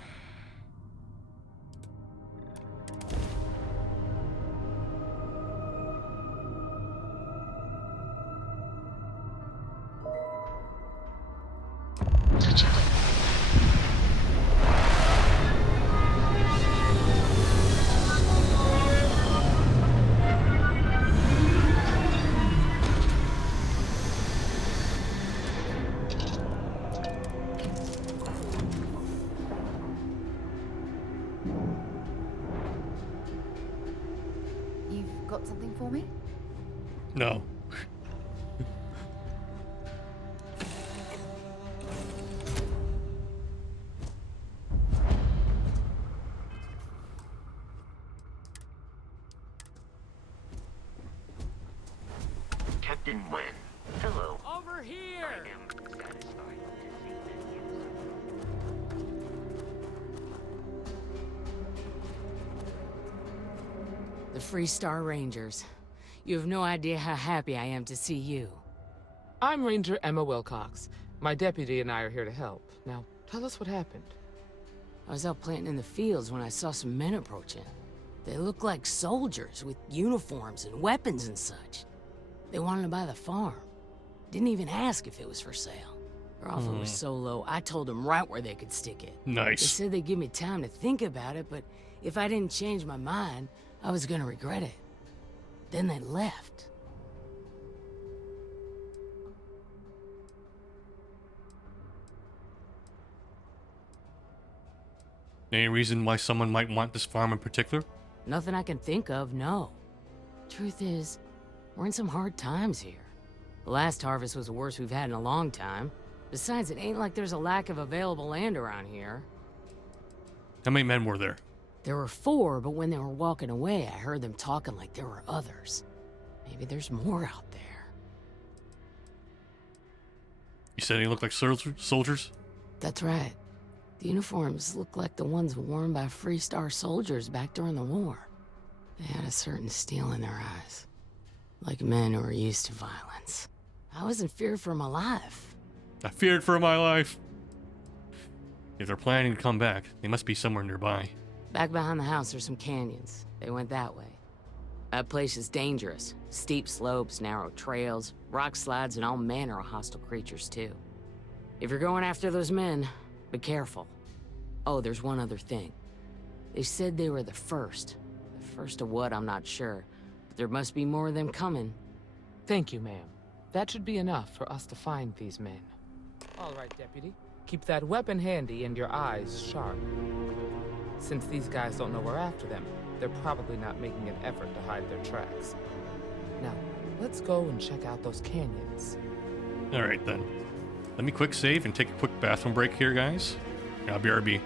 Got something for me? No. Captain Wen. Hello. Over here! I am satisfied to see that you. The Free Star Rangers. You have no idea how happy I am to see you. I'm Ranger Emma Wilcox. My deputy and I are here to help. Now, tell us what happened. I was out planting in the fields when I saw some men approaching. They looked like soldiers with uniforms and weapons and such. They wanted to buy the farm. Didn't even ask if it was for sale. Their offer was so low, I told them right where they could stick it. Nice. They said they'd give me time to think about it, but if I didn't change my mind, I was gonna regret it. Then they left. Any reason why someone might want this farm in particular? Nothing I can think of, no. Truth is, we're in some hard times here. The last harvest was the worst we've had in a long time. Besides, it ain't like there's a lack of available land around here. How many men were there? There were 4, but when they were walking away, I heard them talking like there were others. Maybe there's more out there. You said they looked like soldiers? That's right. The uniforms looked like the ones worn by Free Star soldiers back during the war. They had a certain steel in their eyes. Like men who were used to violence. I was in fear for my life. I feared for my life. If they're planning to come back, they must be somewhere nearby. Back behind the house, there's some canyons. They went that way. That place is dangerous. Steep slopes, narrow trails, rock slides, and all manner of hostile creatures, too. If you're going after those men, be careful. Oh, there's one other thing. They said they were the first. The first of what, I'm not sure. But there must be more of them coming. Thank you, ma'am. That should be enough for us to find these men. All right, Deputy. Keep that weapon handy and your eyes sharp. Since these guys don't know we're after them, they're probably not making an effort to hide their tracks. Now, let's go and check out those canyons. Alright then. Let me quick save and take a quick bathroom break here, guys. I'll be RB.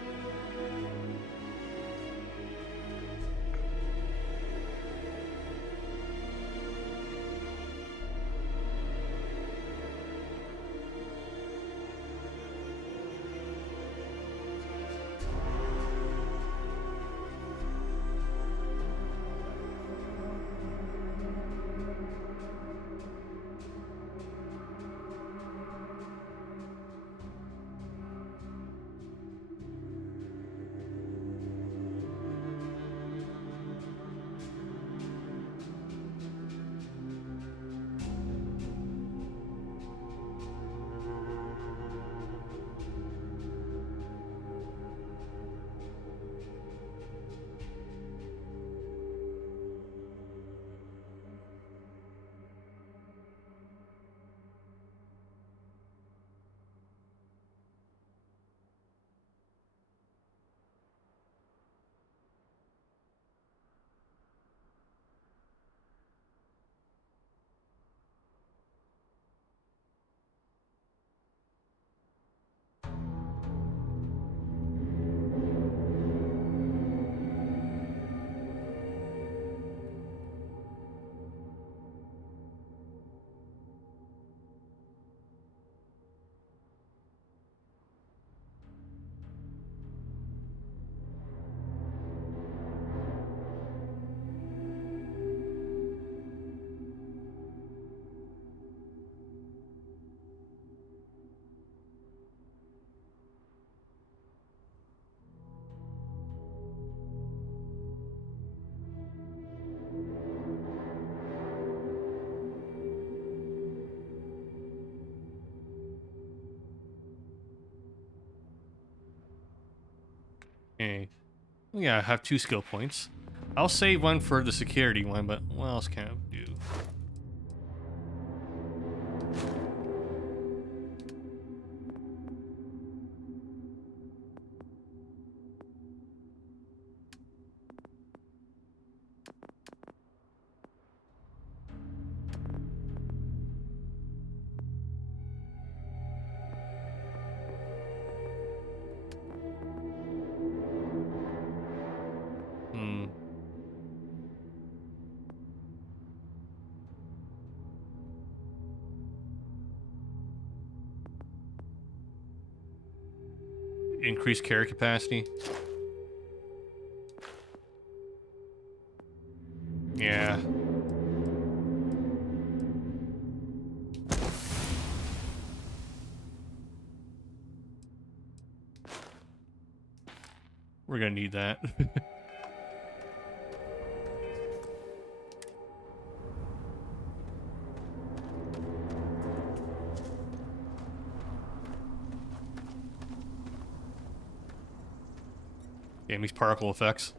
Okay. Yeah, I have 2 skill points. I'll save one for the security one, but what else can I do? increased carry capacity. Yeah. We're gonna need that. Damn, these particle effects.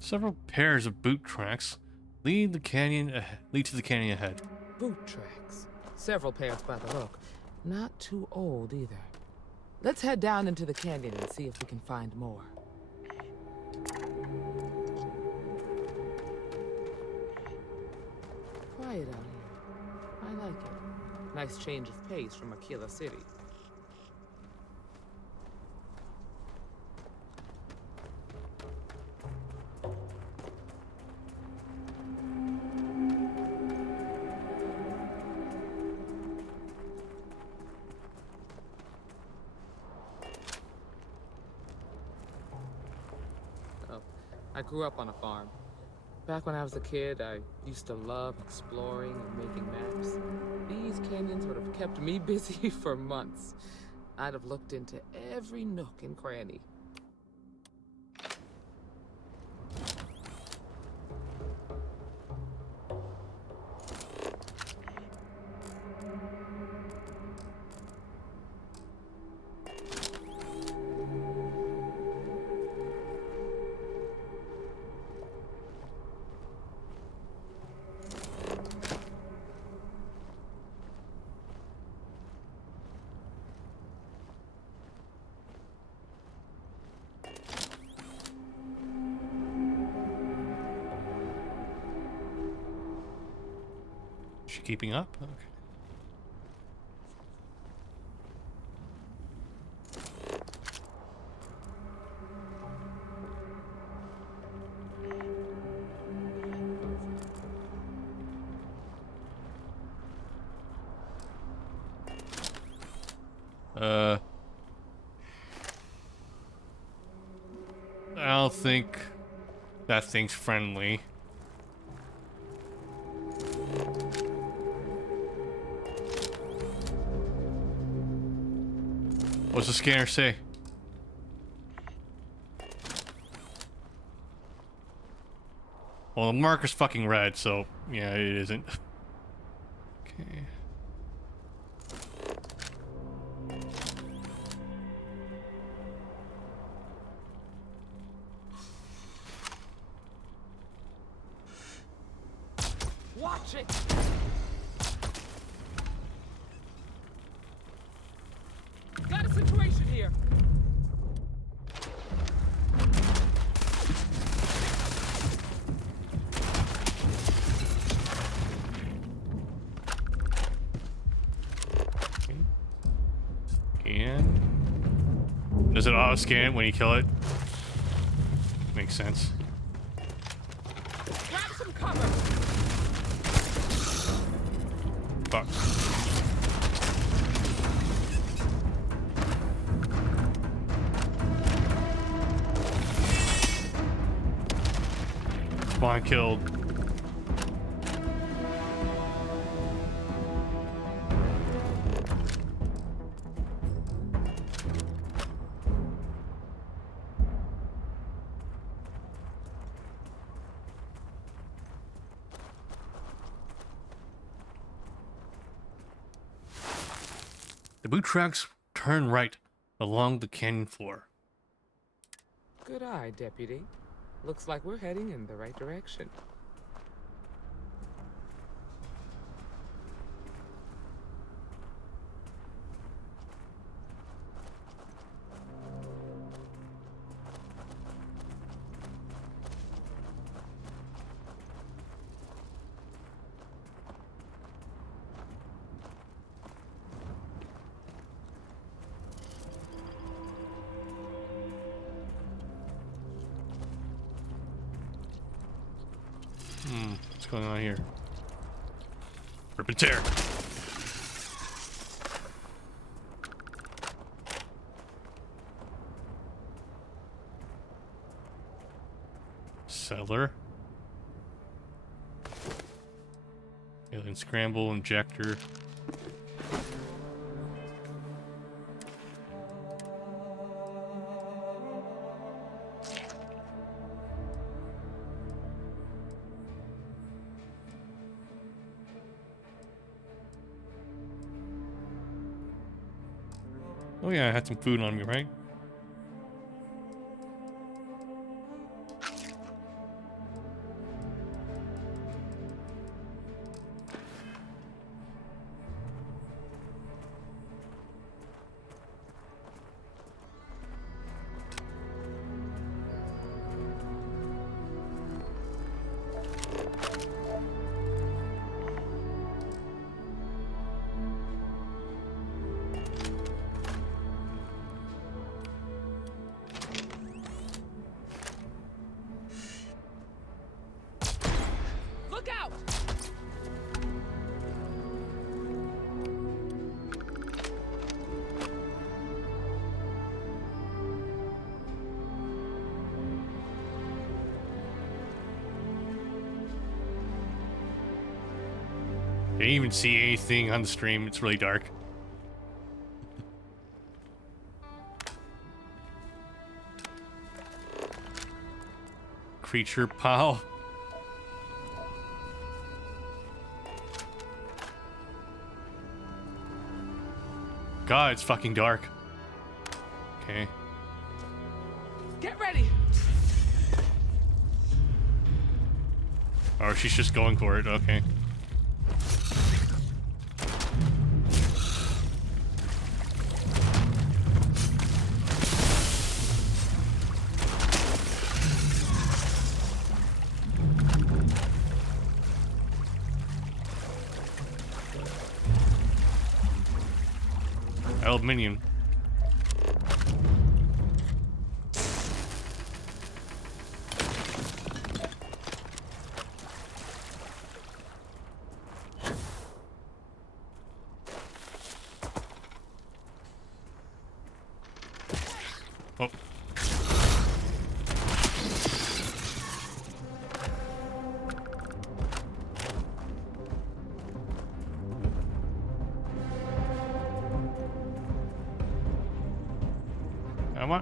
Several pairs of boot tracks lead to the canyon ahead. Boot tracks. Several pairs by the look. Not too old either. Let's head down into the canyon and see if we can find more. Quiet out here. I like it. Nice change of pace from Aquila City. I grew up on a farm. Back when I was a kid, I used to love exploring and making maps. These canyons would have kept me busy for months. I'd have looked into every nook and cranny. She keeping up? Okay. I don't think that thing's friendly. What's the scanner say? Well, the marker's fucking red, so yeah, it isn't. Okay. Watch it! Got a situation here. And does it auto scan when you kill it? Makes sense. Grab some cover. Fuck. Spawn killed. The boot tracks turn right along the canyon floor. Good eye, Deputy. Looks like we're heading in the right direction. What's going on here? Rip and tear. Cellar. Alien scramble injector. Oh yeah, I had some food on me, right? Look out! Can't even see anything on the stream. It's really dark. Creature pal. God, it's fucking dark. Okay. Get ready! Oh, she's just going for it. Okay. Aluminium. Oh.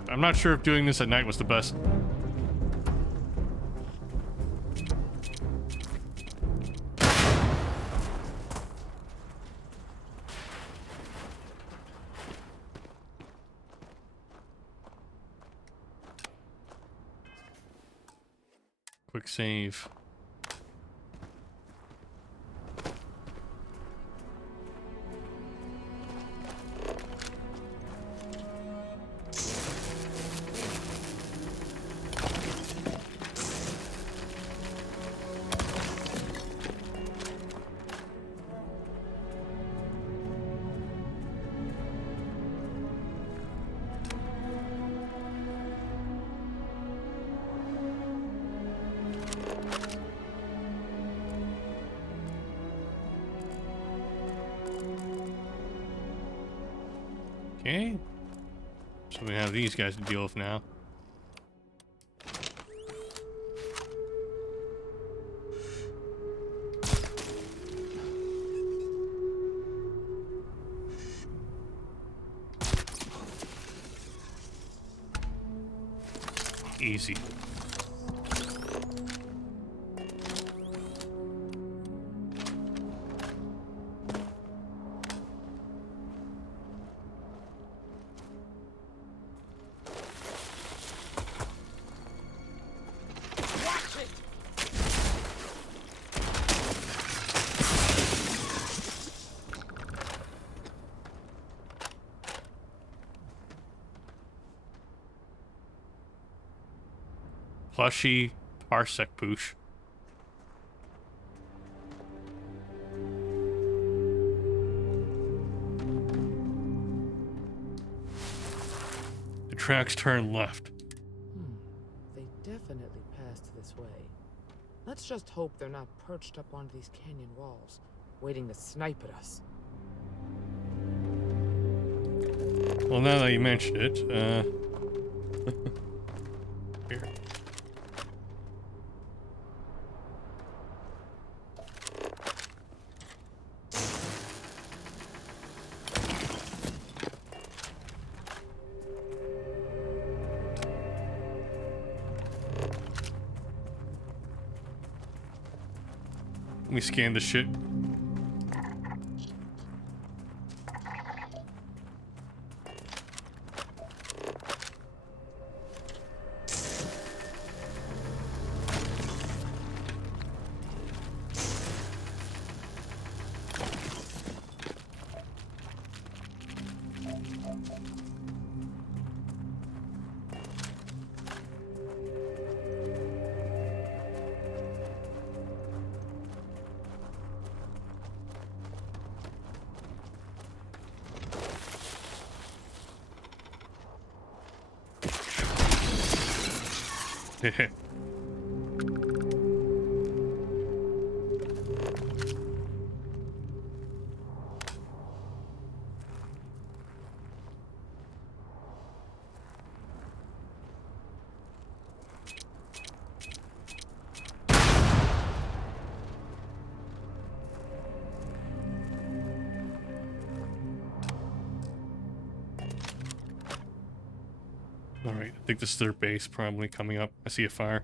I'm not sure if doing this at night was the best. Quick save. Okay. So we have these guys to deal with now. Easy. Plushy Parsec Poosh. The tracks turn left. They definitely passed this way. Let's just hope they're not perched up onto these canyon walls, waiting to snipe at us. Well, now that you mentioned it, here. Let me scan the shit. Alright, I think this is their base probably coming up. I see a fire.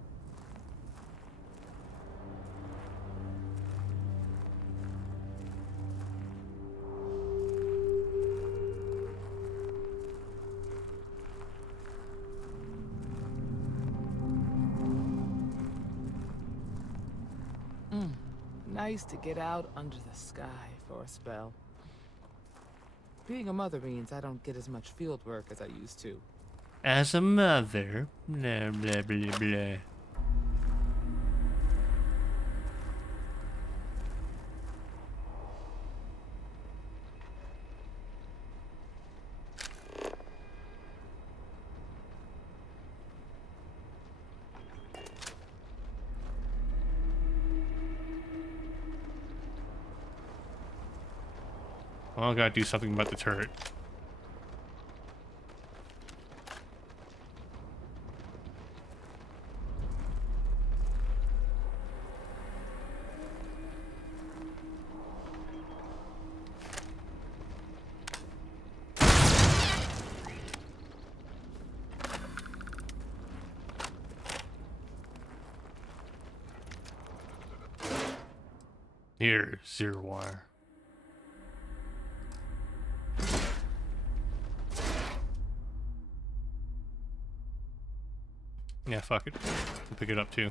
Nice to get out under the sky for a spell. Being a mother means I don't get as much field work as I used to. As a mother, blah blah blah blah. Well, I gotta do something about the turret. Here, zero wire. Yeah, fuck it. I'll pick it up too.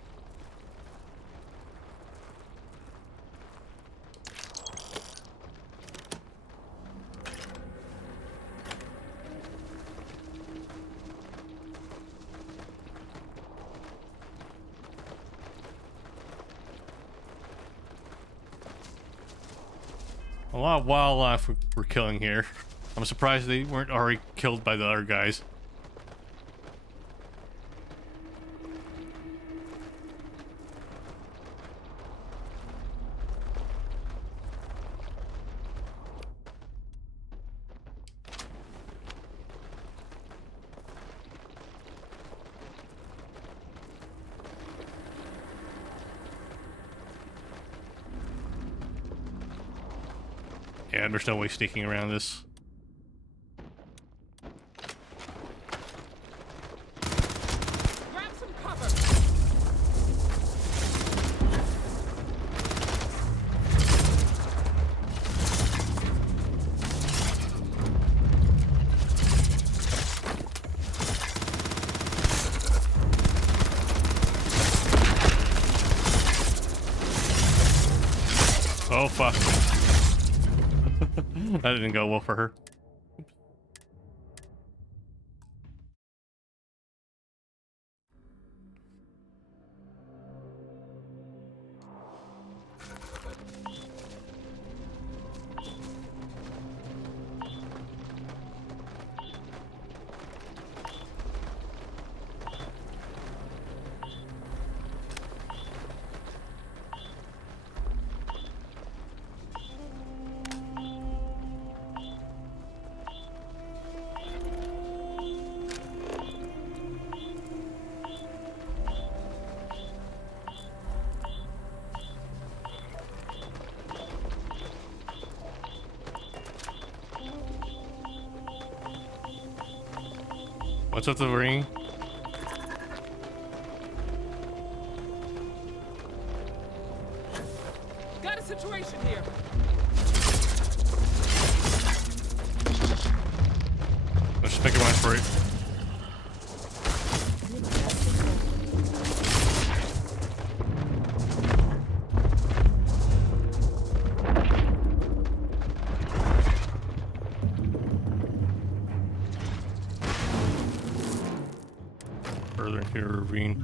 A lot of wildlife we're killing here. I'm surprised they weren't already killed by the other guys. Yeah, there's no way sneaking around this. Grab some cover. Oh fuck. That didn't go well for her. What's up the ring? Got a situation here. Let's just make a run for it. Further into the ravine.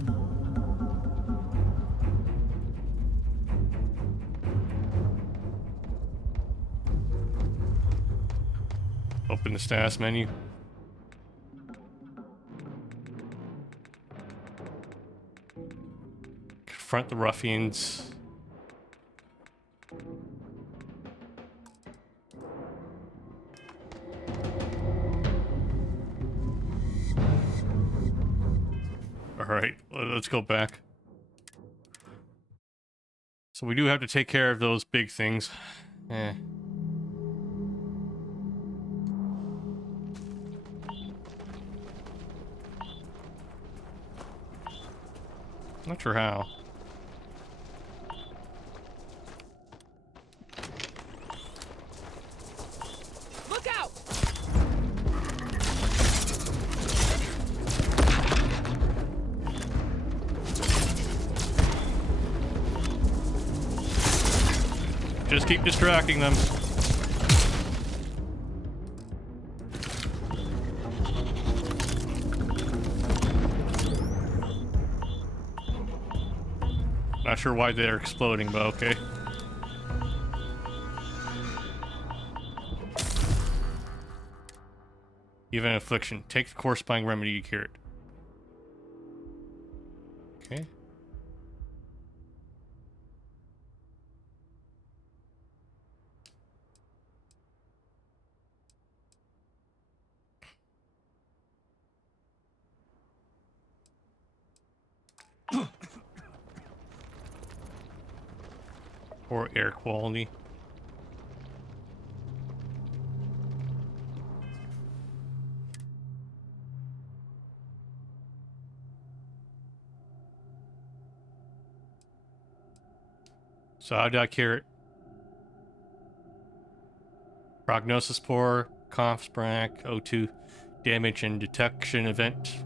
Open the status menu. Confront the ruffians. Alright, let's go back. So we do have to take care of those big things. Eh. Not sure how. Look out! Just keep distracting them. Not sure why they're exploding, but okay. You have an affliction. Take the corresponding remedy to cure it. Okay. Or air quality. So how did I cure it? Prognosis poor, cough, sprack, O2 damage and detection event.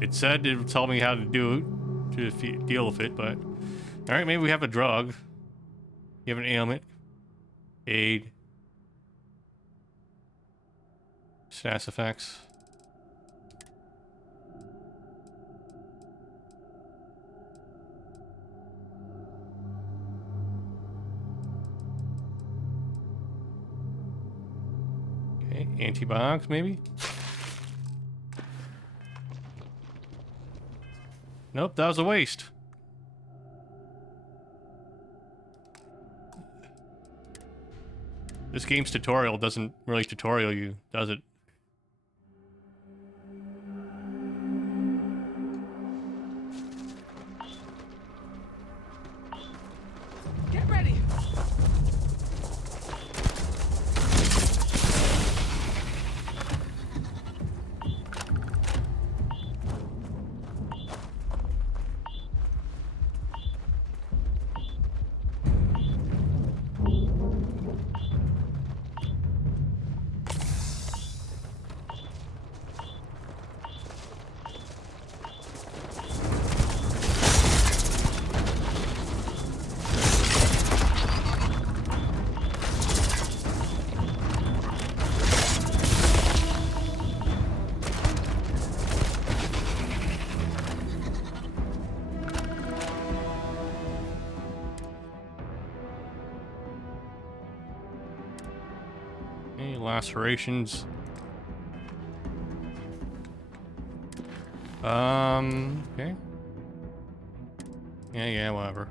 It said it would tell me how to do it, to deal with it, but... Alright, maybe we have a drug. You have an ailment. Aid. Status effects. Okay, antibiotics maybe? Nope, that was a waste. This game's tutorial doesn't really tutorial you, does it? Get ready. Okay, lacerations. Okay. Yeah, whatever.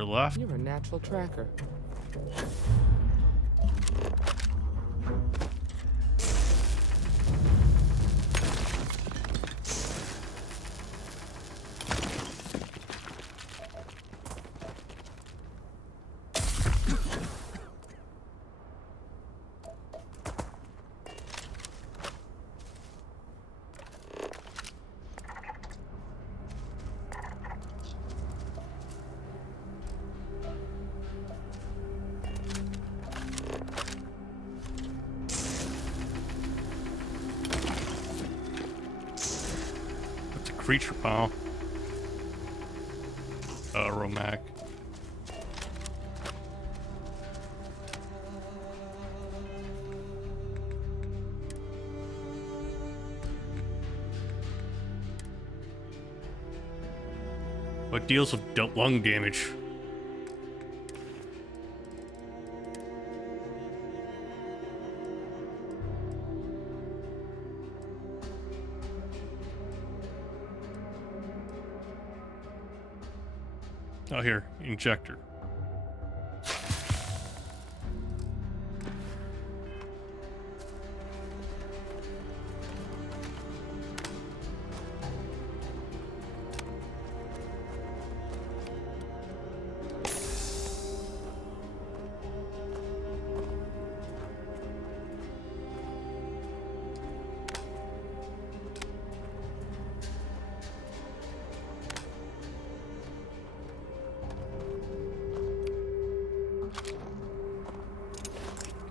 your left. You're a natural tracker. Creature pile. Romac. What deals with lung damage? Oh, here, injector.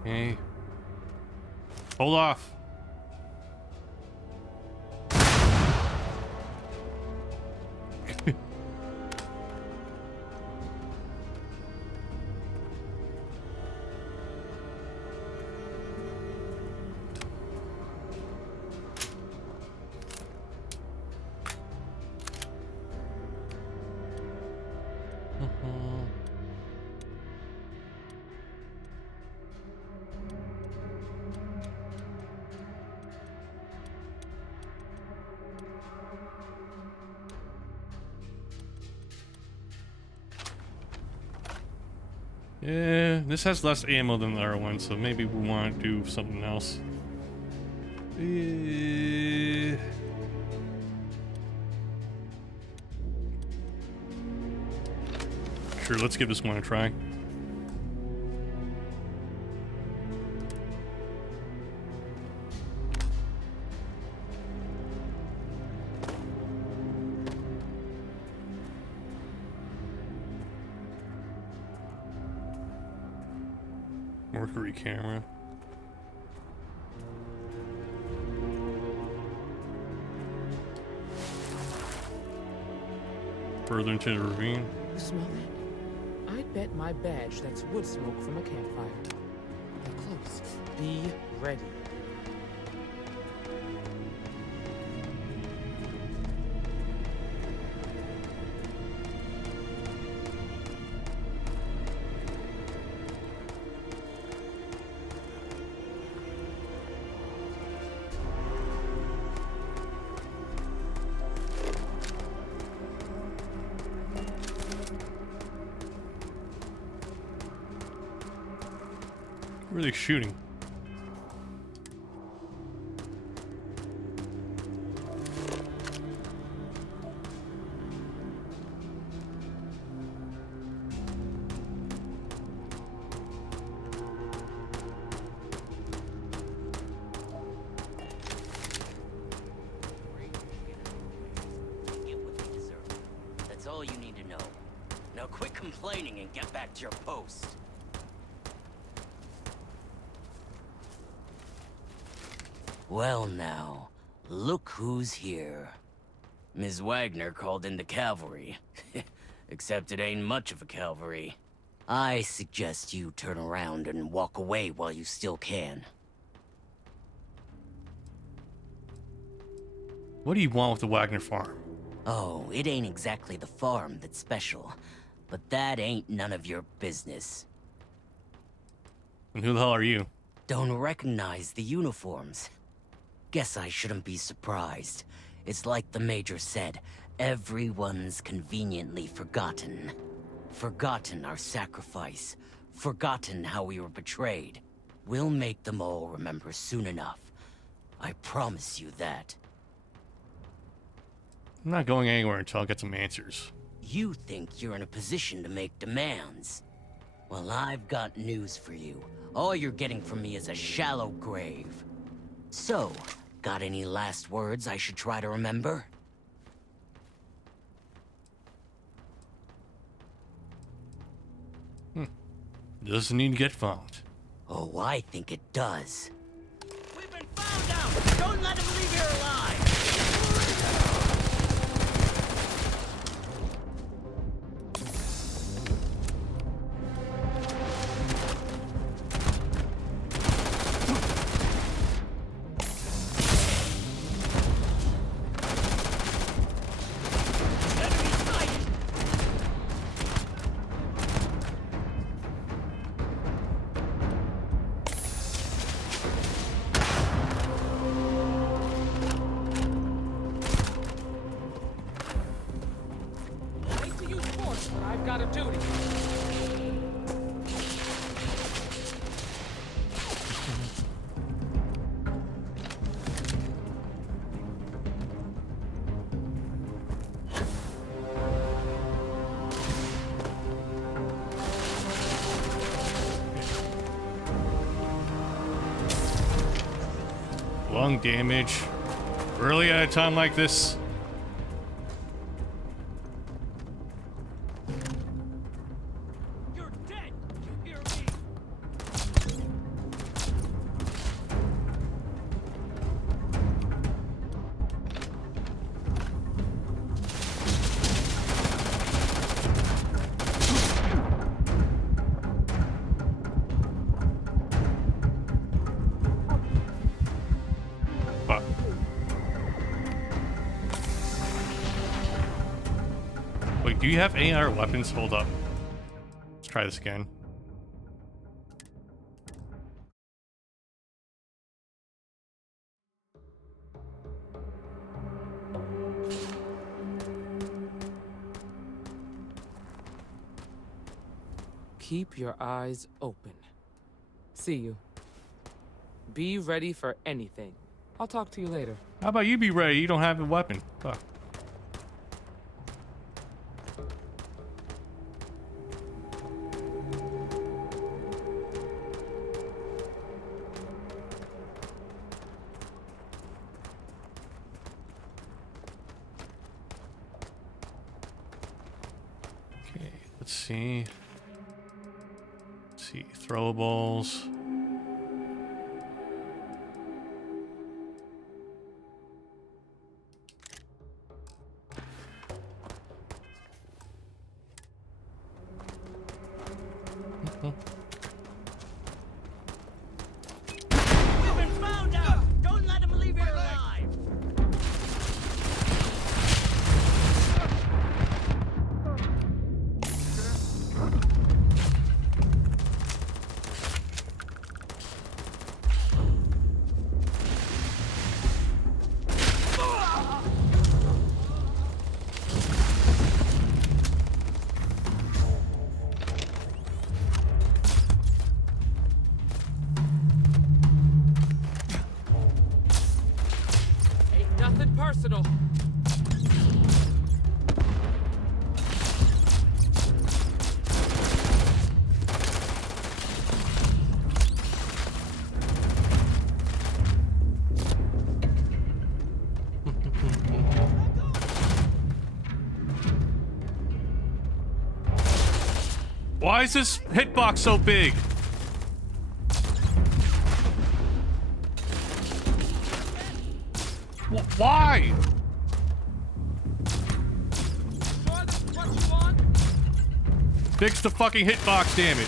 Okay. Hold off. Yeah, this has less ammo than the other one, so maybe we want to do something else. Sure, let's give this one a try. Mercury camera. Further into the ravine. You smell that? I bet my badge that's wood smoke from a campfire. They're close. Be ready. Where are they shooting? That's all you need to know. Now quit complaining and get back to your post. Well now, look who's here. Ms. Wagner called in the cavalry. Except it ain't much of a cavalry. I suggest you turn around and walk away while you still can. What do you want with the Wagner farm? Oh, it ain't exactly the farm that's special. But that ain't none of your business. And who the hell are you? Don't recognize the uniforms. Guess I shouldn't be surprised. It's like the Major said, everyone's conveniently forgotten. Forgotten our sacrifice. Forgotten how we were betrayed. We'll make them all remember soon enough. I promise you that. I'm not going anywhere until I get some answers. You think you're in a position to make demands. Well, I've got news for you. All you're getting from me is a shallow grave. So, got any last words I should try to remember? Doesn't need to get found. Oh, I think it does. We've been found out! Don't let him leave here alive! I've got a duty. Lung damage. Really at a time like this? Wait, do you have any other weapons? Hold up. Let's try this again. Keep your eyes open. See you. Be ready for anything. I'll talk to you later. How about you be ready? You don't have a weapon. Fuck. Okay, let's see. Let's see, throwables. We've been found out! Don't let him leave here alive! Ain't nothing personal. Why is this hitbox so big? Why? Fix the fucking hitbox, damn it.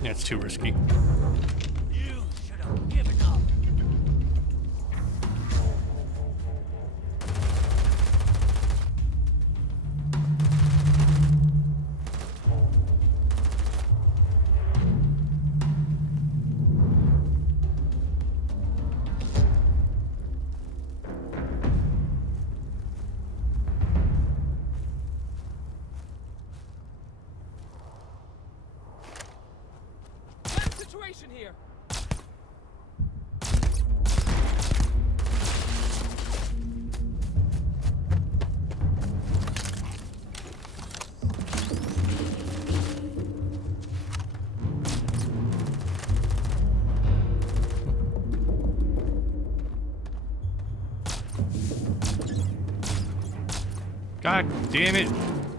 Yeah, it's too risky. You should have given up. Situation here. God damn it.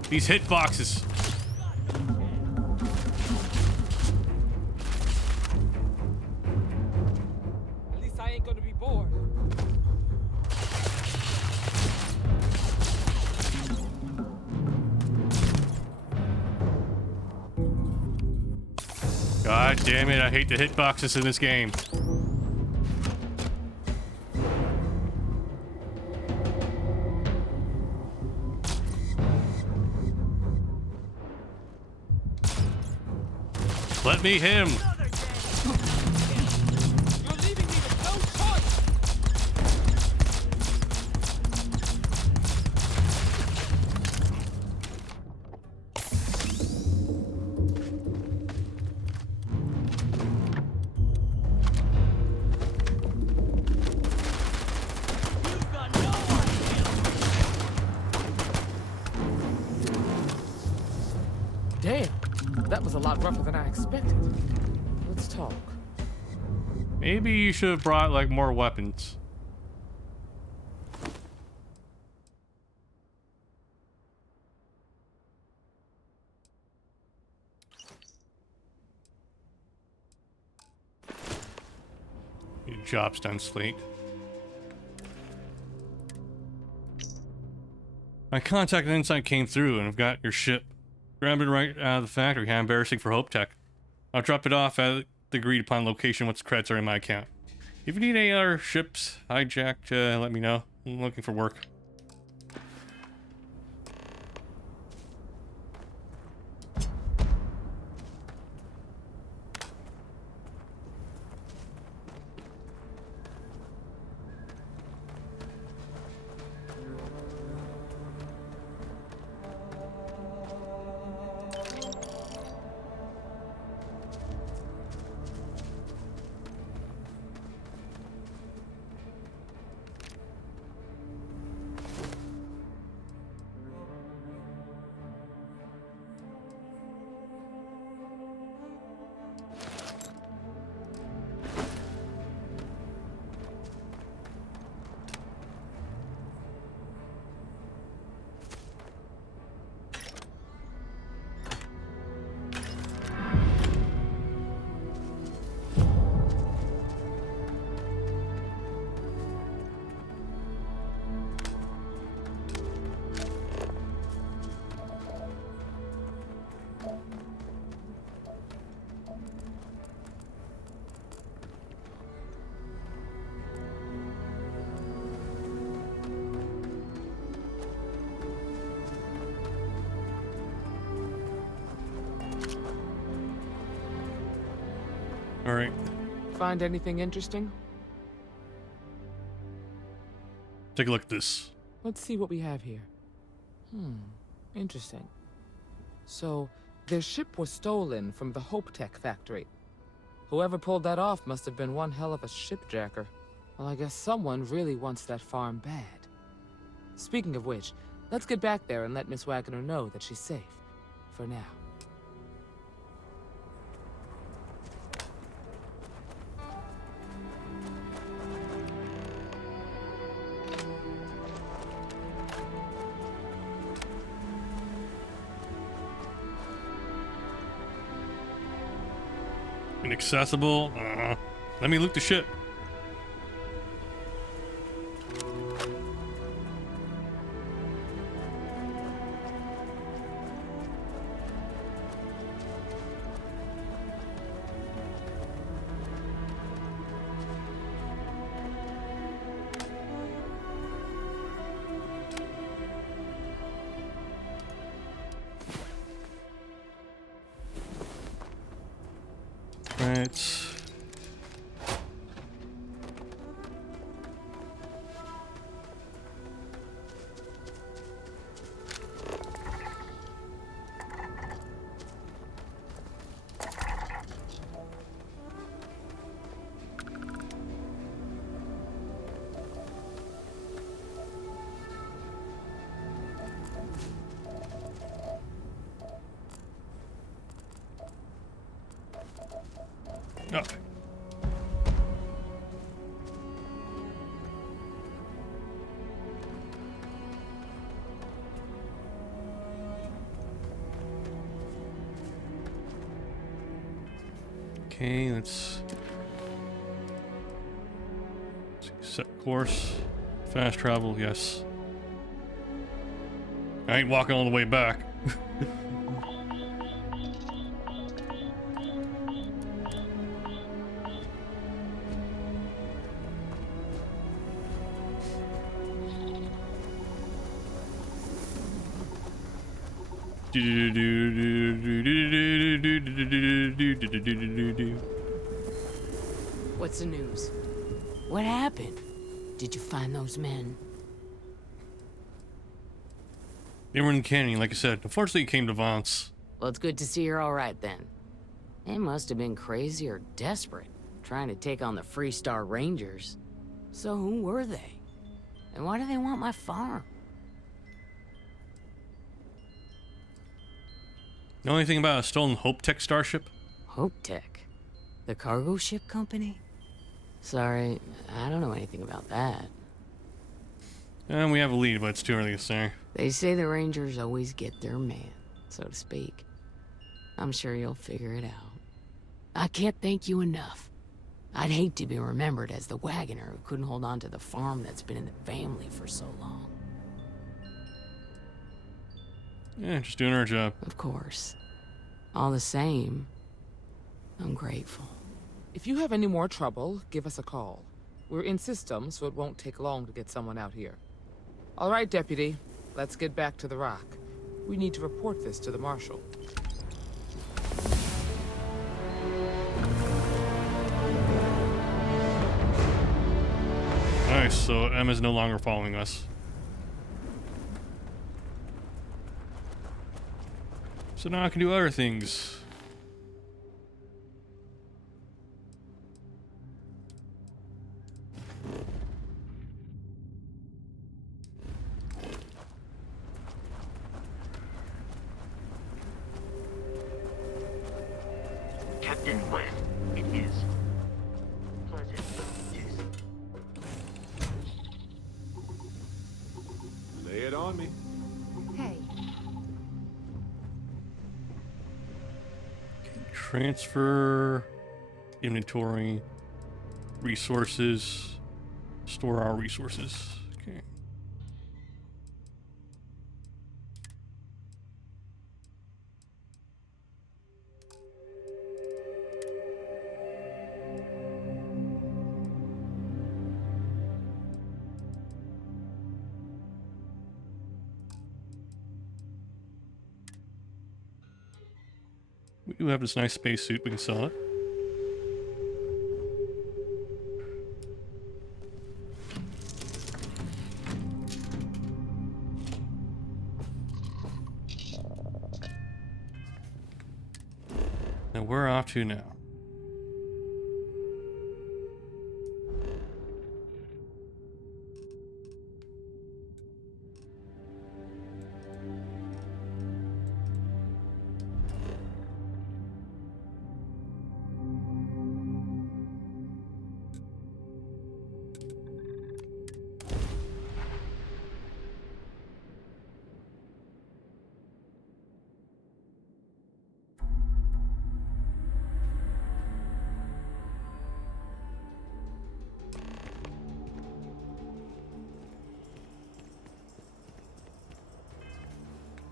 These hitboxes. At least I ain't gonna be bored. God damn it, I hate the hitboxes in this game. Let me him. You're leaving me with no choice. Damn, that was a lot rougher than I expected. Let's talk. Maybe you should have brought like more weapons. Your job's done, Slate. My contact and insight came through, and I've got your ship. Grabbed it right out of the factory. How embarrassing for Hope Tech. I'll drop it off at the agreed upon location once the credits are in my account. If you need any other ships hijacked, let me know. I'm looking for work. All right. Find anything interesting? Take a look at this. Let's see what we have here. Interesting. So, their ship was stolen from the Hope Tech factory. Whoever pulled that off must have been one hell of a shipjacker. Well, I guess someone really wants that farm bad. Speaking of which, let's get back there and let Miss Wagner know that she's safe. For now. Inaccessible. Let me loot the ship. Right. Okay. Okay, let's see. Set course. Fast travel, yes. I ain't walking all the way back. What's the news? What happened? Did you find those men? They were in the canyon, like I said. Unfortunately, it came to Vance. Well, it's good to see you're all right then. They must have been crazy or desperate, trying to take on the Freestar Rangers. So who were they? And why do they want my farm? Know anything about a stolen Hope Tech starship? Hope Tech? The cargo ship company? Sorry, I don't know anything about that. And we have a lead, but it's too early to say. They say the Rangers always get their man, so to speak. I'm sure you'll figure it out. I can't thank you enough. I'd hate to be remembered as the wagoner who couldn't hold on to the farm that's been in the family for so long. Yeah, just doing our job. Of course. All the same, I'm grateful. If you have any more trouble, give us a call. We're in system, so it won't take long to get someone out here. All right, Deputy. Let's get back to the rock. We need to report this to the Marshal. Nice, so Emma's no longer following us. So now I can do other things. Captain West, it is. Pleasure. Yes. Lay it on me. Hey. Transfer, inventory, resources, store our resources. Okay. We do have this nice spacesuit, we can sell it. Now we're off to now.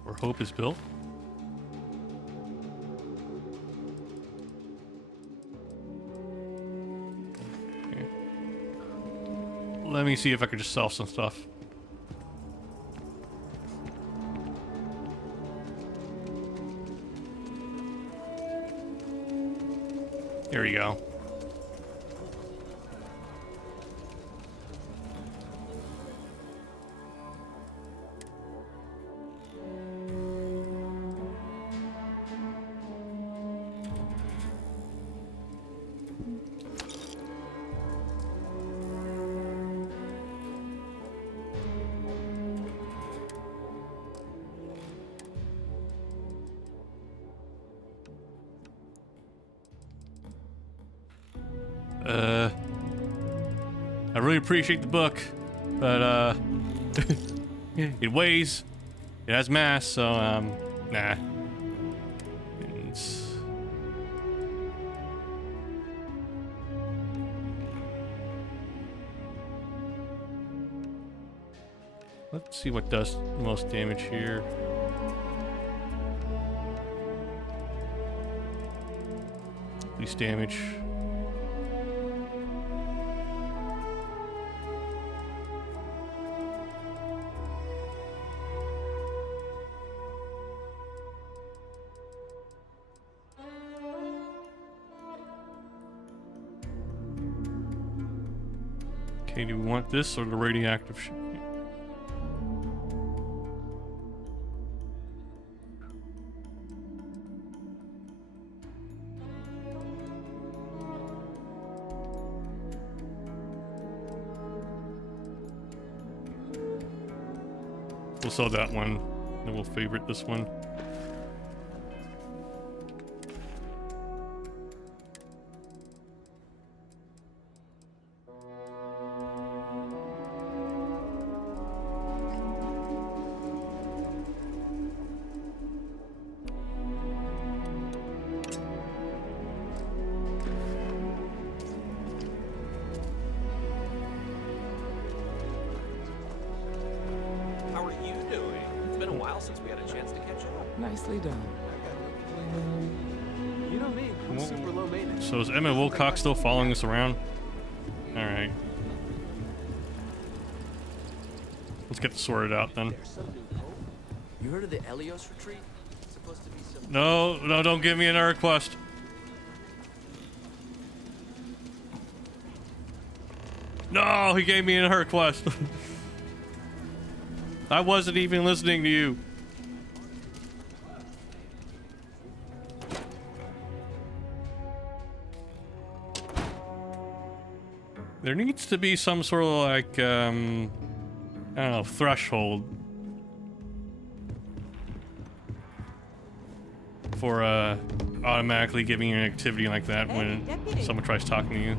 Where hope is built. Okay. Let me see if I could just sell some stuff. There you go. I really appreciate the book, but it weighs, it has mass, so nah. It's... Let's see what does the most damage here. Least damage. Okay, do we want this or the radioactive shit? We'll sell that one, then we'll favorite this one. How are you doing? It's been a while since we had a chance to catch up. Nicely done. You know me, I'm super low maintenance. So is Emma Wilcox still following us around? Alright. Let's get this sorted out then. You heard of the Elios retreat? It's supposed to be some... No, don't give me another quest. No, he gave me another quest. I wasn't even listening to you. There needs to be some sort of like, I don't know, threshold for automatically giving you an activity like that when someone tries talking to you.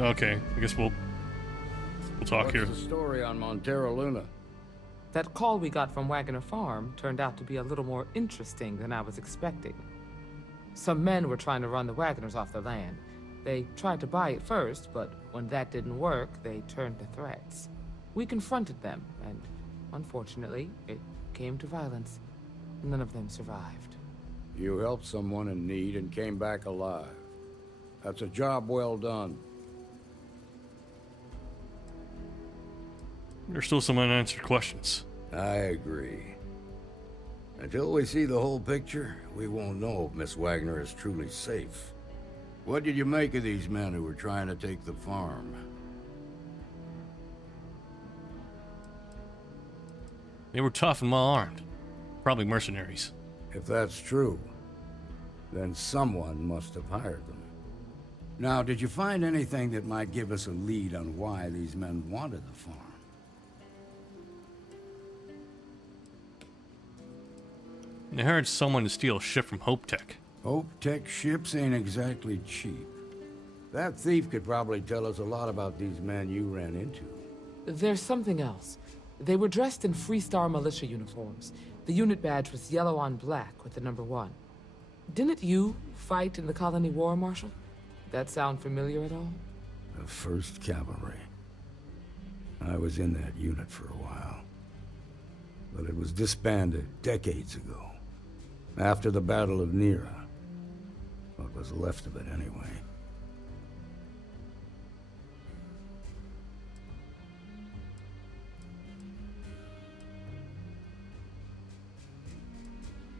Okay, I guess we'll talk here. What's the story on Montero Luna? That call we got from Wagner Farm turned out to be a little more interesting than I was expecting. Some men were trying to run the Wagners off the land. They tried to buy it first, but when that didn't work, they turned to threats. We confronted them, and unfortunately, it came to violence. None of them survived. You helped someone in need and came back alive. That's a job well done. There's still some unanswered questions. I agree. Until we see the whole picture, we won't know if Miss Wagner is truly safe. What did you make of these men who were trying to take the farm? They were tough and well armed. Probably mercenaries. If that's true, then someone must have hired them. Now, did you find anything that might give us a lead on why these men wanted the farm? I heard someone to steal a ship from Hope Tech. Hope Tech ships ain't exactly cheap. That thief could probably tell us a lot about these men you ran into. There's something else. They were dressed in Freestar militia uniforms. The unit badge was yellow on black with the number 1. Didn't you fight in the Colony War, Marshal? That sound familiar at all? The 1st Cavalry. I was in that unit for a while. But it was disbanded decades ago. After the Battle of Nera. What was left of it, anyway.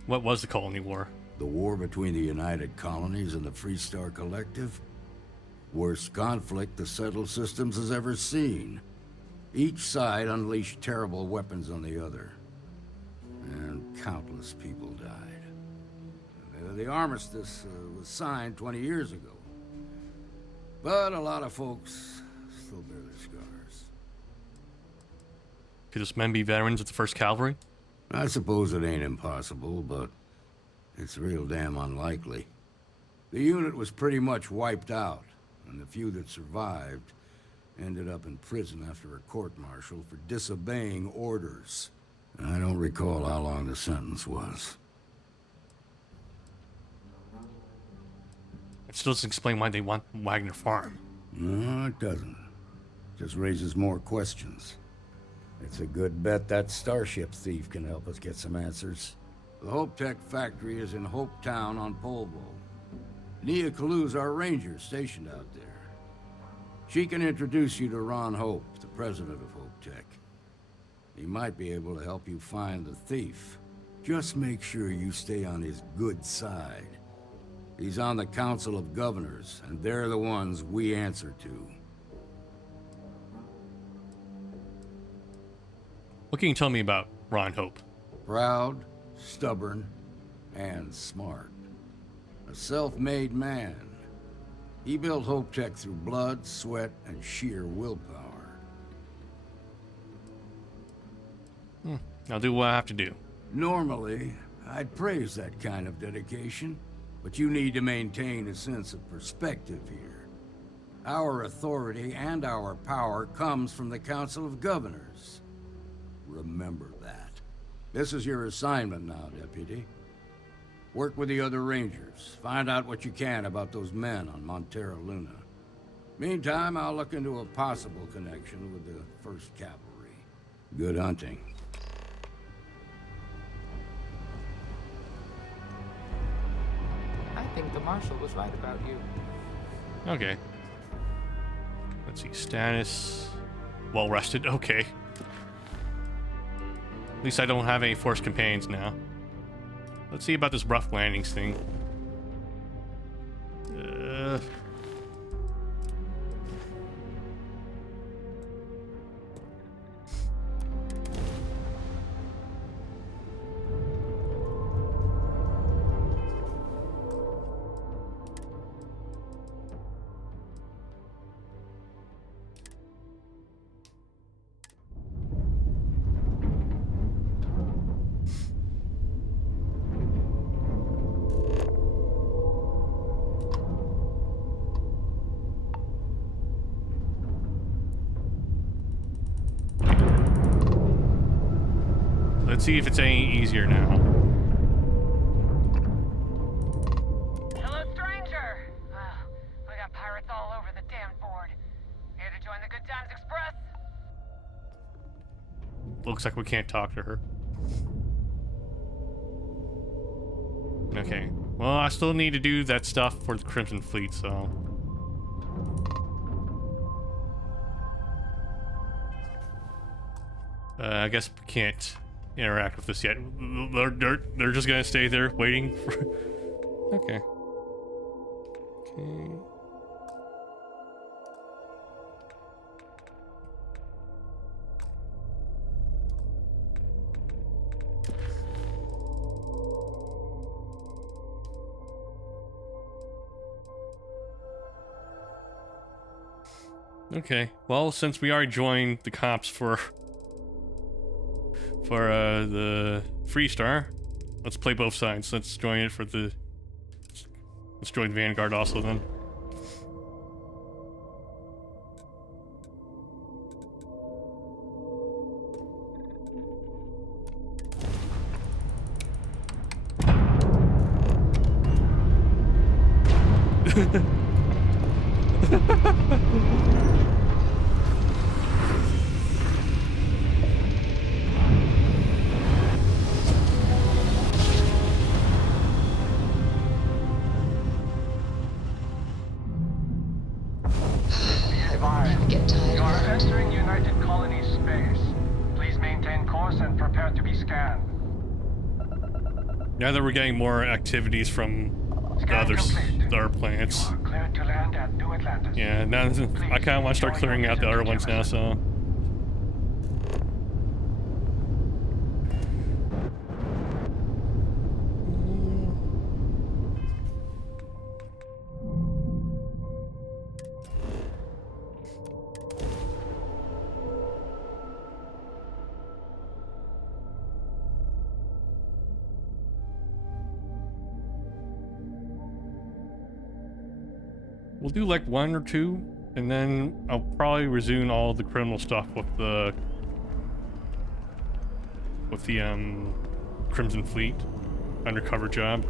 What was the Colony War? The war between the United Colonies and the Freestar Collective? Worst conflict the settled systems has ever seen. Each side unleashed terrible weapons on the other. And countless people died. The armistice was signed 20 years ago. But a lot of folks still bear their scars. Could those men be veterans of the 1st Cavalry? I suppose it ain't impossible, but it's real damn unlikely. The unit was pretty much wiped out, and the few that survived ended up in prison after a court-martial for disobeying orders. I don't recall how long the sentence was. It still doesn't explain why they want Wagner Farm. No, it doesn't. Just raises more questions. It's a good bet that starship thief can help us get some answers. The Hope Tech factory is in Hope Town on Polvo. Nia Kalu's our ranger stationed out there. She can introduce you to Ron Hope, the president of Hope Tech. He might be able to help you find the thief. Just make sure you stay on his good side. He's on the Council of Governors, and they're the ones we answer to. What can you tell me about Ron Hope? Proud, stubborn, and smart. A self-made man. He built Hope Tech through blood, sweat, and sheer willpower. I'll do what I have to do. Normally, I'd praise that kind of dedication, but you need to maintain a sense of perspective here. Our authority and our power comes from the Council of Governors. Remember that. This is your assignment now, Deputy. Work with the other Rangers. Find out what you can about those men on Montera Luna. Meantime, I'll look into a possible connection with the 1st Cavalry. Good hunting. I think the Marshal was right about you. Okay. Let's see. Status. Well rested. Okay. At least I don't have any forced companions now. Let's see about this rough landings thing. Let's see if it's any easier now. Hello, stranger. We got pirates all over the damn board. Here to join the Good Times Express? Looks like we can't talk to her. Okay. Well, I still need to do that stuff for the Crimson Fleet, so... I guess we can't interact with this yet. They're just gonna stay there waiting for... Okay. Okay. Okay, well, since we already joined the cops for the Freestar, let's play both sides. Let's join it for the... Let's join Vanguard also then. Get tired. You are entering United Colony space. Please maintain course and prepare to be scanned. Now that we're getting more activities from the other star planets. Cleared to land at New Atlantis. Yeah, now I kind of want to start clearing out the other ones now, so. We'll do like 1 or 2, and then I'll probably resume all the criminal stuff with the Crimson Fleet undercover job.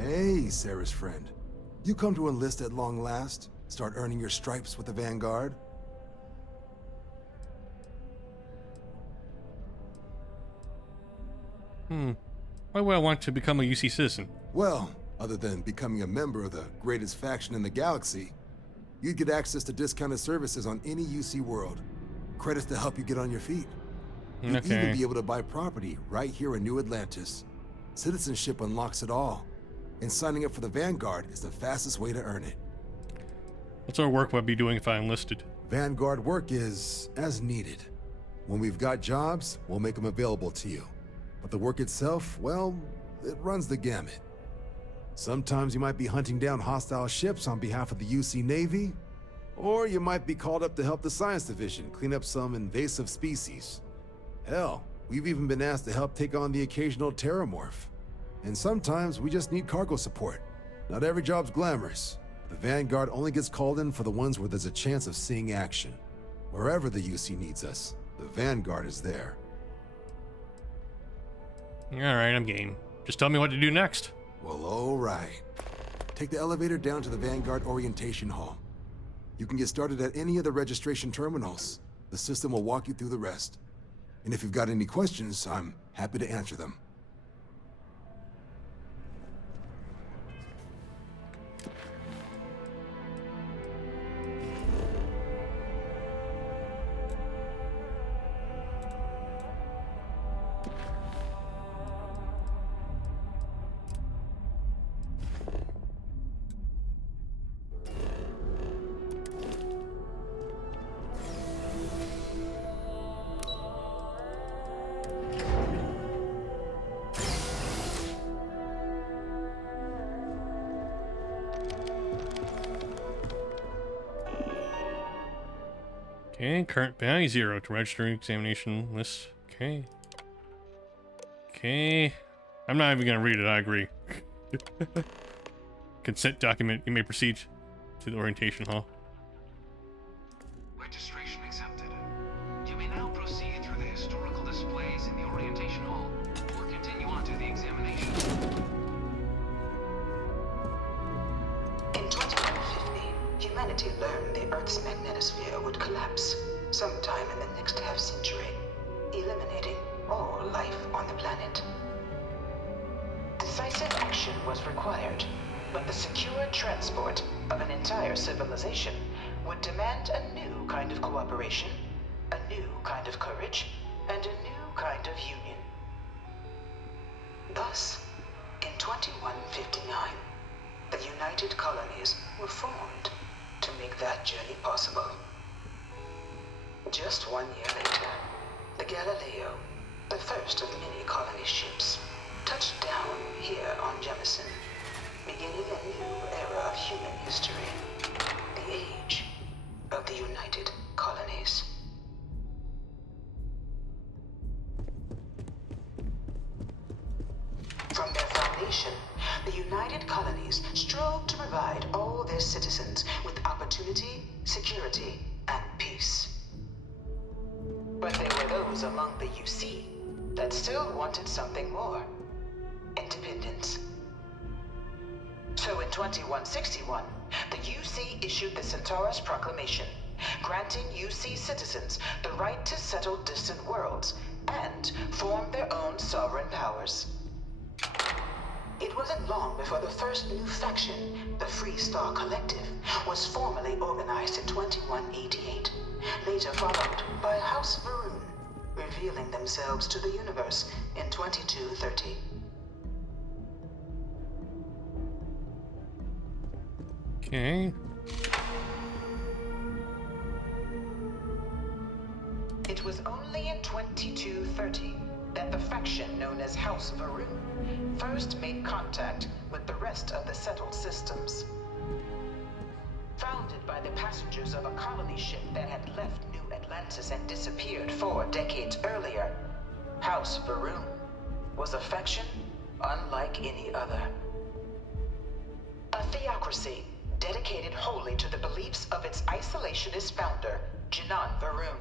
Hey, Sarah's friend. You come to enlist at long last? Start earning your stripes with the Vanguard? Why would I want to become a UC citizen? Well, other than becoming a member of the greatest faction in the galaxy, you'd get access to discounted services on any UC world. Credits to help you get on your feet. You'd even be able to buy property right here in New Atlantis. Citizenship unlocks it all. And signing up for the Vanguard is the fastest way to earn it. What sort of work would I be doing if I enlisted? Vanguard work is as needed. When we've got jobs, we'll make them available to you. But the work itself, well, it runs the gamut. Sometimes you might be hunting down hostile ships on behalf of the UC Navy, or you might be called up to help the Science Division clean up some invasive species. Hell, we've even been asked to help take on the occasional terramorph. And sometimes we just need cargo support. Not every job's glamorous. The Vanguard only gets called in for the ones where there's a chance of seeing action. Wherever the UC needs us, the Vanguard is there. Alright, I'm game. Just tell me what to do next. Well, alright. Take the elevator down to the Vanguard Orientation Hall. You can get started at any of the registration terminals. The system will walk you through the rest. And if you've got any questions, I'm happy to answer them. Okay, current bounty 0 to register examination list. Okay. Okay. I'm not even gonna read it, I agree. Consent document, you may proceed to the orientation hall. Registration accepted. You may now proceed through the historical displays in the orientation hall, or continue on to the examination. In 2150, humanity learned the Earth's magnetosphere would collapse sometime in the next half-century, eliminating all life on the planet. Decisive action was required, but the secure transport of an entire civilization would demand a new kind of cooperation, a new kind of courage, and a new kind of union. Thus, in 2159, the United Colonies were formed to make that journey possible. Just 1 year later, the Galileo, the first of many colony ships, touched down here on Jemison, beginning a new era of human history, the age of the United Colonies. united colonies strove to provide all their citizens with opportunity, security, and peace. But there were those among the UC that still wanted something more. Independence. So in 2161, the UC issued the Centaurus Proclamation, granting UC citizens the right to settle distant worlds and form their own sovereign powers. It wasn't long before the first new faction, the Free Star Collective, was formally organized in 2188, later followed by House Varun, revealing themselves to the universe in 2230. Okay. It was only in 2230 that the faction known as House Varun first made contact with the rest of the settled systems. Founded by the passengers of a colony ship that had left New Atlantis and disappeared 4 decades earlier, House Varun was a faction unlike any other. A theocracy dedicated wholly to the beliefs of its isolationist founder, Janan Varun.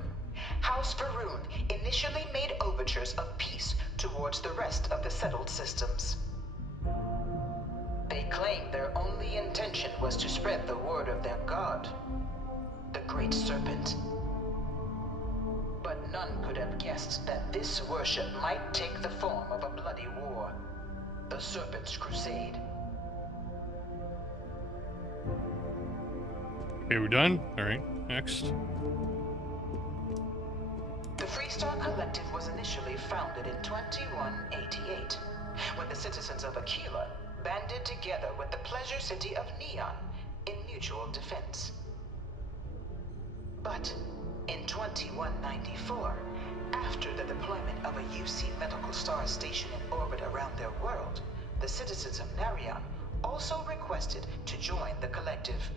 House Varun initially made overtures of peace towards the rest of the settled systems. They claimed their only intention was to spread the word of their god, the Great Serpent. But none could have guessed that this worship might take the form of a bloody war, the Serpent's Crusade. Okay, we're done? Alright, next. The Freestar Collective was initially founded in 2188, when the citizens of Aquila banded together with the pleasure city of Neon in mutual defense. But in 2194, after the deployment of a UC medical star station in orbit around their world, the citizens of Narion also requested to join the collective.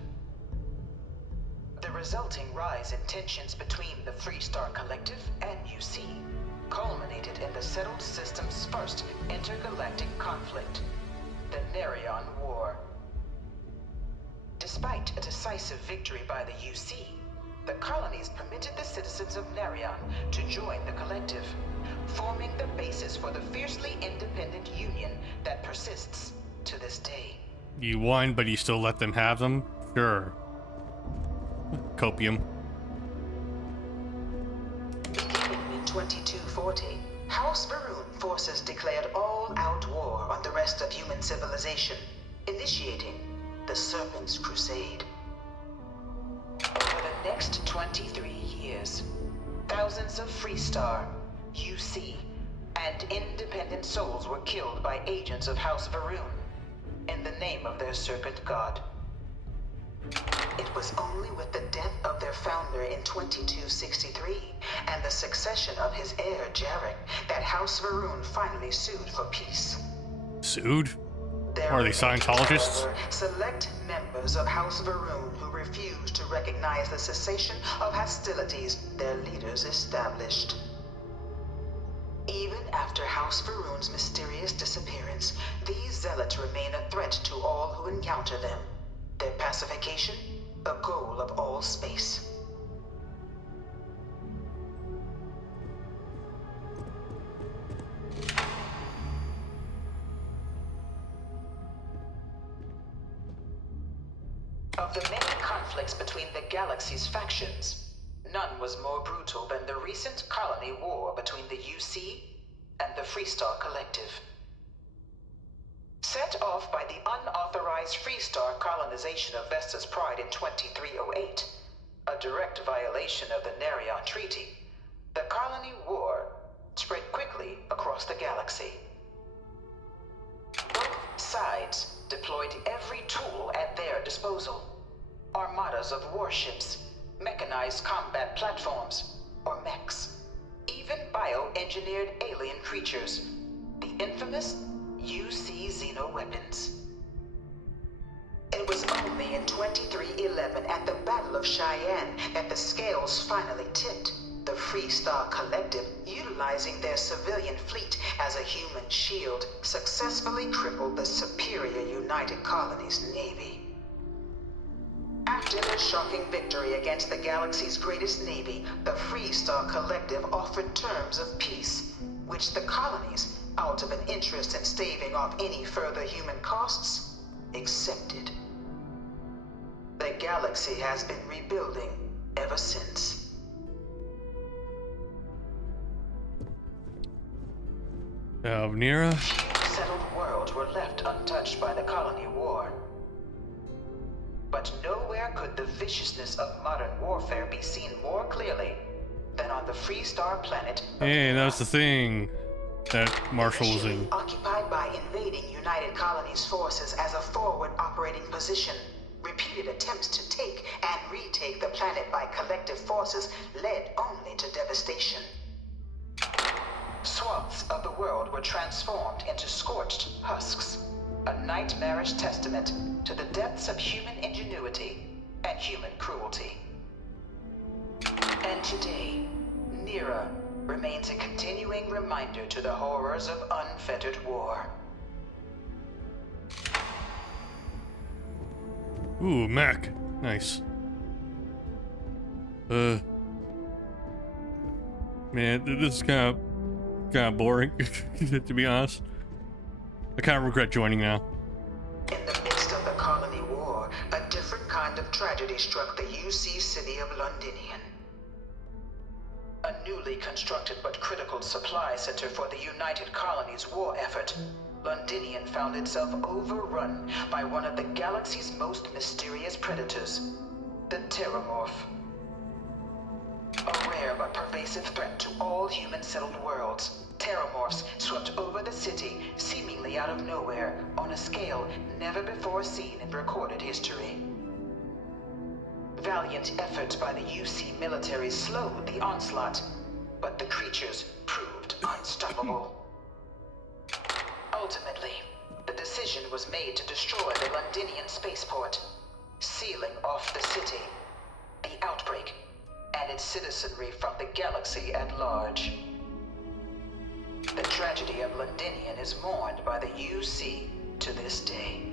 The resulting rise in tensions between the Freestar Collective and UC culminated in the settled system's first intergalactic conflict, the Narion War. Despite a decisive victory by the UC, the colonies permitted the citizens of Narion to join the collective, forming the basis for the fiercely independent union that persists to this day. You won, but you still let them have them? Sure. Copium. Beginning in 2240, House Varun forces declared all-out war on the rest of human civilization, initiating the Serpent's Crusade. Over the next 23 years, thousands of Freestar, UC, and independent souls were killed by agents of House Varun in the name of their serpent god. It was only with the death of their founder in 2263 and the succession of his heir, Jarek, that House Varun finally sued for peace. Sued? Are they Scientologists? However, select members of House Varun who refused to recognize the cessation of hostilities their leaders established. Even after House Varun's mysterious disappearance, these zealots remain a threat to all who encounter them. Their pacification, a goal of all space. Of the many conflicts between the galaxy's factions, none was more brutal than the recent colony war between the UC and the Freestar Collective. Set off by the unauthorized Freestar colonization of Vesta's Pride in 2308, a direct violation of the Narion Treaty, the colony war spread quickly across the galaxy. Both sides deployed every tool at their disposal. Armadas of warships, mechanized combat platforms, or mechs, even bioengineered alien creatures, the infamous UC xeno-weapons. It was only in 2311 at the Battle of Cheyenne that the scales finally tipped. The Freestar Collective, utilizing their civilian fleet as a human shield, successfully crippled the superior United Colonies Navy. After their shocking victory against the galaxy's greatest navy, the Freestar Collective offered terms of peace, which the colonies, out of an interest in staving off any further human costs, accepted. The galaxy has been rebuilding ever since. Nira? Few settled worlds were left untouched by the colony war. But nowhere could the viciousness of modern warfare be seen more clearly than on the Freestar planet. Hey, that was the thing that Marshall was in. Occupied by invading United Colonies forces as a forward operating position, repeated attempts to take and retake the planet by collective forces led only to devastation. Swaths of the world were transformed into scorched husks, a nightmarish testament to the depths of human ingenuity and human cruelty. And today, Nira remains a continuing reminder to the horrors of unfettered war. Ooh, mech. Nice. Man, this is kind of boring, to be honest. I kind of regret joining now. In the midst of the colony war, a different kind of tragedy struck the UC city of Londinian. A newly constructed but critical supply center for the United Colonies war effort, Londinian found itself overrun by one of the galaxy's most mysterious predators, the Terramorph. A rare but pervasive threat to all human-settled worlds, Terramorphs swept over the city, seemingly out of nowhere, on a scale never before seen in recorded history. Valiant efforts by the UC military slowed the onslaught, but the creatures proved unstoppable. Ultimately, the decision was made to destroy the Londinian spaceport, sealing off the city, the outbreak, and its citizenry from the galaxy at large. The tragedy of Londinian is mourned by the UC to this day.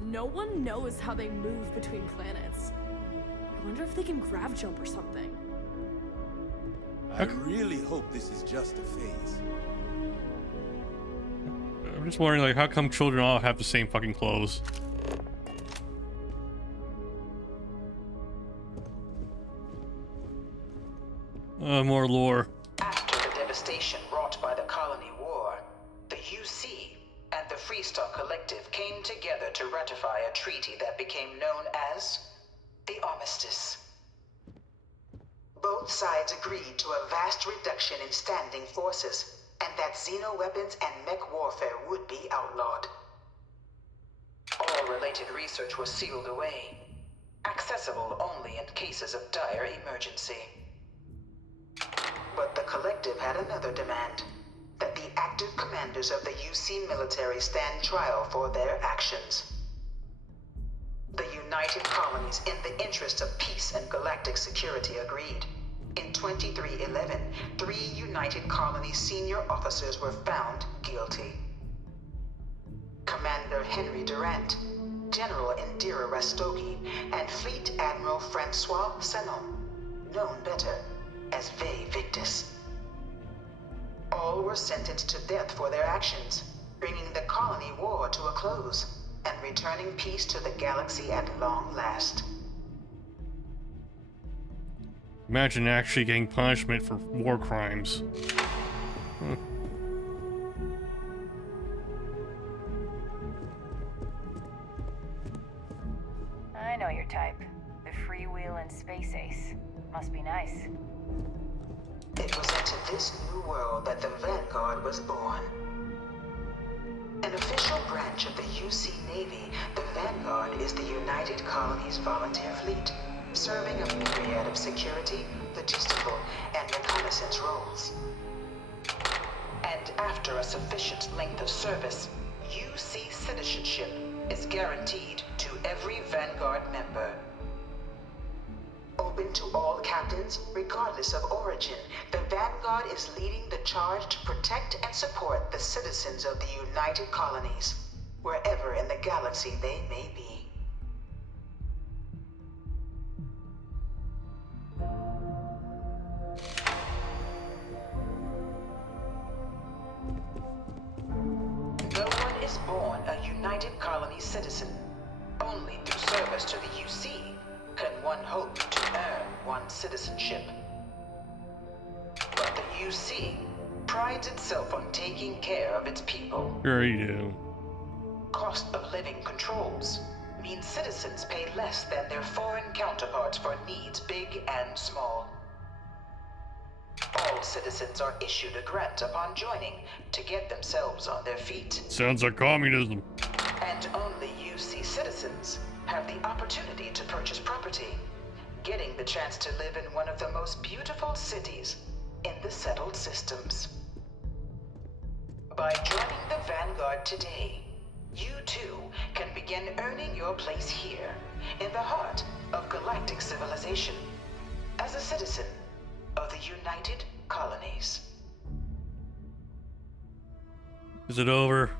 No one knows how they move between planets. I wonder if they can grav jump or something. I really hope this is just a phase. I'm just wondering, like, how come children all have the same fucking clothes? More lore. After the devastation wrought by the colony war, the UC and the Freestar Collective came together to ratify a treaty that became known as the Armistice. Both sides agreed to a vast reduction in standing forces, and that xeno-weapons and mech warfare would be outlawed. All related research was sealed away, accessible only in cases of dire emergency. But the Collective had another demand, that the active commanders of the UC military stand trial for their actions. The United Colonies, in the interest of peace and galactic security, agreed. In 2311, 3 United Colonies senior officers were found guilty. Commander Henry Durant, General Indira Rastogi, and Fleet Admiral Francois Sanon, known better as Ve Victus. All were sentenced to death for their actions, bringing the colony war to a close and returning peace to the galaxy at long last. Imagine actually getting punishment for war crimes. I know your type. The freewheeling space ace. Must be nice. It was into this new world that the Vanguard was born. An official branch of the UC Navy, the Vanguard is the United Colonies Volunteer Fleet, serving a myriad of security, logistical, and reconnaissance roles. And after a sufficient length of service, UC citizenship is guaranteed to every Vanguard member, open to all captains, regardless of origin. The Vanguard is leading the charge to protect and support the citizens of the United Colonies, wherever in the galaxy they may be. No one is born a United Colonies citizen. Only through service to the UC can one hope to earn one's citizenship. But the UC prides itself on taking care of its people. Sure you do. Cost of living controls means citizens pay less than their foreign counterparts for needs big and small. All citizens are issued a grant upon joining to get themselves on their feet. Sounds like communism. And only UC citizens have the opportunity to purchase property, getting the chance to live in one of the most beautiful cities in the settled systems. By joining the Vanguard today, you too can begin earning your place here, in the heart of galactic civilization, as a citizen of the United Colonies. Is it over?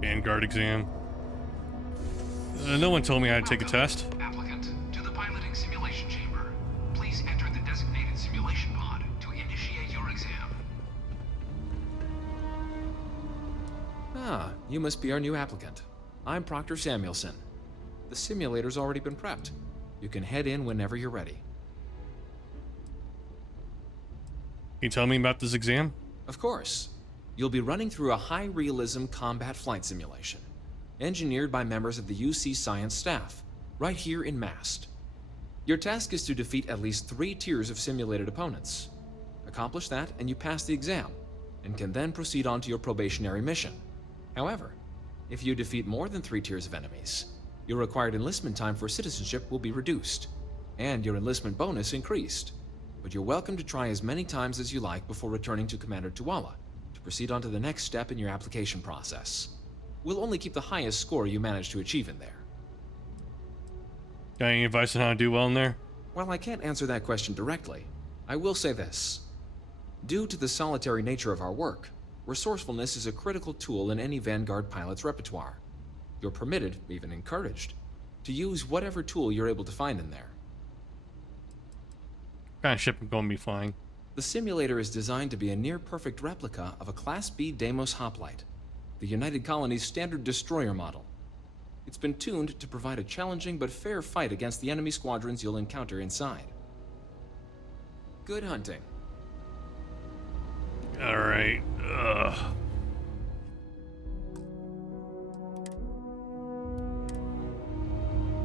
Vanguard exam. No one told me I had to take a test. Applicant to the piloting simulation chamber. Please enter the designated simulation pod to initiate your exam. Ah, you must be our new applicant. I'm Proctor Samuelson. The simulator's already been prepped. You can head in whenever you're ready. Can you tell me about this exam? Of course. You'll be running through a high-realism combat flight simulation, engineered by members of the UC science staff, right here in Mast. Your task is to defeat at least 3 tiers of simulated opponents. Accomplish that, and you pass the exam, and can then proceed on to your probationary mission. However, if you defeat more than 3 tiers of enemies, your required enlistment time for citizenship will be reduced, and your enlistment bonus increased. But you're welcome to try as many times as you like before returning to Commander Tuala to proceed on to the next step in your application process. We'll only keep the highest score you manage to achieve in there. Got any advice on how to do well in there? While I can't answer that question directly, I will say this. Due to the solitary nature of our work, resourcefulness is a critical tool in any Vanguard pilot's repertoire. You're permitted, even encouraged, to use whatever tool you're able to find in there. What kind of ship am I going to be flying? The simulator is designed to be a near-perfect replica of a Class B Deimos hoplite, the United Colonies' standard destroyer model. It's been tuned to provide a challenging but fair fight against the enemy squadrons you'll encounter inside. Good hunting. Alright.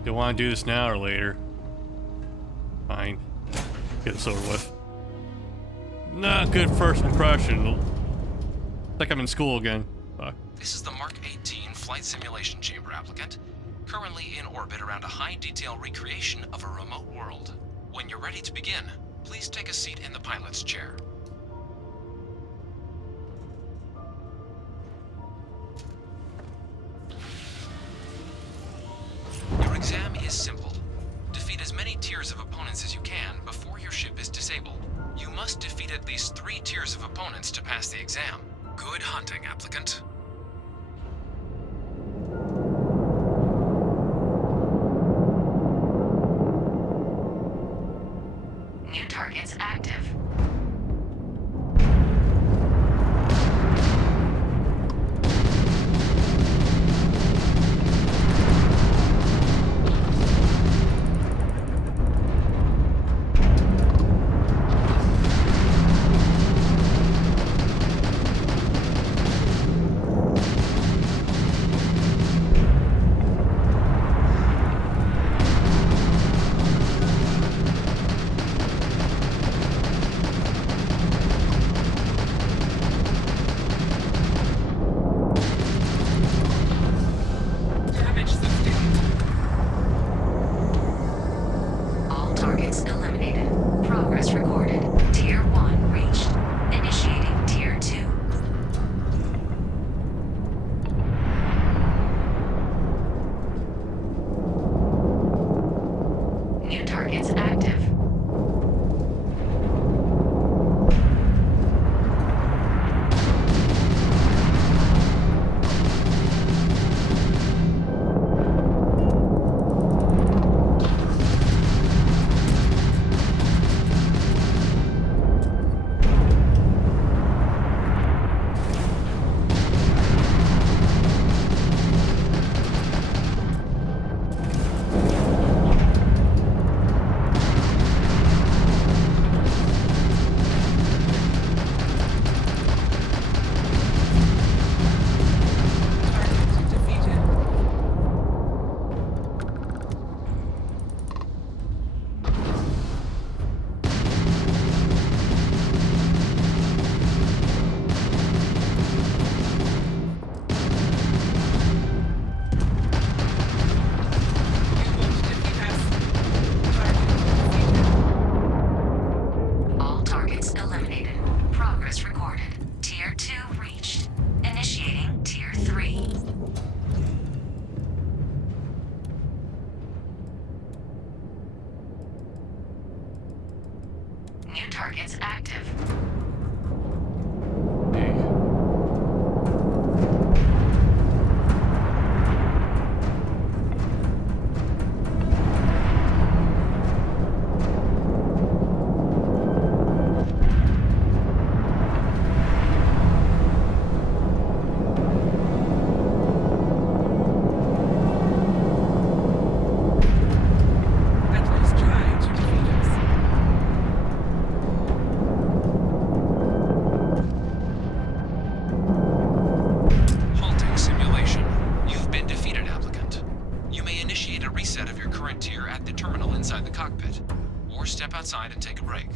Do you want to do this now or later? Fine. Get this over with. Not good first impression. Like I'm in school again. Fuck. This is the Mark 18 Flight Simulation Chamber applicant, currently in orbit around a high-detail recreation of a remote world. When you're ready to begin, please take a seat in the pilot's chair. Your exam is simple. Defeat as many tiers of opponents as you can before your ship is disabled. You must defeat at least 3 tiers of opponents to pass the exam. Good hunting, applicant. New targets active. All targets eliminated. Progress recorded. Tier 1. targets active. All targets eliminated. Progress recorded. Tier 2 reached. Initiating Tier 3. New targets active. Halting simulation. You've been defeated, applicant. You may initiate a reset of your current tier at the terminal inside the cockpit, or step outside and take a break.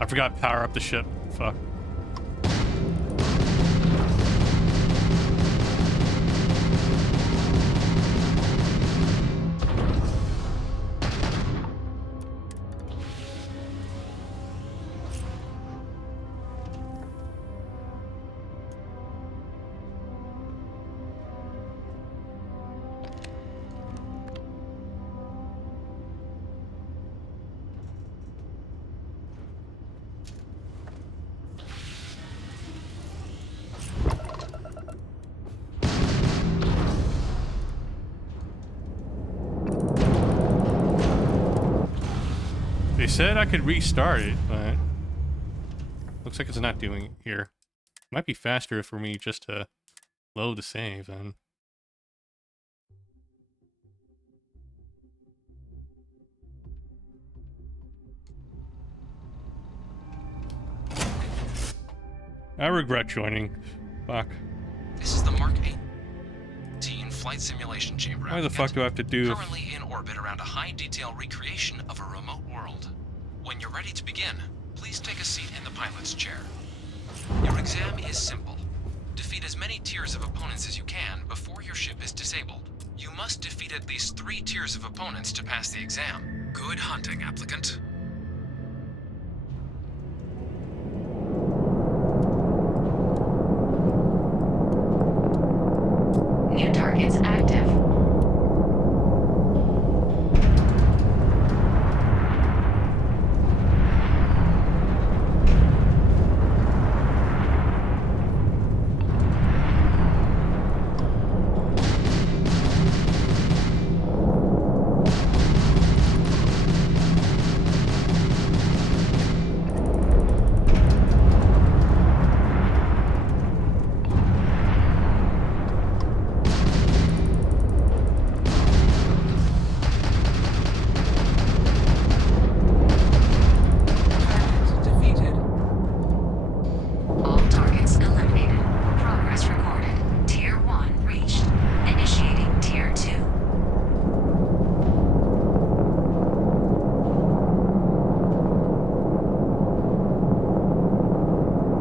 I forgot to power up the ship. Fuck. They said I could restart it, but looks like it's not doing it here. Might be faster for me just to load the save then. I regret joining. Fuck. This is the Mark 18 flight simulation chamber. Why the fuck do I have to do? Currently in orbit around a high-detail recreation of a remote world. When you're ready to begin, please take a seat in the pilot's chair. Your exam is simple. Defeat as many tiers of opponents as you can before your ship is disabled. You must defeat at least 3 tiers of opponents to pass the exam. Good hunting, applicant. New targets active.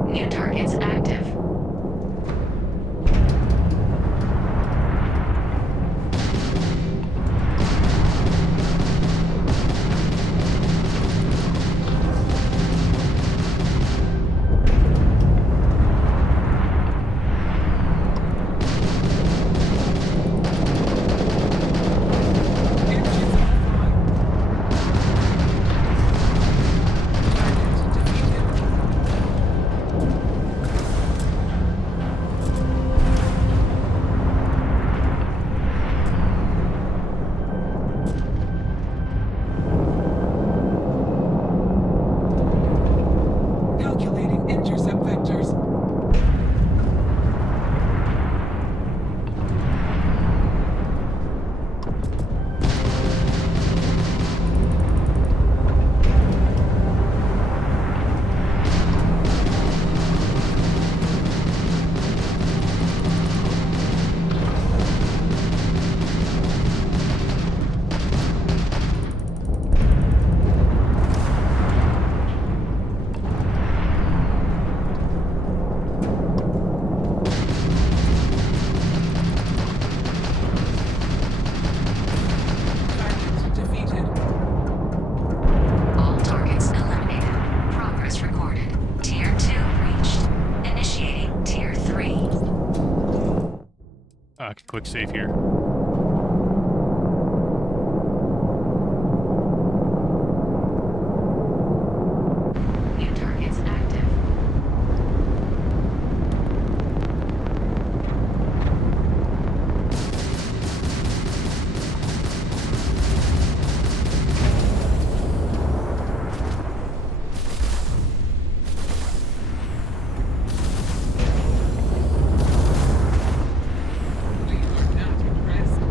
New targets active. Calculating intercept vectors. Target defeated. All targets eliminated. Progress recorded. Tier 2 reached. Initiating Tier 3. Quick save here. New targets active. We are not impressed.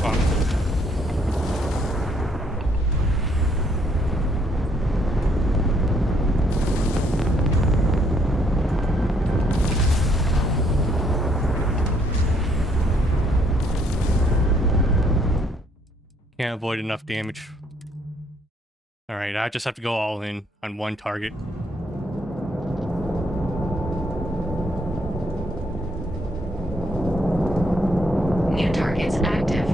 Fuck. Can't avoid enough damage. Alright, I just have to go all in on one target. New targets active.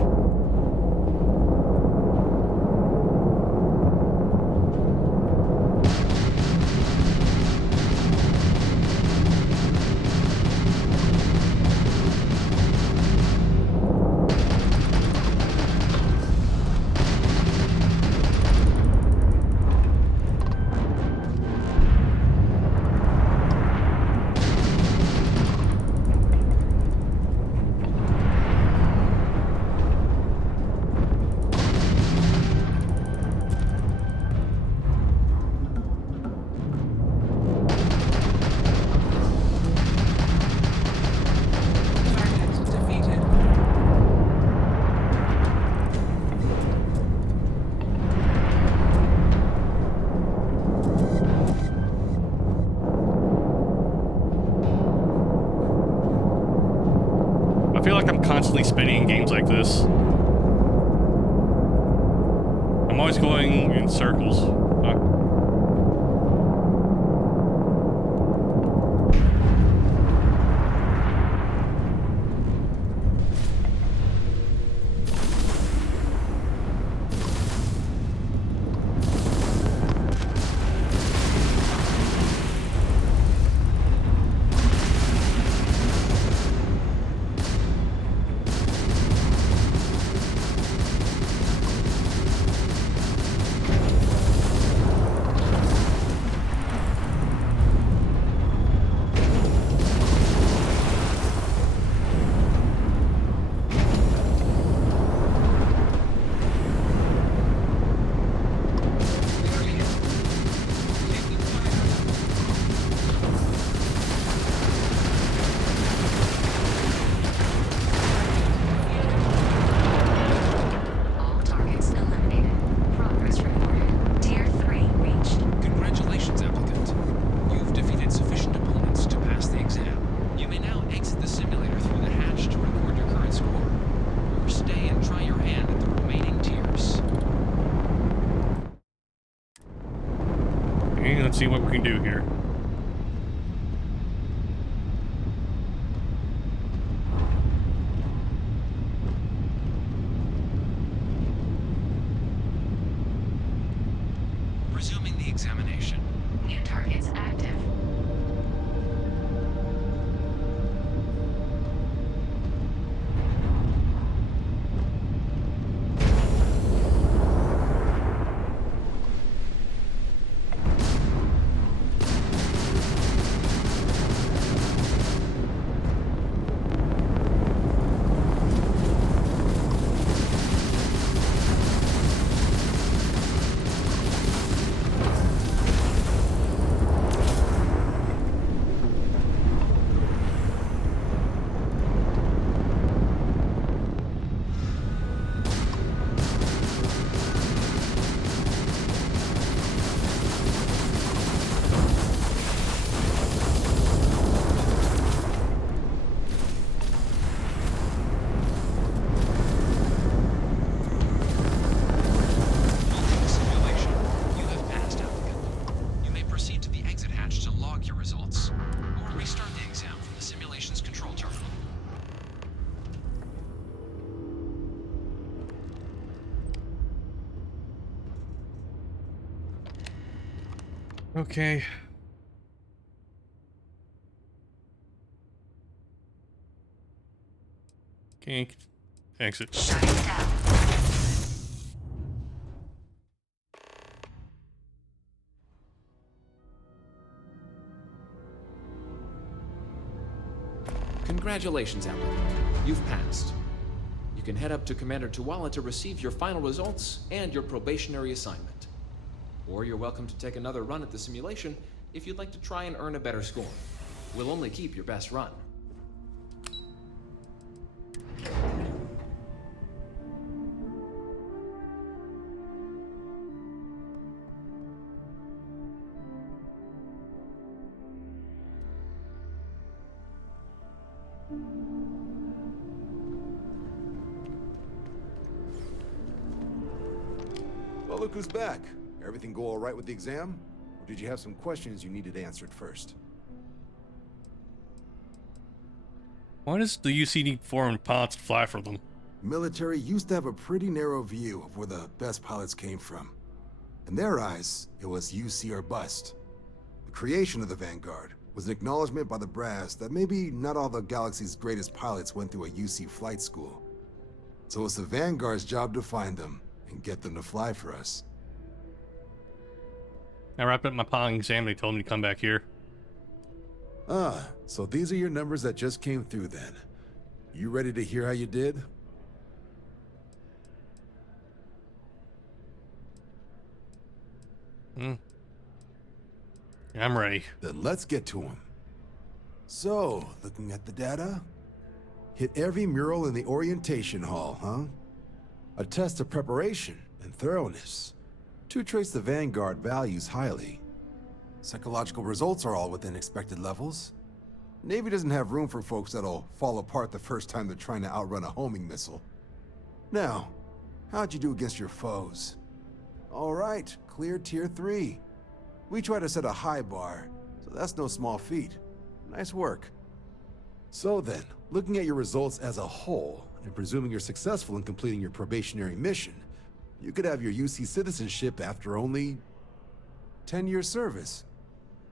Target defeated. I feel like I'm constantly spinning in games like this. I'm always going in circles. Okay. Okay. Exit. Congratulations, applicant. You've passed. You can head up to Commander Tuwala to receive your final results and your probationary assignment. Or you're welcome to take another run at the simulation if you'd like to try and earn a better score. We'll only keep your best run. Well, look who's back. Everything go all right with the exam? Or did you have some questions you needed answered first? Why does the UC need foreign pilots to fly for them? Military used to have a pretty narrow view of where the best pilots came from. In their eyes, it was UC or bust. The creation of the Vanguard was an acknowledgement by the brass that maybe not all the galaxy's greatest pilots went through a UC flight school. So it's the Vanguard's job to find them and get them to fly for us. I wrapped up my piloting exam. They told me to come back here. Ah, so these are your numbers that just came through then. You ready to hear how you did? I'm ready. Then let's get to them. So, looking at the data, hit every mural in the orientation hall, huh? A test of preparation and thoroughness. Two traits the Vanguard values highly. Psychological results are all within expected levels. Navy doesn't have room for folks that'll fall apart the first time they're trying to outrun a homing missile. Now, how'd you do against your foes? All right, clear Tier 3. We try to set a high bar, so that's no small feat. Nice work. So then, looking at your results as a whole, and presuming you're successful in completing your probationary mission, you could have your UC citizenship after only 10 years service.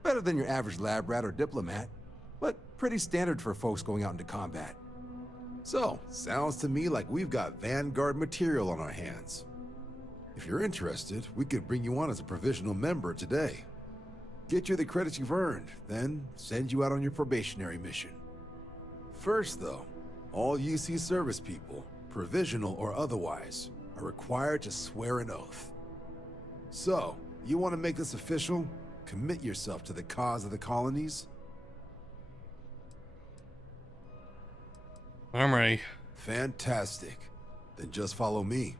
Better than your average lab rat or diplomat, but pretty standard for folks going out into combat. So, sounds to me like we've got Vanguard material on our hands. If you're interested, we could bring you on as a provisional member today. Get you the credits you've earned, then send you out on your probationary mission. First though, all UC service people, provisional or otherwise, are required to swear an oath. So, you want to make this official? Commit yourself to the cause of the colonies? I'm ready. Fantastic. Then just follow me.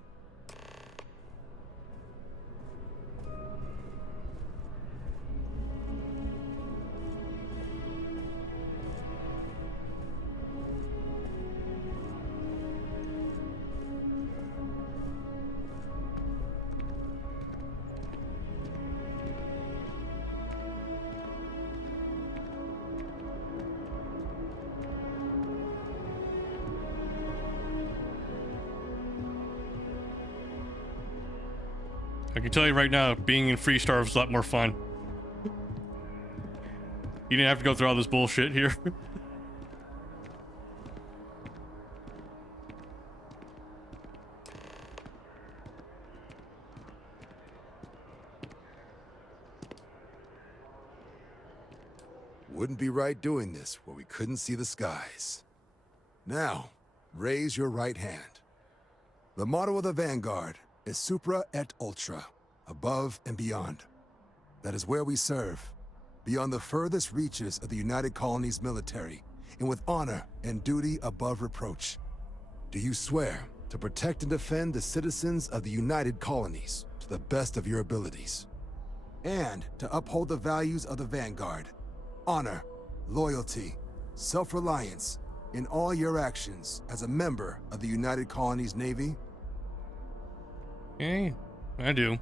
I can tell you right now, being in Freestar was a lot more fun. You didn't have to go through all this bullshit here. Wouldn't be right doing this where we couldn't see the skies. Now, raise your right hand. The motto of the Vanguard is Supra et Ultra, above and beyond. That is where we serve, beyond the furthest reaches of the United Colonies military, and with honor and duty above reproach. Do you swear to protect and defend the citizens of the United Colonies to the best of your abilities? And to uphold the values of the Vanguard, honor, loyalty, self-reliance, in all your actions as a member of the United Colonies Navy? Okay, I do.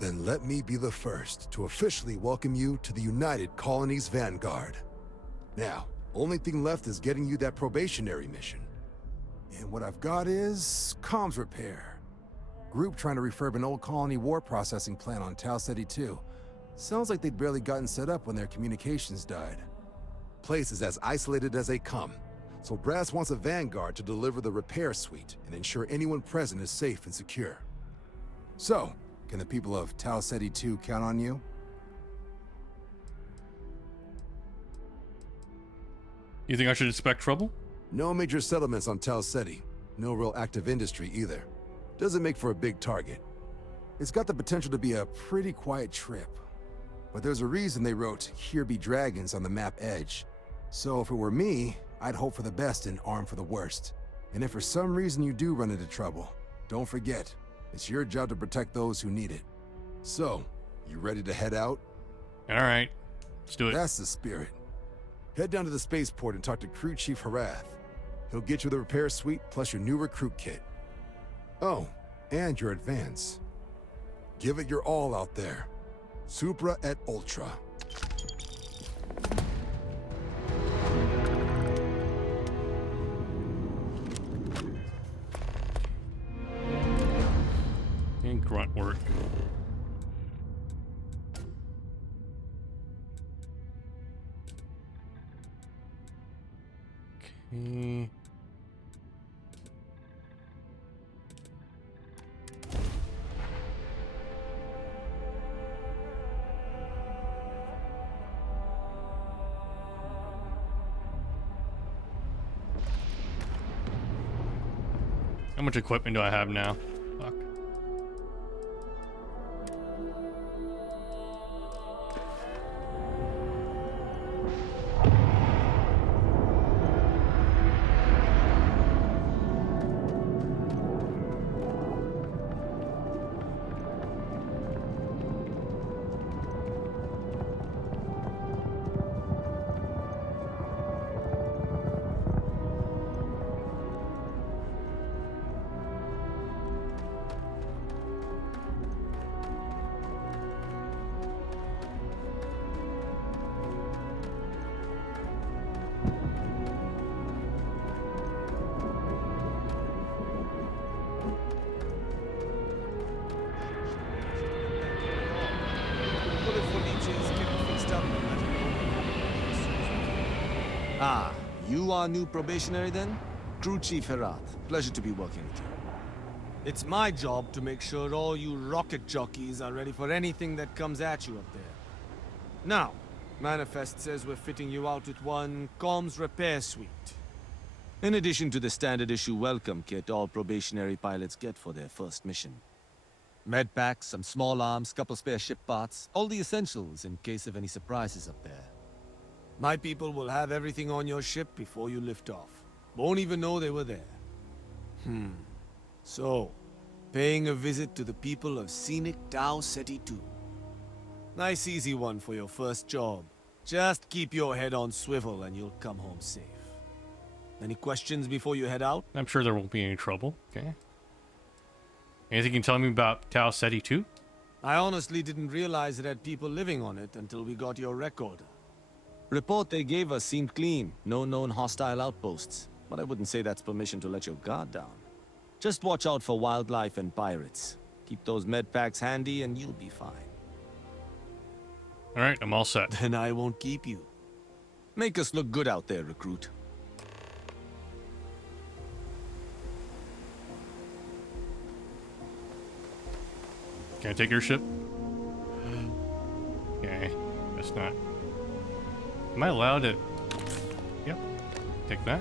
Then let me be the first to officially welcome you to the United Colonies Vanguard. Now, only thing left is getting you that probationary mission. And what I've got is comms repair. Group trying to refurb an old colony war processing plant on Tau Ceti 2. Sounds like they'd barely gotten set up when their communications died. Place is as isolated as they come, so Brass wants a vanguard to deliver the repair suite and ensure anyone present is safe and secure. So, can the people of Tau Ceti 2 count on you? You think I should expect trouble? No major settlements on Tau Ceti. No real active industry either. Doesn't make for a big target. It's got the potential to be a pretty quiet trip. But there's a reason they wrote, "Here be dragons" on the map edge. So if it were me, I'd hope for the best and arm for the worst. And if for some reason you do run into trouble, don't forget, it's your job to protect those who need it. So, you ready to head out? Alright, let's do it. That's the spirit. Head down to the spaceport and talk to Crew Chief Harath. He'll get you the repair suite plus your new recruit kit. Oh, and your advance. Give it your all out there. Supra et Ultra. And grunt work. Okay. How much equipment do I have now? Fuck. Ah, you are new probationary then? Crew Chief Herath. Pleasure to be working with you. It's my job to make sure all you rocket jockeys are ready for anything that comes at you up there. Now, Manifest says we're fitting you out with one comms repair suite. In addition to the standard issue welcome kit all probationary pilots get for their first mission. Med packs, some small arms, couple spare ship parts, all the essentials in case of any surprises up there. My people will have everything on your ship before you lift off. Won't even know they were there. So, paying a visit to the people of scenic Tau Ceti 2. Nice easy one for your first job. Just keep your head on swivel and you'll come home safe. Any questions before you head out? I'm sure there won't be any trouble. Okay. Anything you can tell me about Tau Ceti 2? I honestly didn't realize it had people living on it until we got your recorder. Report they gave us seemed clean. No known hostile outposts. But I wouldn't say that's permission to let your guard down. Just watch out for wildlife and pirates. Keep those med packs handy and you'll be fine. Alright, I'm all set. Then I won't keep you. Make us look good out there, recruit. Can I take your ship? Okay, guess not. Am I allowed to? Yep, take that.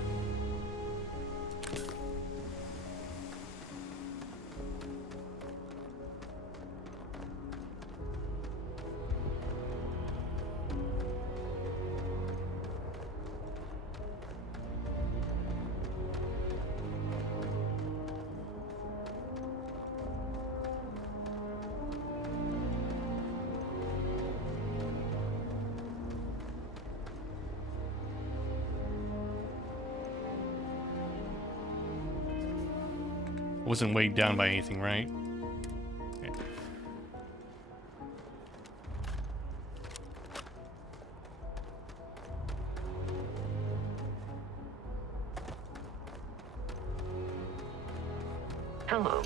Wasn't weighed down by anything, right? Okay. Hello.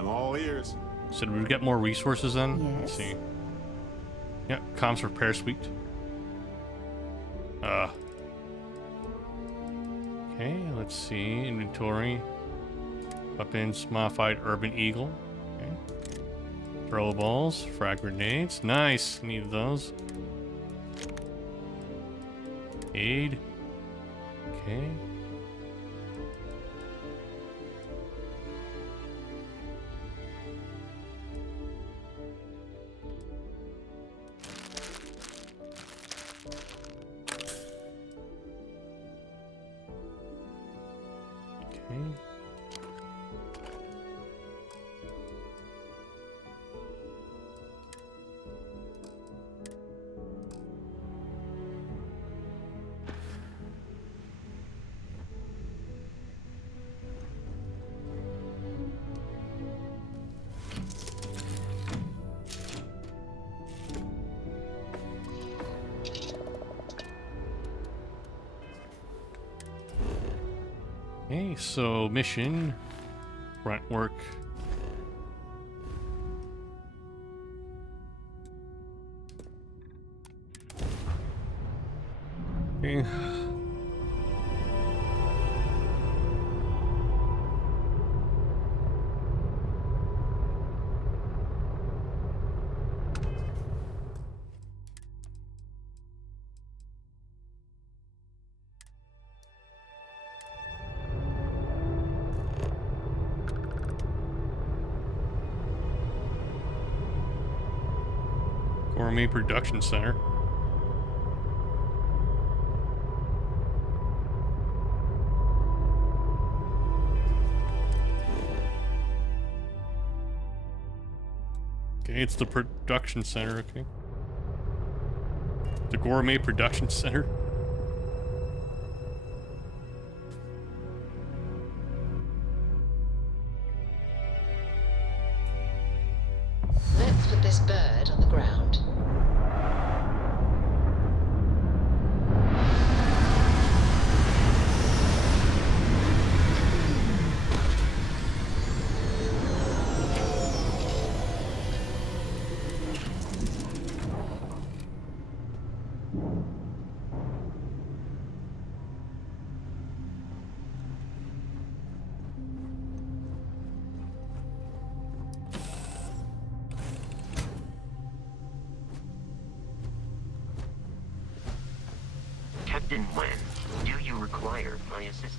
I'm all ears. So did we get more resources then? Yes. Let's see. Yeah, comms repair suite. Okay, let's see. Inventory. Weapons, modified urban eagle. Okay. Throwables, frag grenades. Nice. Need those. Aid. Okay. Okay. Okay, so mission, grunt work. Okay. Gourmet Production Center. Okay, it's the production center, okay. The Gourmet Production Center. Let's put this bird on the ground. Captain Wen, do you require my assistance?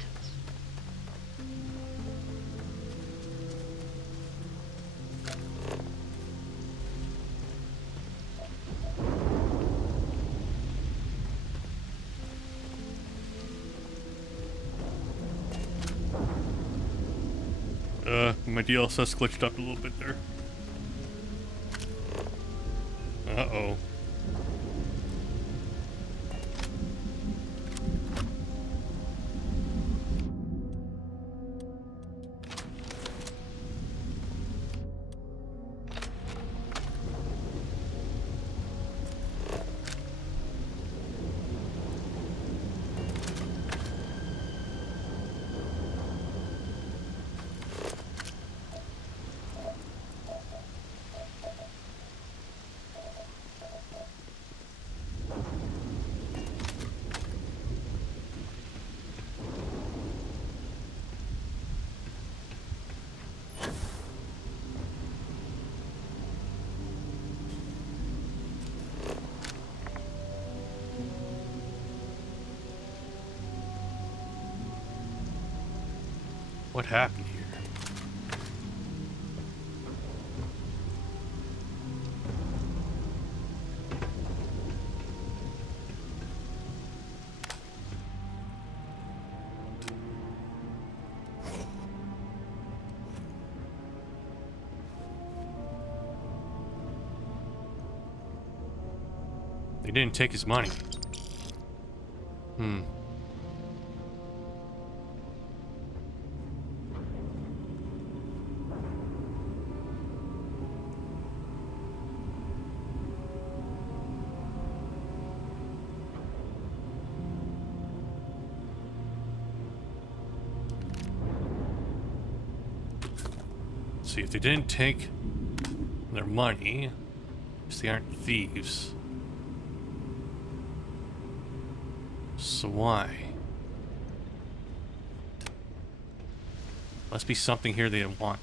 My DLSS glitched up a little bit there. Uh-oh. What happened here? They didn't take his money. Let's see, if they didn't take their money, if they aren't thieves. So why? Must be something here they didn't want.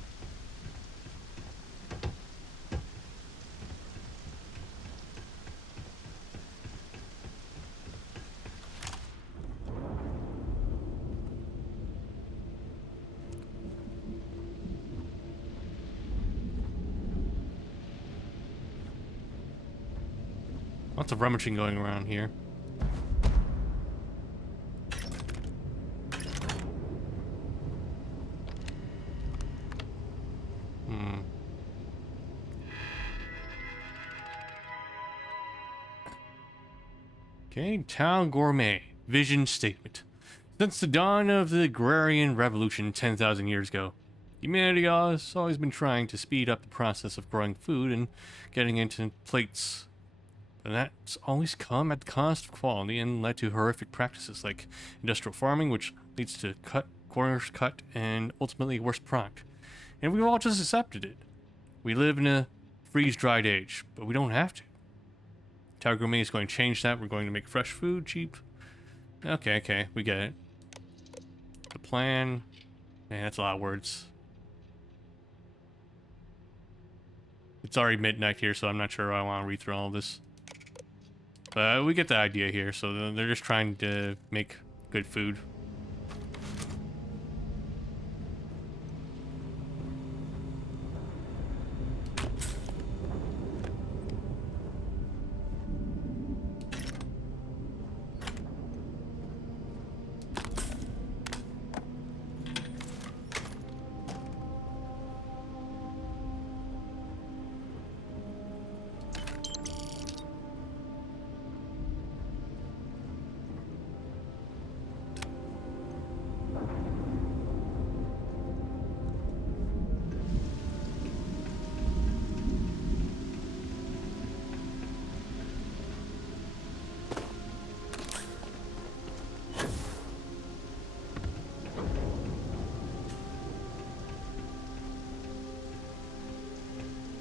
Lots of rummaging going around here. Okay, Town Gourmet. Vision Statement. Since the dawn of the agrarian revolution 10,000 years ago, humanity has always been trying to speed up the process of growing food and getting into plates. But that's always come at the cost of quality and led to horrific practices like industrial farming, which leads to corners cut, and ultimately worse product. And we've all just accepted it. We live in a freeze-dried age, but we don't have to. Tower Gourmet is going to change that. We're going to make fresh food cheap. Okay, we get it. The plan. Man, that's a lot of words. It's already midnight here, so I'm not sure I want to read through all of this. But we get the idea here, so they're just trying to make good food.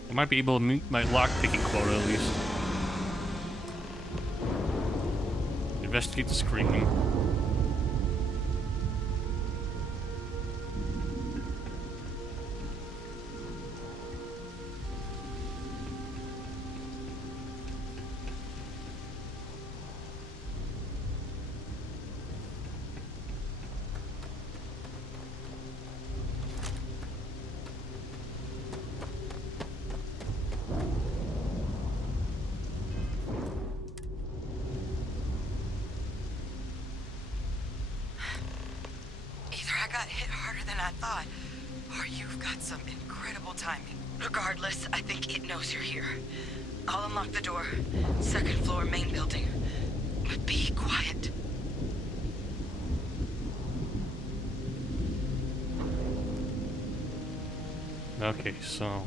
I might be able to meet my lock-picking quota at least. Investigate the screening. I got hit harder than I thought, or you've got some incredible timing. Regardless, I think it knows you're here. I'll unlock the door. Second floor, main building. But be quiet. Okay, so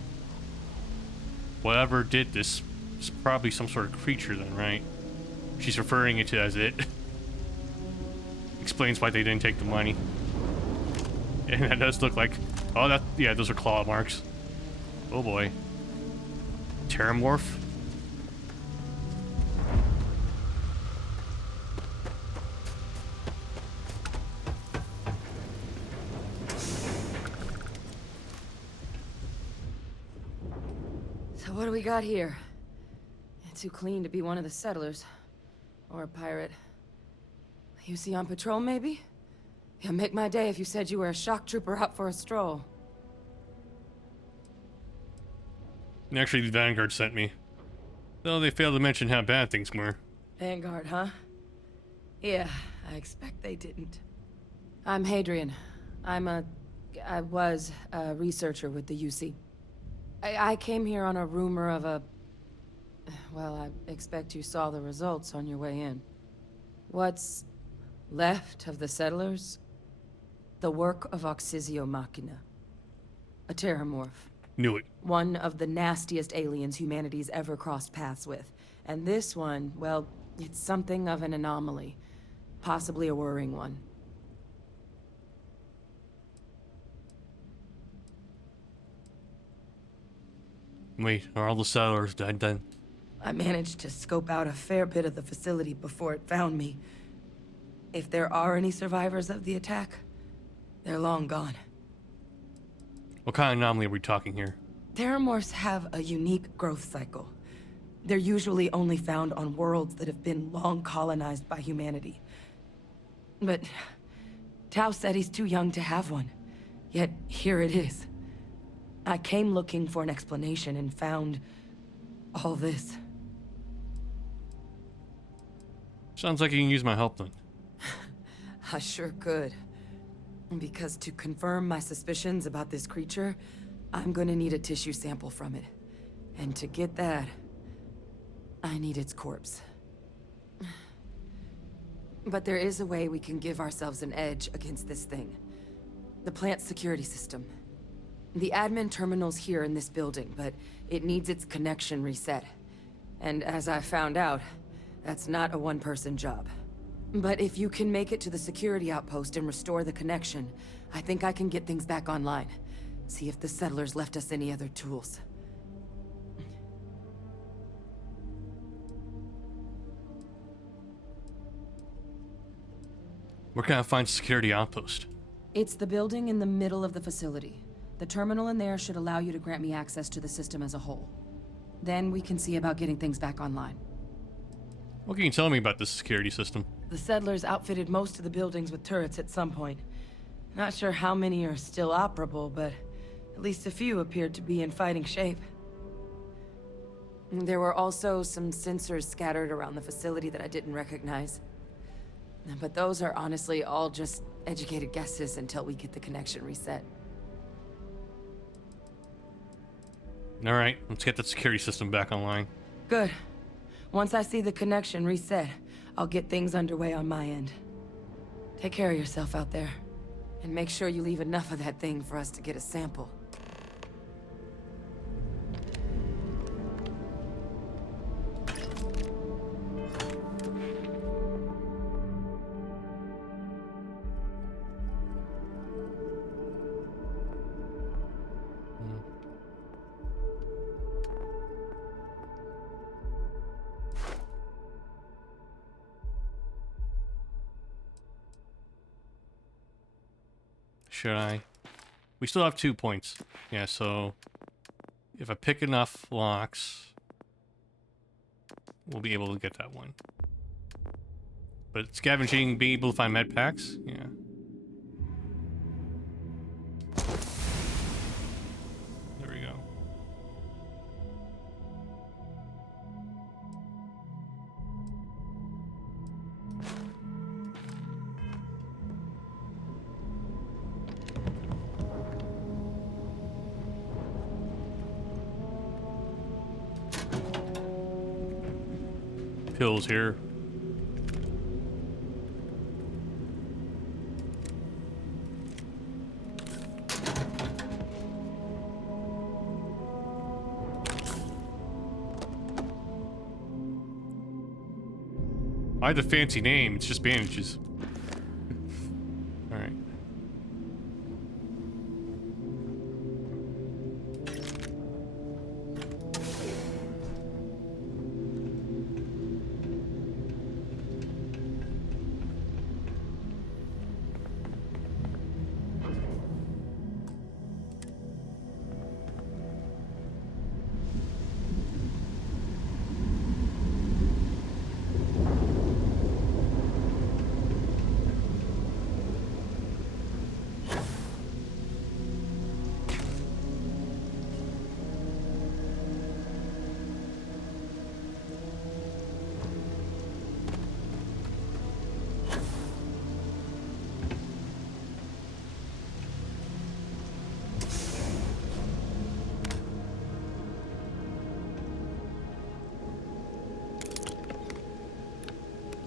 whatever did this is probably some sort of creature then, right? She's referring it to as it. Explains why they didn't take the money. And that does look like... Oh, that... Yeah, those are claw marks. Oh boy. Terramorph? So what do we got here? It's too clean to be one of the settlers. Or a pirate. You see on patrol, maybe? Yeah, make my day if you said you were a shock trooper out for a stroll. Actually, the Vanguard sent me. Though they failed to mention how bad things were. Vanguard, huh? Yeah, I expect they didn't. I'm Hadrian. I was a researcher with the UC. I came here on a rumor of a... Well, I expect you saw the results on your way in. What's left of the settlers? The work of Oxysio Machina. A terramorph. Knew it. One of the nastiest aliens humanity's ever crossed paths with. And this one, well, it's something of an anomaly. Possibly a worrying one. Wait, are all the settlers dead then? I managed to scope out a fair bit of the facility before it found me. If there are any survivors of the attack, they're long gone. What kind of anomaly are we talking here? Terramorphs have a unique growth cycle. They're usually only found on worlds that have been long colonized by humanity. But Tao said he's too young to have one. Yet here it is. I came looking for an explanation and found all this. Sounds like you can use my help then. I sure could. Because to confirm my suspicions about this creature, I'm gonna need a tissue sample from it. And to get that, I need its corpse. But there is a way we can give ourselves an edge against this thing. The plant security system. The admin terminal's here in this building, but it needs its connection reset. And as I found out, that's not a one-person job. But if you can make it to the security outpost and restore the connection, I think I can get things back online. See if the settlers left us any other tools. Where can I find security outpost? It's the building in the middle of the facility. The terminal in there should allow you to grant me access to the system as a whole. Then we can see about getting things back online. What can you tell me about this security system? The settlers outfitted most of the buildings with turrets at some point. Not sure how many are still operable, but at least a few appeared to be in fighting shape. There were also some sensors scattered around the facility that I didn't recognize. But those are honestly all just educated guesses until we get the connection reset. Alright, let's get the security system back online. Good. Once I see the connection reset, I'll get things underway on my end. Take care of yourself out there. And make sure you leave enough of that thing for us to get a sample. Should I? We still have 2 points. Yeah, so if I pick enough locks, we'll be able to get that one. But scavenging, being able to find med packs, yeah. There we go. Pills here. Why the fancy name? It's just bandages. Alright.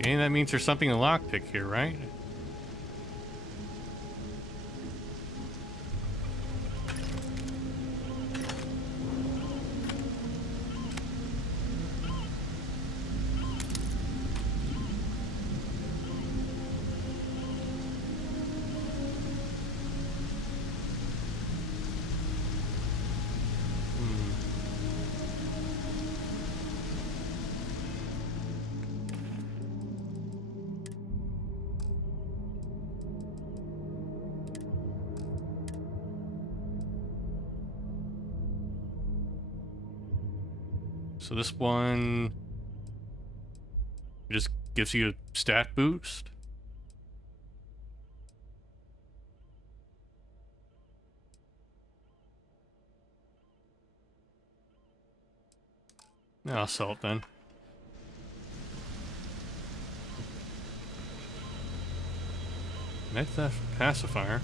And that means there's something to lockpick here, right? So this one just gives you a stat boost. Yeah, I'll sell it then. Med theft pacifier.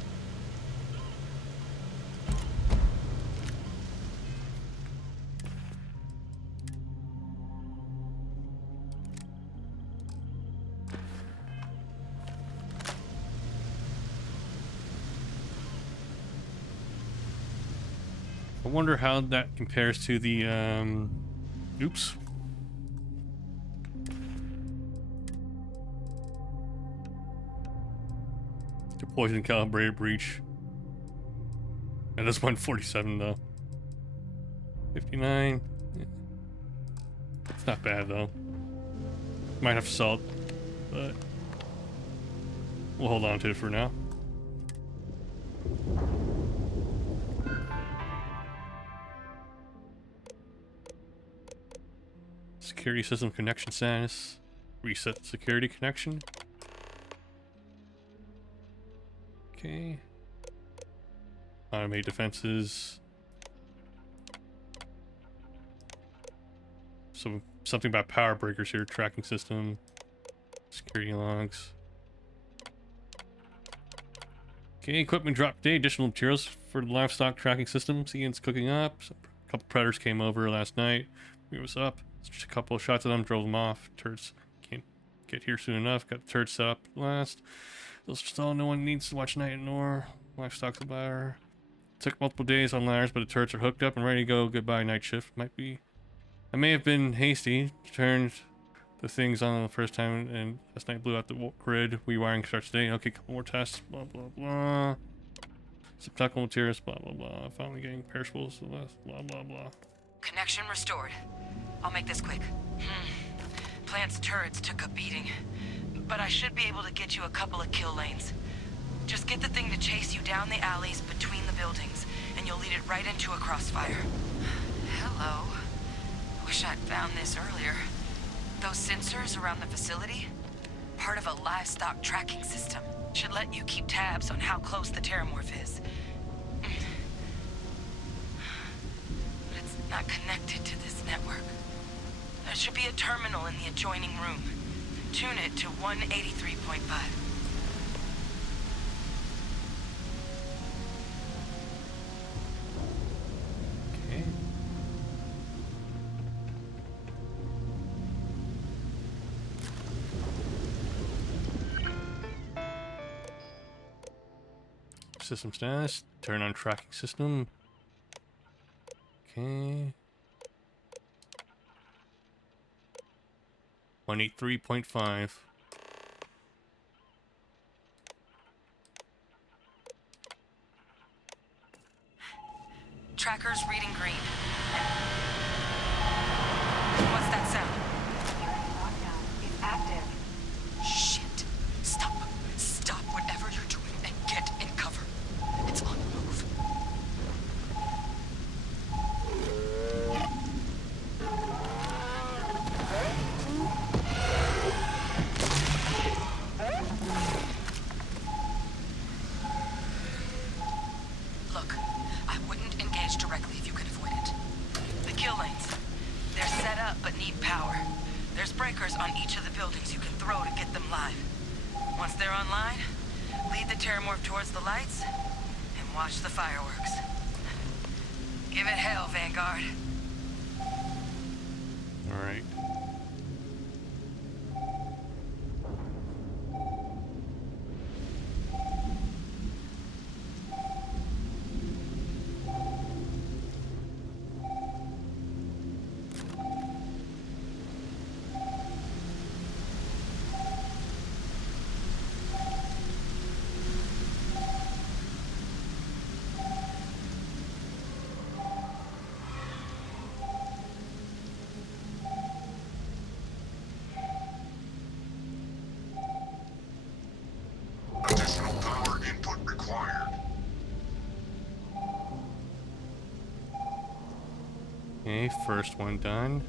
I wonder how that compares to the oops. The poison calibrated breach. And this 147 though. 59. Yeah. It's not bad though. Might have to sell it, but we'll hold on to it for now. Security system connection status. Reset security connection. Okay. Automate defenses. Something about power breakers here. Tracking system. Security logs. Okay, equipment drop today. Additional materials for the livestock tracking system. Ian's cooking up. A couple predators came over last night. We was up. Just a couple of shots of them, drove them off. Turds can't get here soon enough. Got the turds set up last. Those stall. No one needs to watch night nor livestock's a buyer. Took multiple days on ladders, but the turrets are hooked up and ready to go. Goodbye night shift. Might be. I may have been hasty. Turned the things on the first time and last night blew out the grid. Rewiring starts today. Okay, couple more tests. Blah blah blah. Some technical materials. Blah blah blah. Finally getting perishables. Blah blah blah. Connection restored. I'll make this quick. Plant's turrets took a beating, but I should be able to get you a couple of kill lanes. Just get the thing to chase you down the alleys between the buildings, and you'll lead it right into a crossfire. Hello. Wish I'd found this earlier. Those sensors around the facility? Part of a livestock tracking system. Should let you keep tabs on how close the terramorph is. But it's not connected to this network. There should be a terminal in the adjoining room. Tune it to 183.5. Okay. System status. Turn on tracking system. Okay. 183.5. Tracker's reading green. What's that sound? It's active. Shit. Stop. Stop whatever you're doing and get in cover. It's on the move. Look, I wouldn't engage directly if you can avoid it. The kill lanes. They're set up but need power. There's breakers on each of the buildings you can throw to get them live. Once they're online, lead the terramorph towards the lights and watch the fireworks. Give it hell, Vanguard. All right. Additional power input required. Okay, first one done.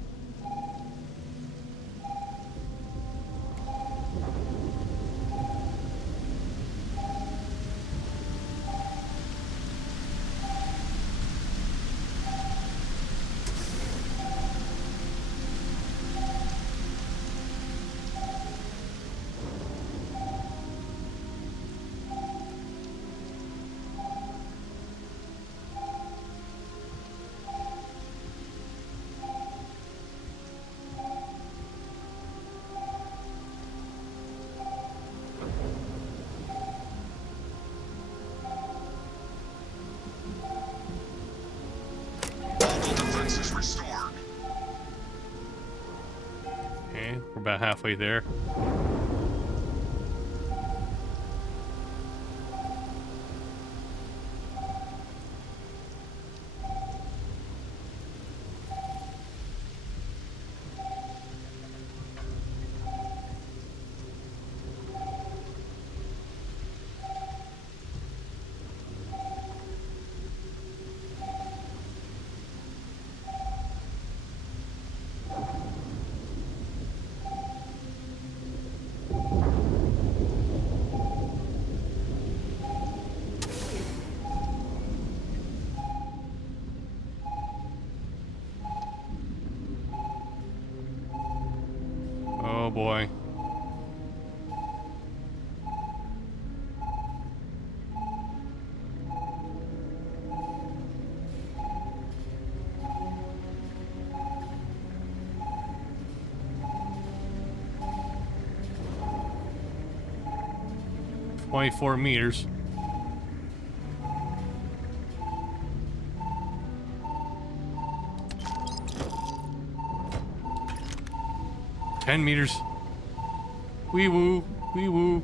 Balance is restored. Okay, we're about halfway there. Oh boy. $24 meters. $10 meters. Wee woo, wee woo.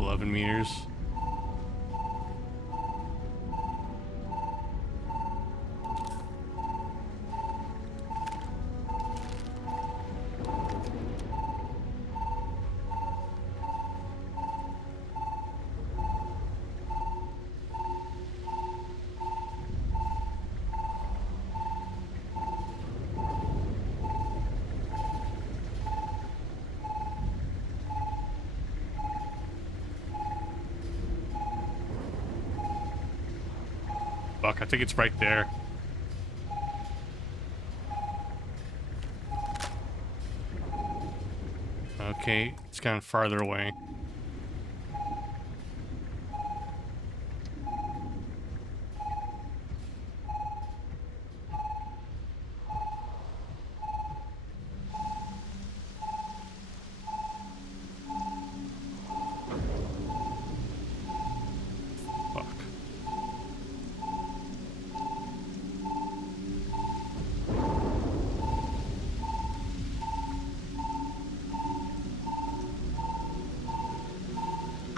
11 meters. Fuck, I think it's right there. Okay, it's kind of farther away.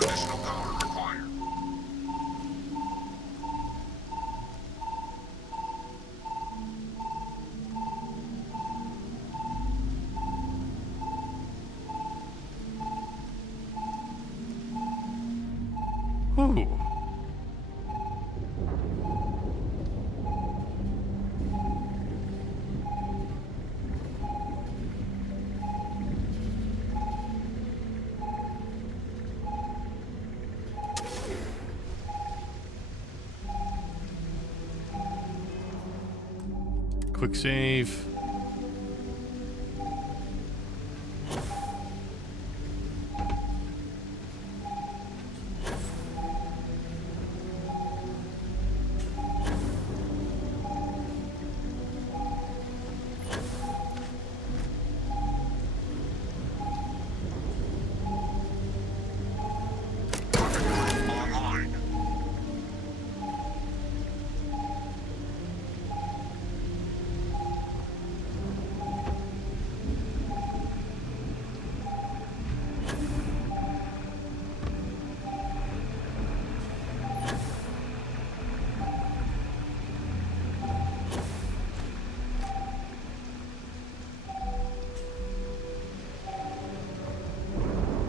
Additional power required. Whew. Quick save. Online.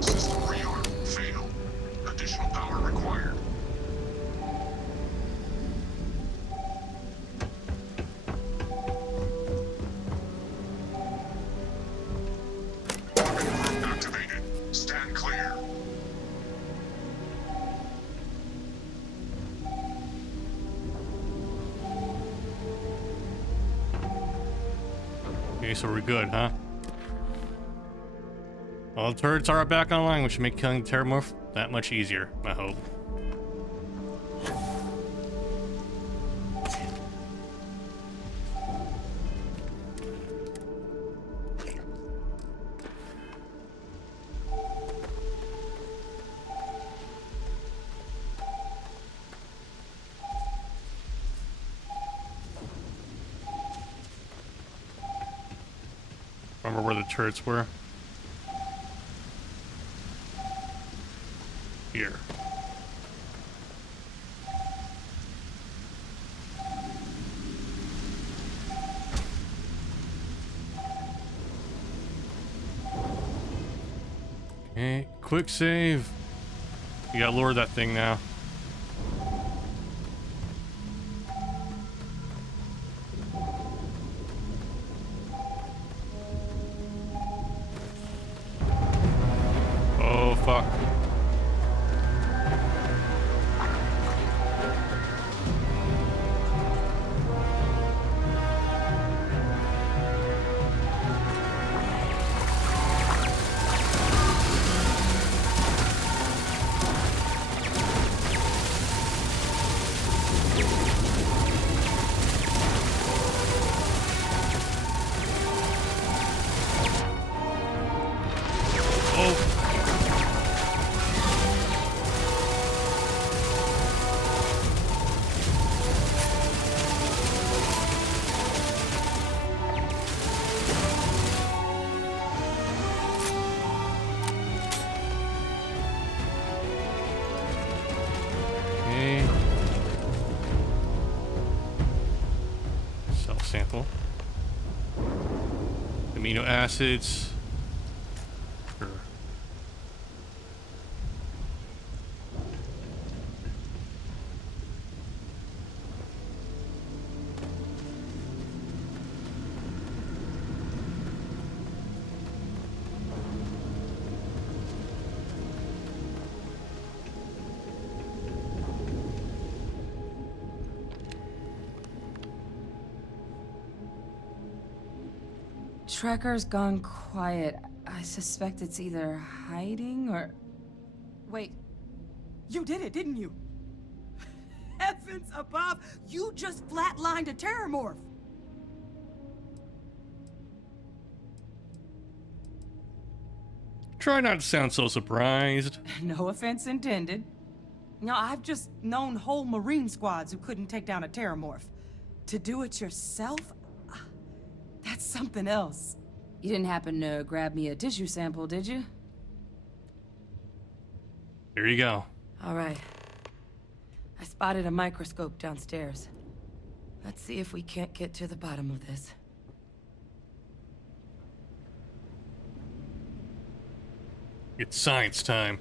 System rearm failed. Additional power required. Weapon group activated. Stand clear. Okay, so we're good, huh? All the turrets are back online, which should make killing the Terramorph that much easier, I hope. Remember where the turrets were? Here. Okay, quick save. You gotta lure that thing now. Oh, fuck. Okay. Cell sample. Amino acids. Sure. Trekker's gone quiet. I suspect it's either hiding or... Wait. You did it, didn't you? Heavens above! You just flatlined a terrormorph! Try not to sound so surprised. No offense intended. No, I've just known whole Marine squads who couldn't take down a terrormorph. To do it yourself? That's something else. You didn't happen to grab me a tissue sample, did you? Here you go. All right. I spotted a microscope downstairs. Let's see if we can't get to the bottom of this. It's science time.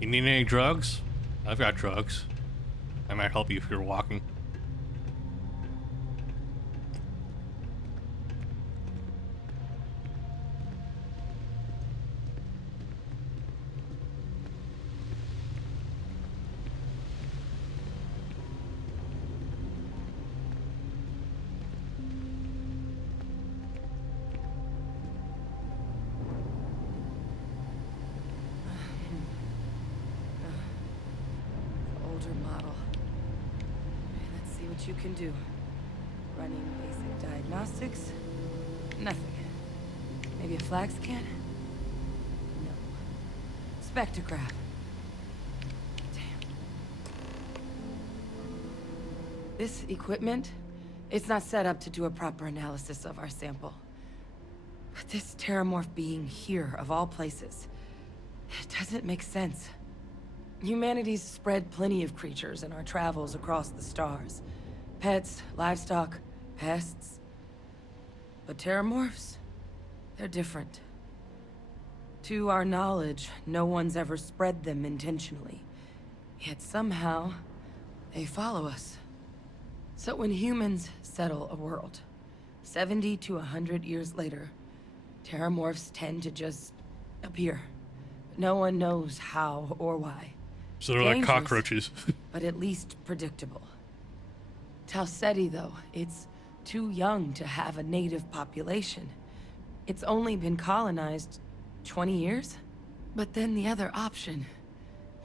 You need any drugs? I've got drugs. I might help you if you're walking. You can do. Running basic diagnostics? Nothing. Maybe a flag scan? No. Spectrograph. Damn. This equipment, it's not set up to do a proper analysis of our sample. But this terramorph being here, of all places, it doesn't make sense. Humanity's spread plenty of creatures in our travels across the stars. Pets, livestock, pests. But terramorphs? They're different. To our knowledge, no one's ever spread them intentionally. Yet somehow, they follow us. So when humans settle a world, 70 to 100 years later, terramorphs tend to just appear. No one knows how or why. So they're like cockroaches. But at least predictable. Talseti, though, it's too young to have a native population. It's only been colonized 20 years? But then the other option,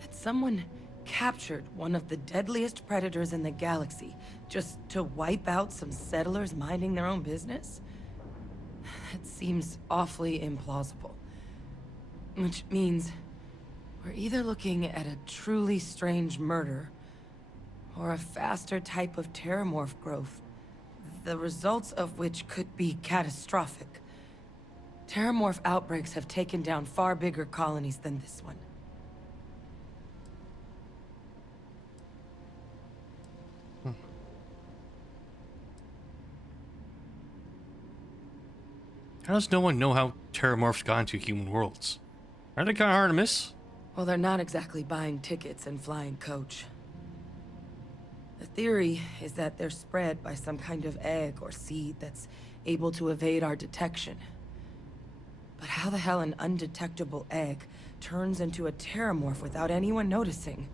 that someone captured one of the deadliest predators in the galaxy just to wipe out some settlers minding their own business? That seems awfully implausible. Which means We're either looking at a truly strange murder, or a faster type of terramorph growth, the results of which could be catastrophic. Terramorph outbreaks have taken down far bigger colonies than this one. How does no one know how terramorphs got into human worlds? Aren't they kind of hard to miss? Well, they're not exactly buying tickets and flying coach. The theory is that they're spread by some kind of egg or seed that's able to evade our detection. But how the hell an undetectable egg turns into a terramorph without anyone noticing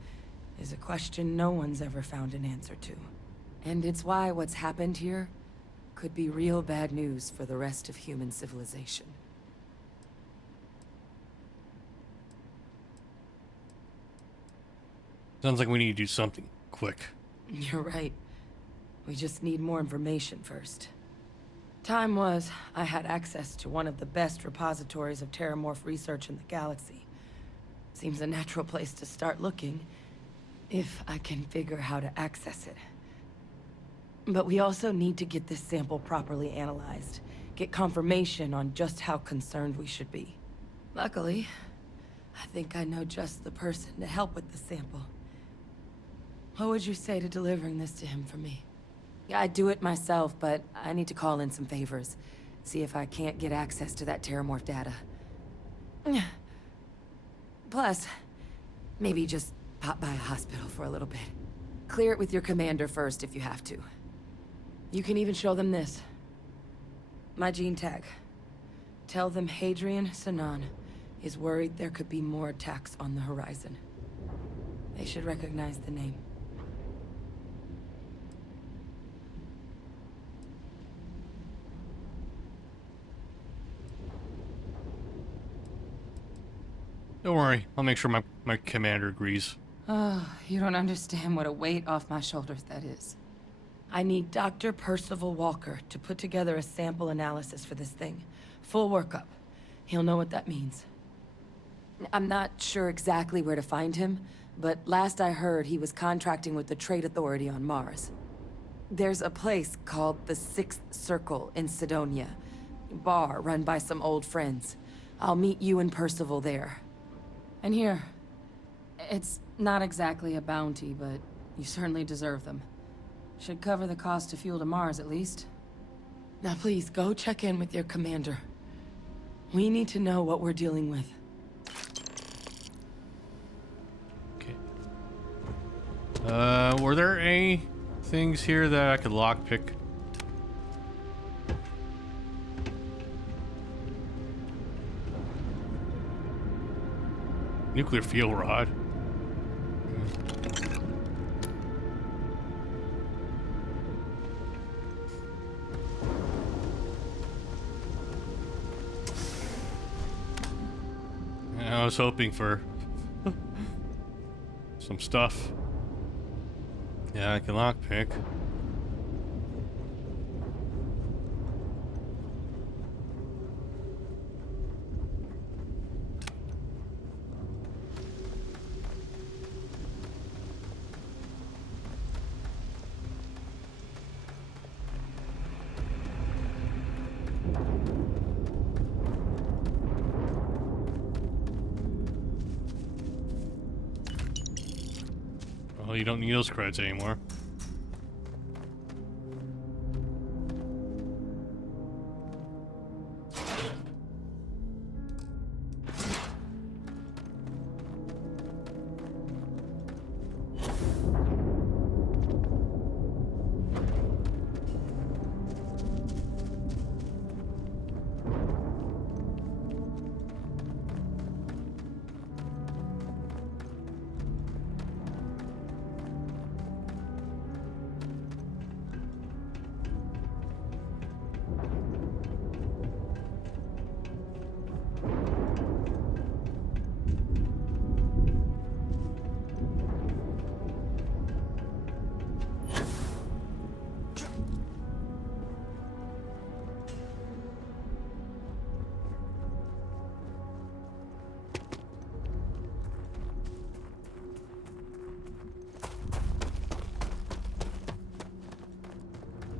is a question no one's ever found an answer to. And it's why what's happened here could be real bad news for the rest of human civilization. Sounds like we need to do something quick. You're right. We just need more information first. Time was, I had access to one of the best repositories of terramorph research in the galaxy. Seems a natural place to start looking, if I can figure how to access it. But we also need to get this sample properly analyzed, get confirmation on just how concerned we should be. Luckily, I think I know just the person to help with the sample. What would you say to delivering this to him for me? Yeah, I'd do it myself, but I need to call in some favors. See if I can't get access to that terramorph data. Plus, maybe just pop by a hospital for a little bit. Clear it with your commander first if you have to. You can even show them this. My gene tag. Tell them Hadrian Sanan is worried there could be more attacks on the horizon. They should recognize the name. Don't worry, I'll make sure my commander agrees. Oh, you don't understand what a weight off my shoulders that is. I need Dr. Percival Walker to put together a sample analysis for this thing. Full workup. He'll know what that means. I'm not sure exactly where to find him, but last I heard he was contracting with the Trade Authority on Mars. There's a place called the Sixth Circle in Sidonia. Bar run by some old friends. I'll meet you and Percival there. And here. It's not exactly a bounty, but you certainly deserve them. Should cover the cost of fuel to Mars, at least. Now please, go check in with your commander. We need to know what we're dealing with. Okay. Were there any things here that I could lockpick? Nuclear fuel rod. I was hoping for some stuff. Yeah, I can lockpick. Well, you don't need those credits anymore.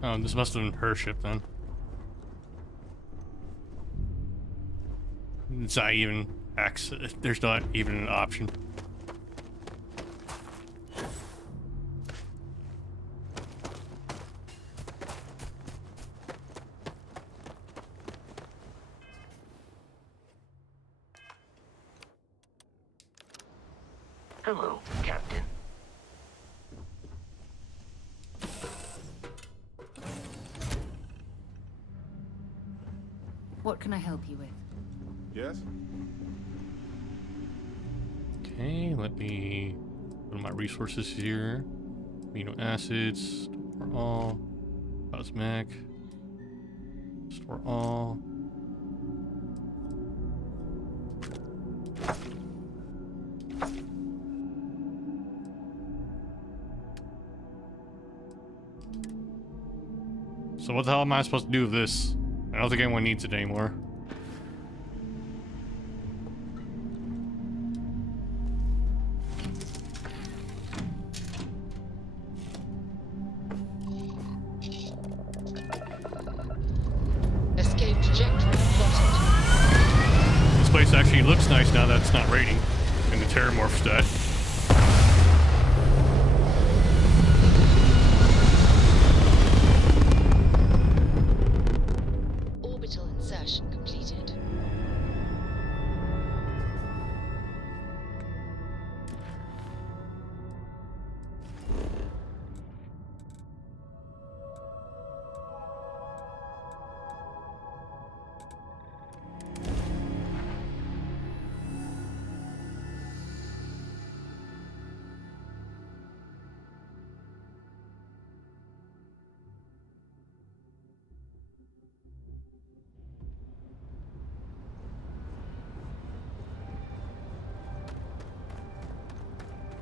Oh, this must have been her ship then. It's not even there's not even an option. Hello, Captain. What can I help you with? Yes? Okay, let me go to my resources here. Amino acids, store all. Cosmetic, store all. So what the hell am I supposed to do with this? I don't think anyone needs it anymore. Escape trajectory plotted. This place actually looks nice now that it's not raining and the terramorph's dead. Orbital insertion completed.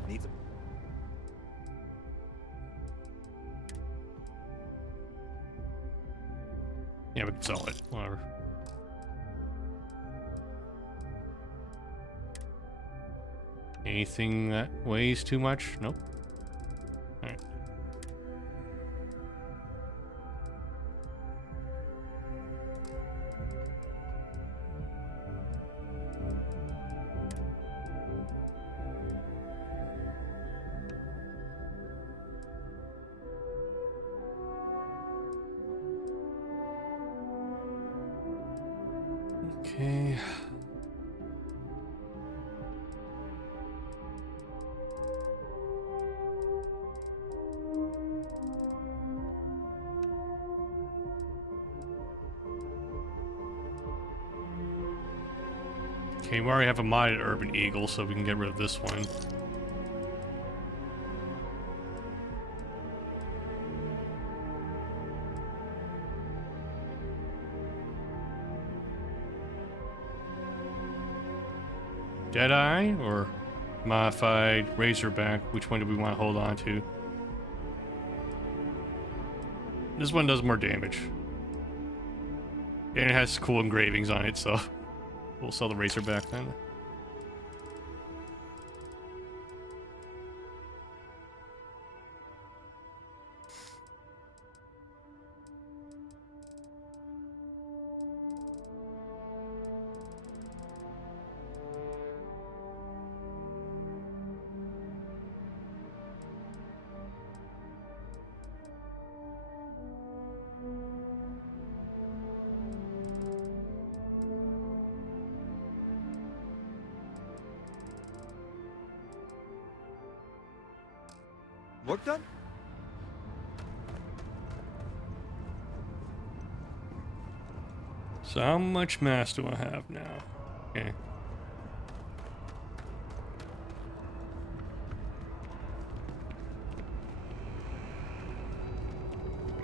Needs a Yeah, we can sell it. Whatever. Anything that weighs too much? Nope. Alright. Okay. Okay, we already have a modded Urban Eagle, so we can get rid of this one. Deadeye or modified Razorback? Which one do we want to hold on to? This one does more damage. And it has cool engravings on it, so we'll sell the Razorback then. Work done? So how much mass do I have now? Okay.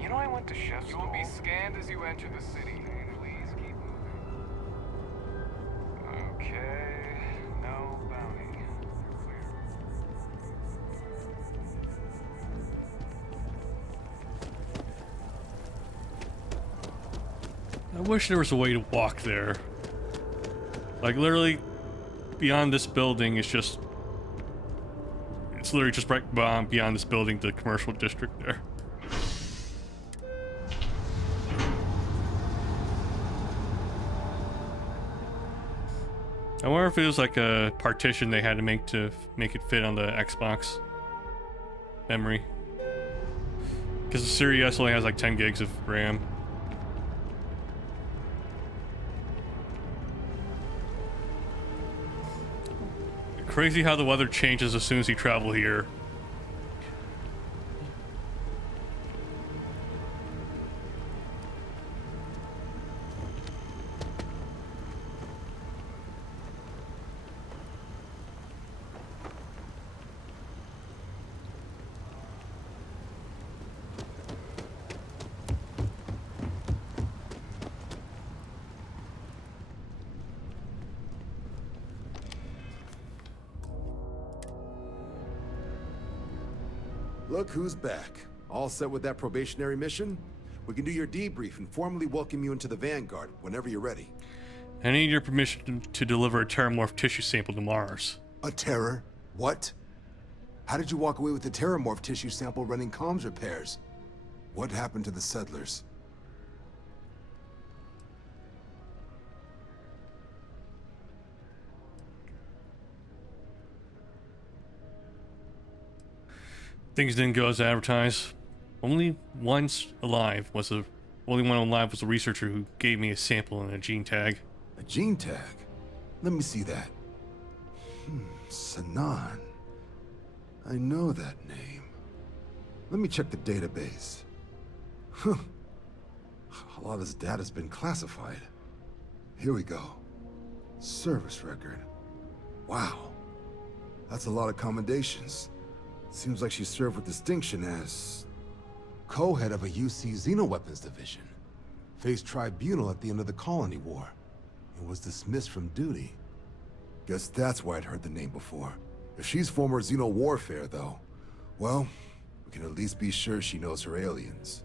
You know I went to chef's school. You will be scanned as you enter the city. Please keep moving. Okay. No bounty. Clear. I wish there was a way to walk there. Like literally beyond this building is just... It's literally just right beyond this building, the commercial district there. I wonder if it was like a partition they had to make it fit on the Xbox memory. Because the Series S only has like 10 gigs of RAM. Crazy how the weather changes as soon as you travel here. Look who's back. All set with that probationary mission? We can do your debrief and formally welcome you into the Vanguard whenever you're ready. I need your permission to deliver a terramorph tissue sample to Mars. A terror? What? How did you walk away with the terramorph tissue sample running comms repairs? What happened to the settlers? Things didn't go as advertised. Only one alive was the researcher who gave me a sample and a gene tag. A gene tag? Let me see that. Sanan. I know that name. Let me check the database. Huh. A lot of this data's been classified. Here we go. Service record. Wow. That's a lot of commendations. Seems like she served with distinction as co-head of a UC Xenoweapons division. Faced tribunal at the end of the Colony War and was dismissed from duty. Guess that's why I'd heard the name before. If she's former Xeno warfare, though, well, we can at least be sure she knows her aliens.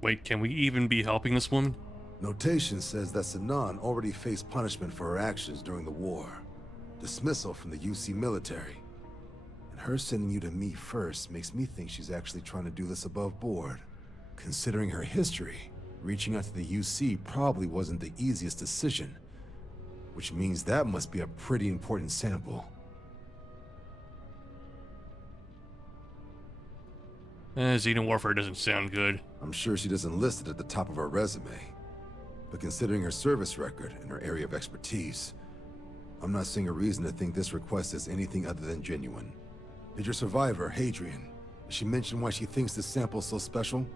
Wait, can we even be helping this woman? Notation says that Sanan already faced punishment for her actions during the war. Dismissal from the UC military. And her sending you to me first makes me think she's actually trying to do this above board. Considering her history, reaching out to the UC probably wasn't the easiest decision. Which means that must be a pretty important sample. Xeno warfare doesn't sound good. I'm sure she doesn't list it at the top of her resume. But considering her service record and her area of expertise, I'm not seeing a reason to think this request is anything other than genuine. Did your survivor, Hadrian, did she mention why she thinks this sample's so special?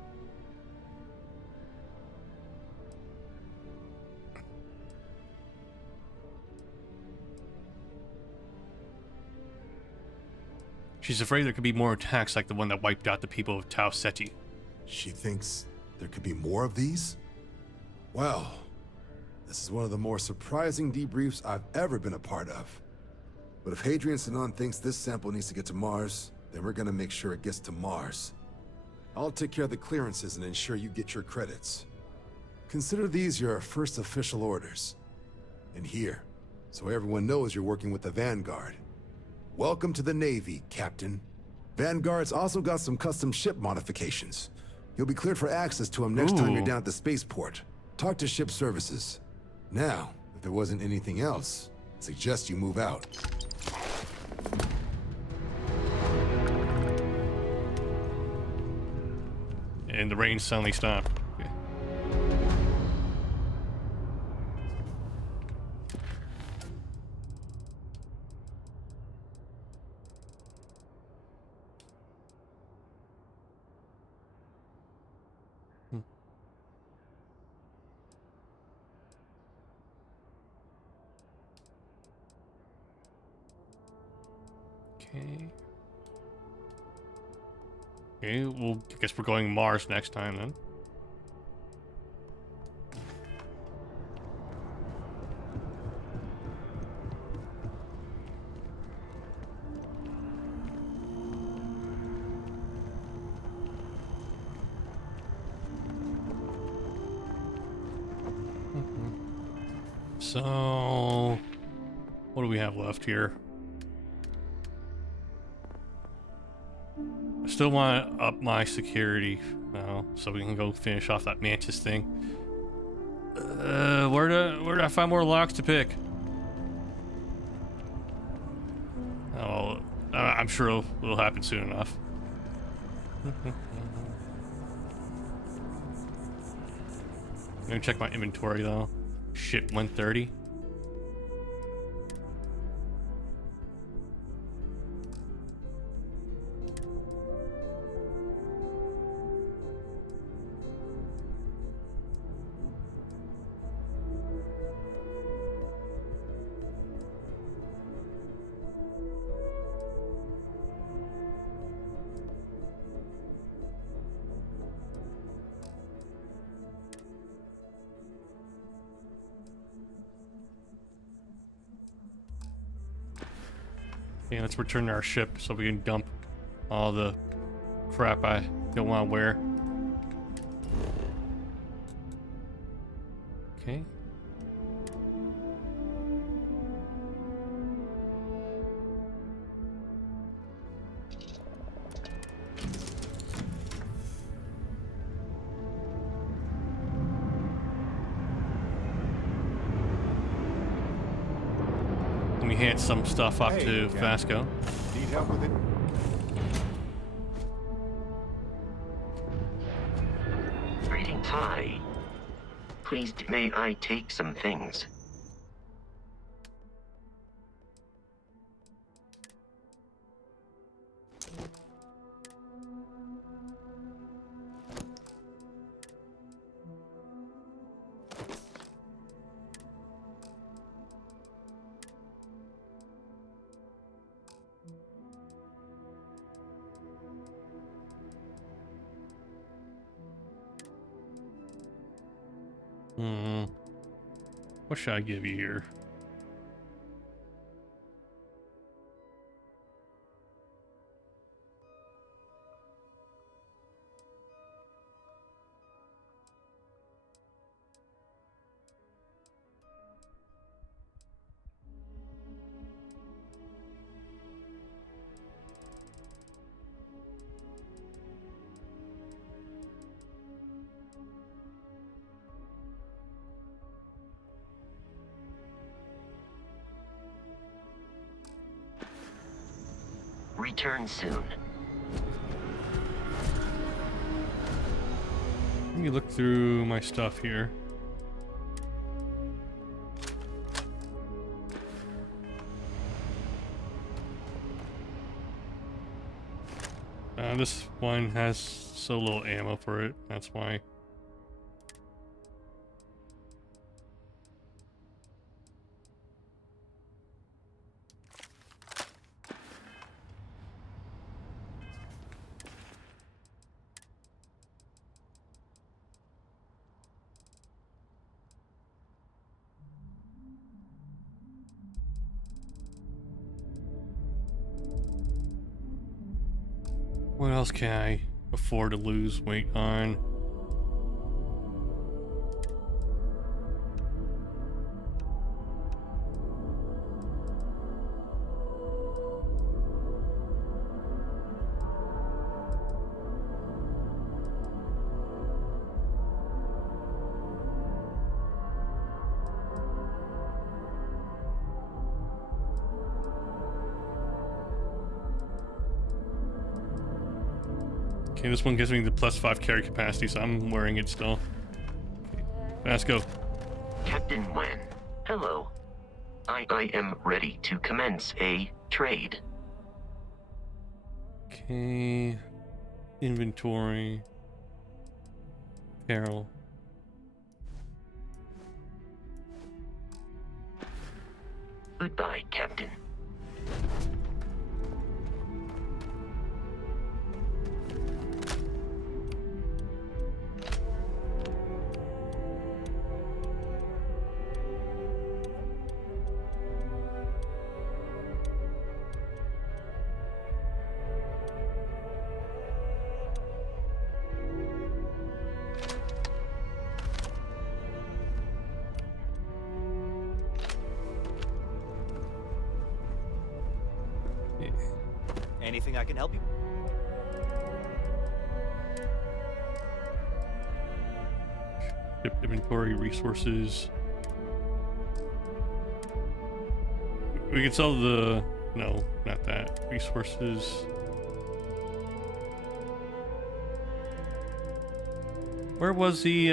She's afraid there could be more attacks like the one that wiped out the people of Tau Ceti. She thinks there could be more of these? Well, this is one of the more surprising debriefs I've ever been a part of. But if Hadrian Sanan thinks this sample needs to get to Mars, then we're gonna make sure it gets to Mars. I'll take care of the clearances and ensure you get your credits. Consider these your first official orders. And here, so everyone knows you're working with the Vanguard. Welcome to the Navy, Captain. Vanguard's also got some custom ship modifications. You'll be cleared for access to them next time you're down at the spaceport. Talk to ship services. Now, if there wasn't anything else, I suggest you move out. And the rain suddenly stopped. Okay. Okay. Okay, well, I guess we're going Mars next time then. So, what do we have left here? Still want to up my security, so we can go finish off that Mantis thing. Where do I find more locks to pick? Oh, I'm sure it'll happen soon enough. I'm gonna check my inventory though. Shit, 130. Okay, let's return to our ship so we can dump all the crap I don't want to wear. Okay. Let me hand some stuff off to Vasco. Need help with it? Greetings. Hi. Please, may I take some things? What should I give you here? Return soon. Let me look through my stuff here. This one has so little ammo for it, that's why. What else can I afford to lose weight on? Okay, this one gives me the +5 carry capacity, so I'm wearing it still. Okay, let's go. Captain Wen, hello. I am ready to commence a trade. Okay, inventory, apparel. Goodbye, Captain. Anything I can help you? Ship inventory, resources. We can sell the... No, not that. Resources. Where was the,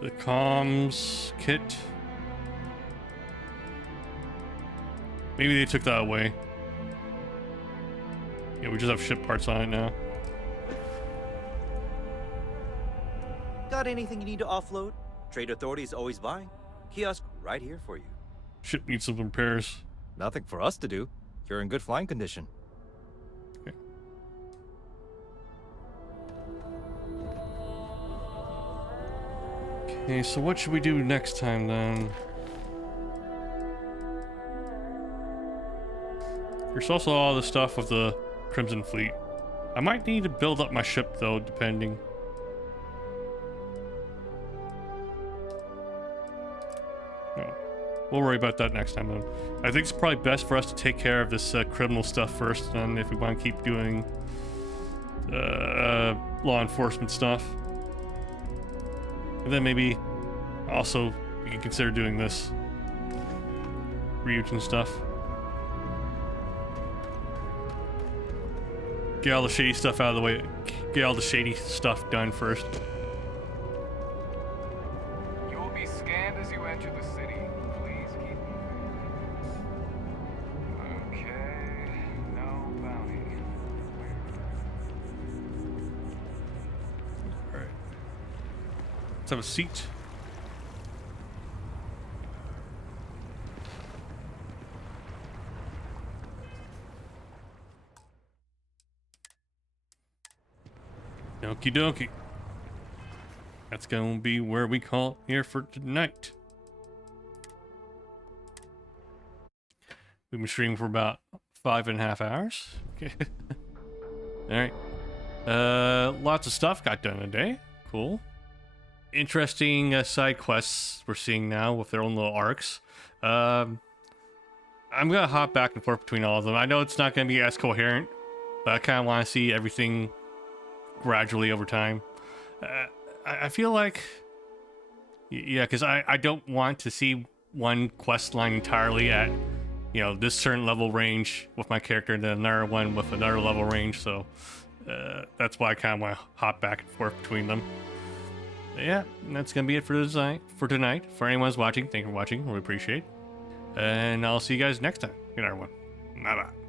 the comms kit? Maybe they took that away. Yeah, we just have ship parts on it now. Got anything you need to offload? Trade Authority is always buying. Kiosk right here for you. Ship needs some repairs. Nothing for us to do. You're in good flying condition. Okay. Okay, so what should we do next time then? There's also all the stuff with the Crimson Fleet. I might need to build up my ship though, depending. No. We'll worry about that next time then. I think it's probably best for us to take care of this criminal stuff first, and if we want to keep doing law enforcement stuff. And then maybe also we can consider doing this Ryujin stuff. Get all the shady stuff out of the way. Get all the shady stuff done first. You will be scanned as you enter the city. Please keep moving. Okay, no bounty. Alright. Let's have a seat. Okie dokie. That's gonna be where we call it here for tonight. We've been streaming for about 5.5 hours. Okay. Alright. Lots of stuff got done today. Cool. Interesting side quests we're seeing now with their own little arcs. I'm gonna hop back and forth between all of them. I know it's not gonna be as coherent, but I kind of want to see everything gradually over time. I feel like, yeah, because I don't want to see one quest line entirely at, you know, this certain level range with my character, and then another one with another level range. So that's why I kind of want to hop back and forth between them. But yeah, that's gonna be it for tonight. For anyone who's watching, thank you for watching. Really appreciate it. And I'll see you guys next time. Good night, everyone. Bye bye.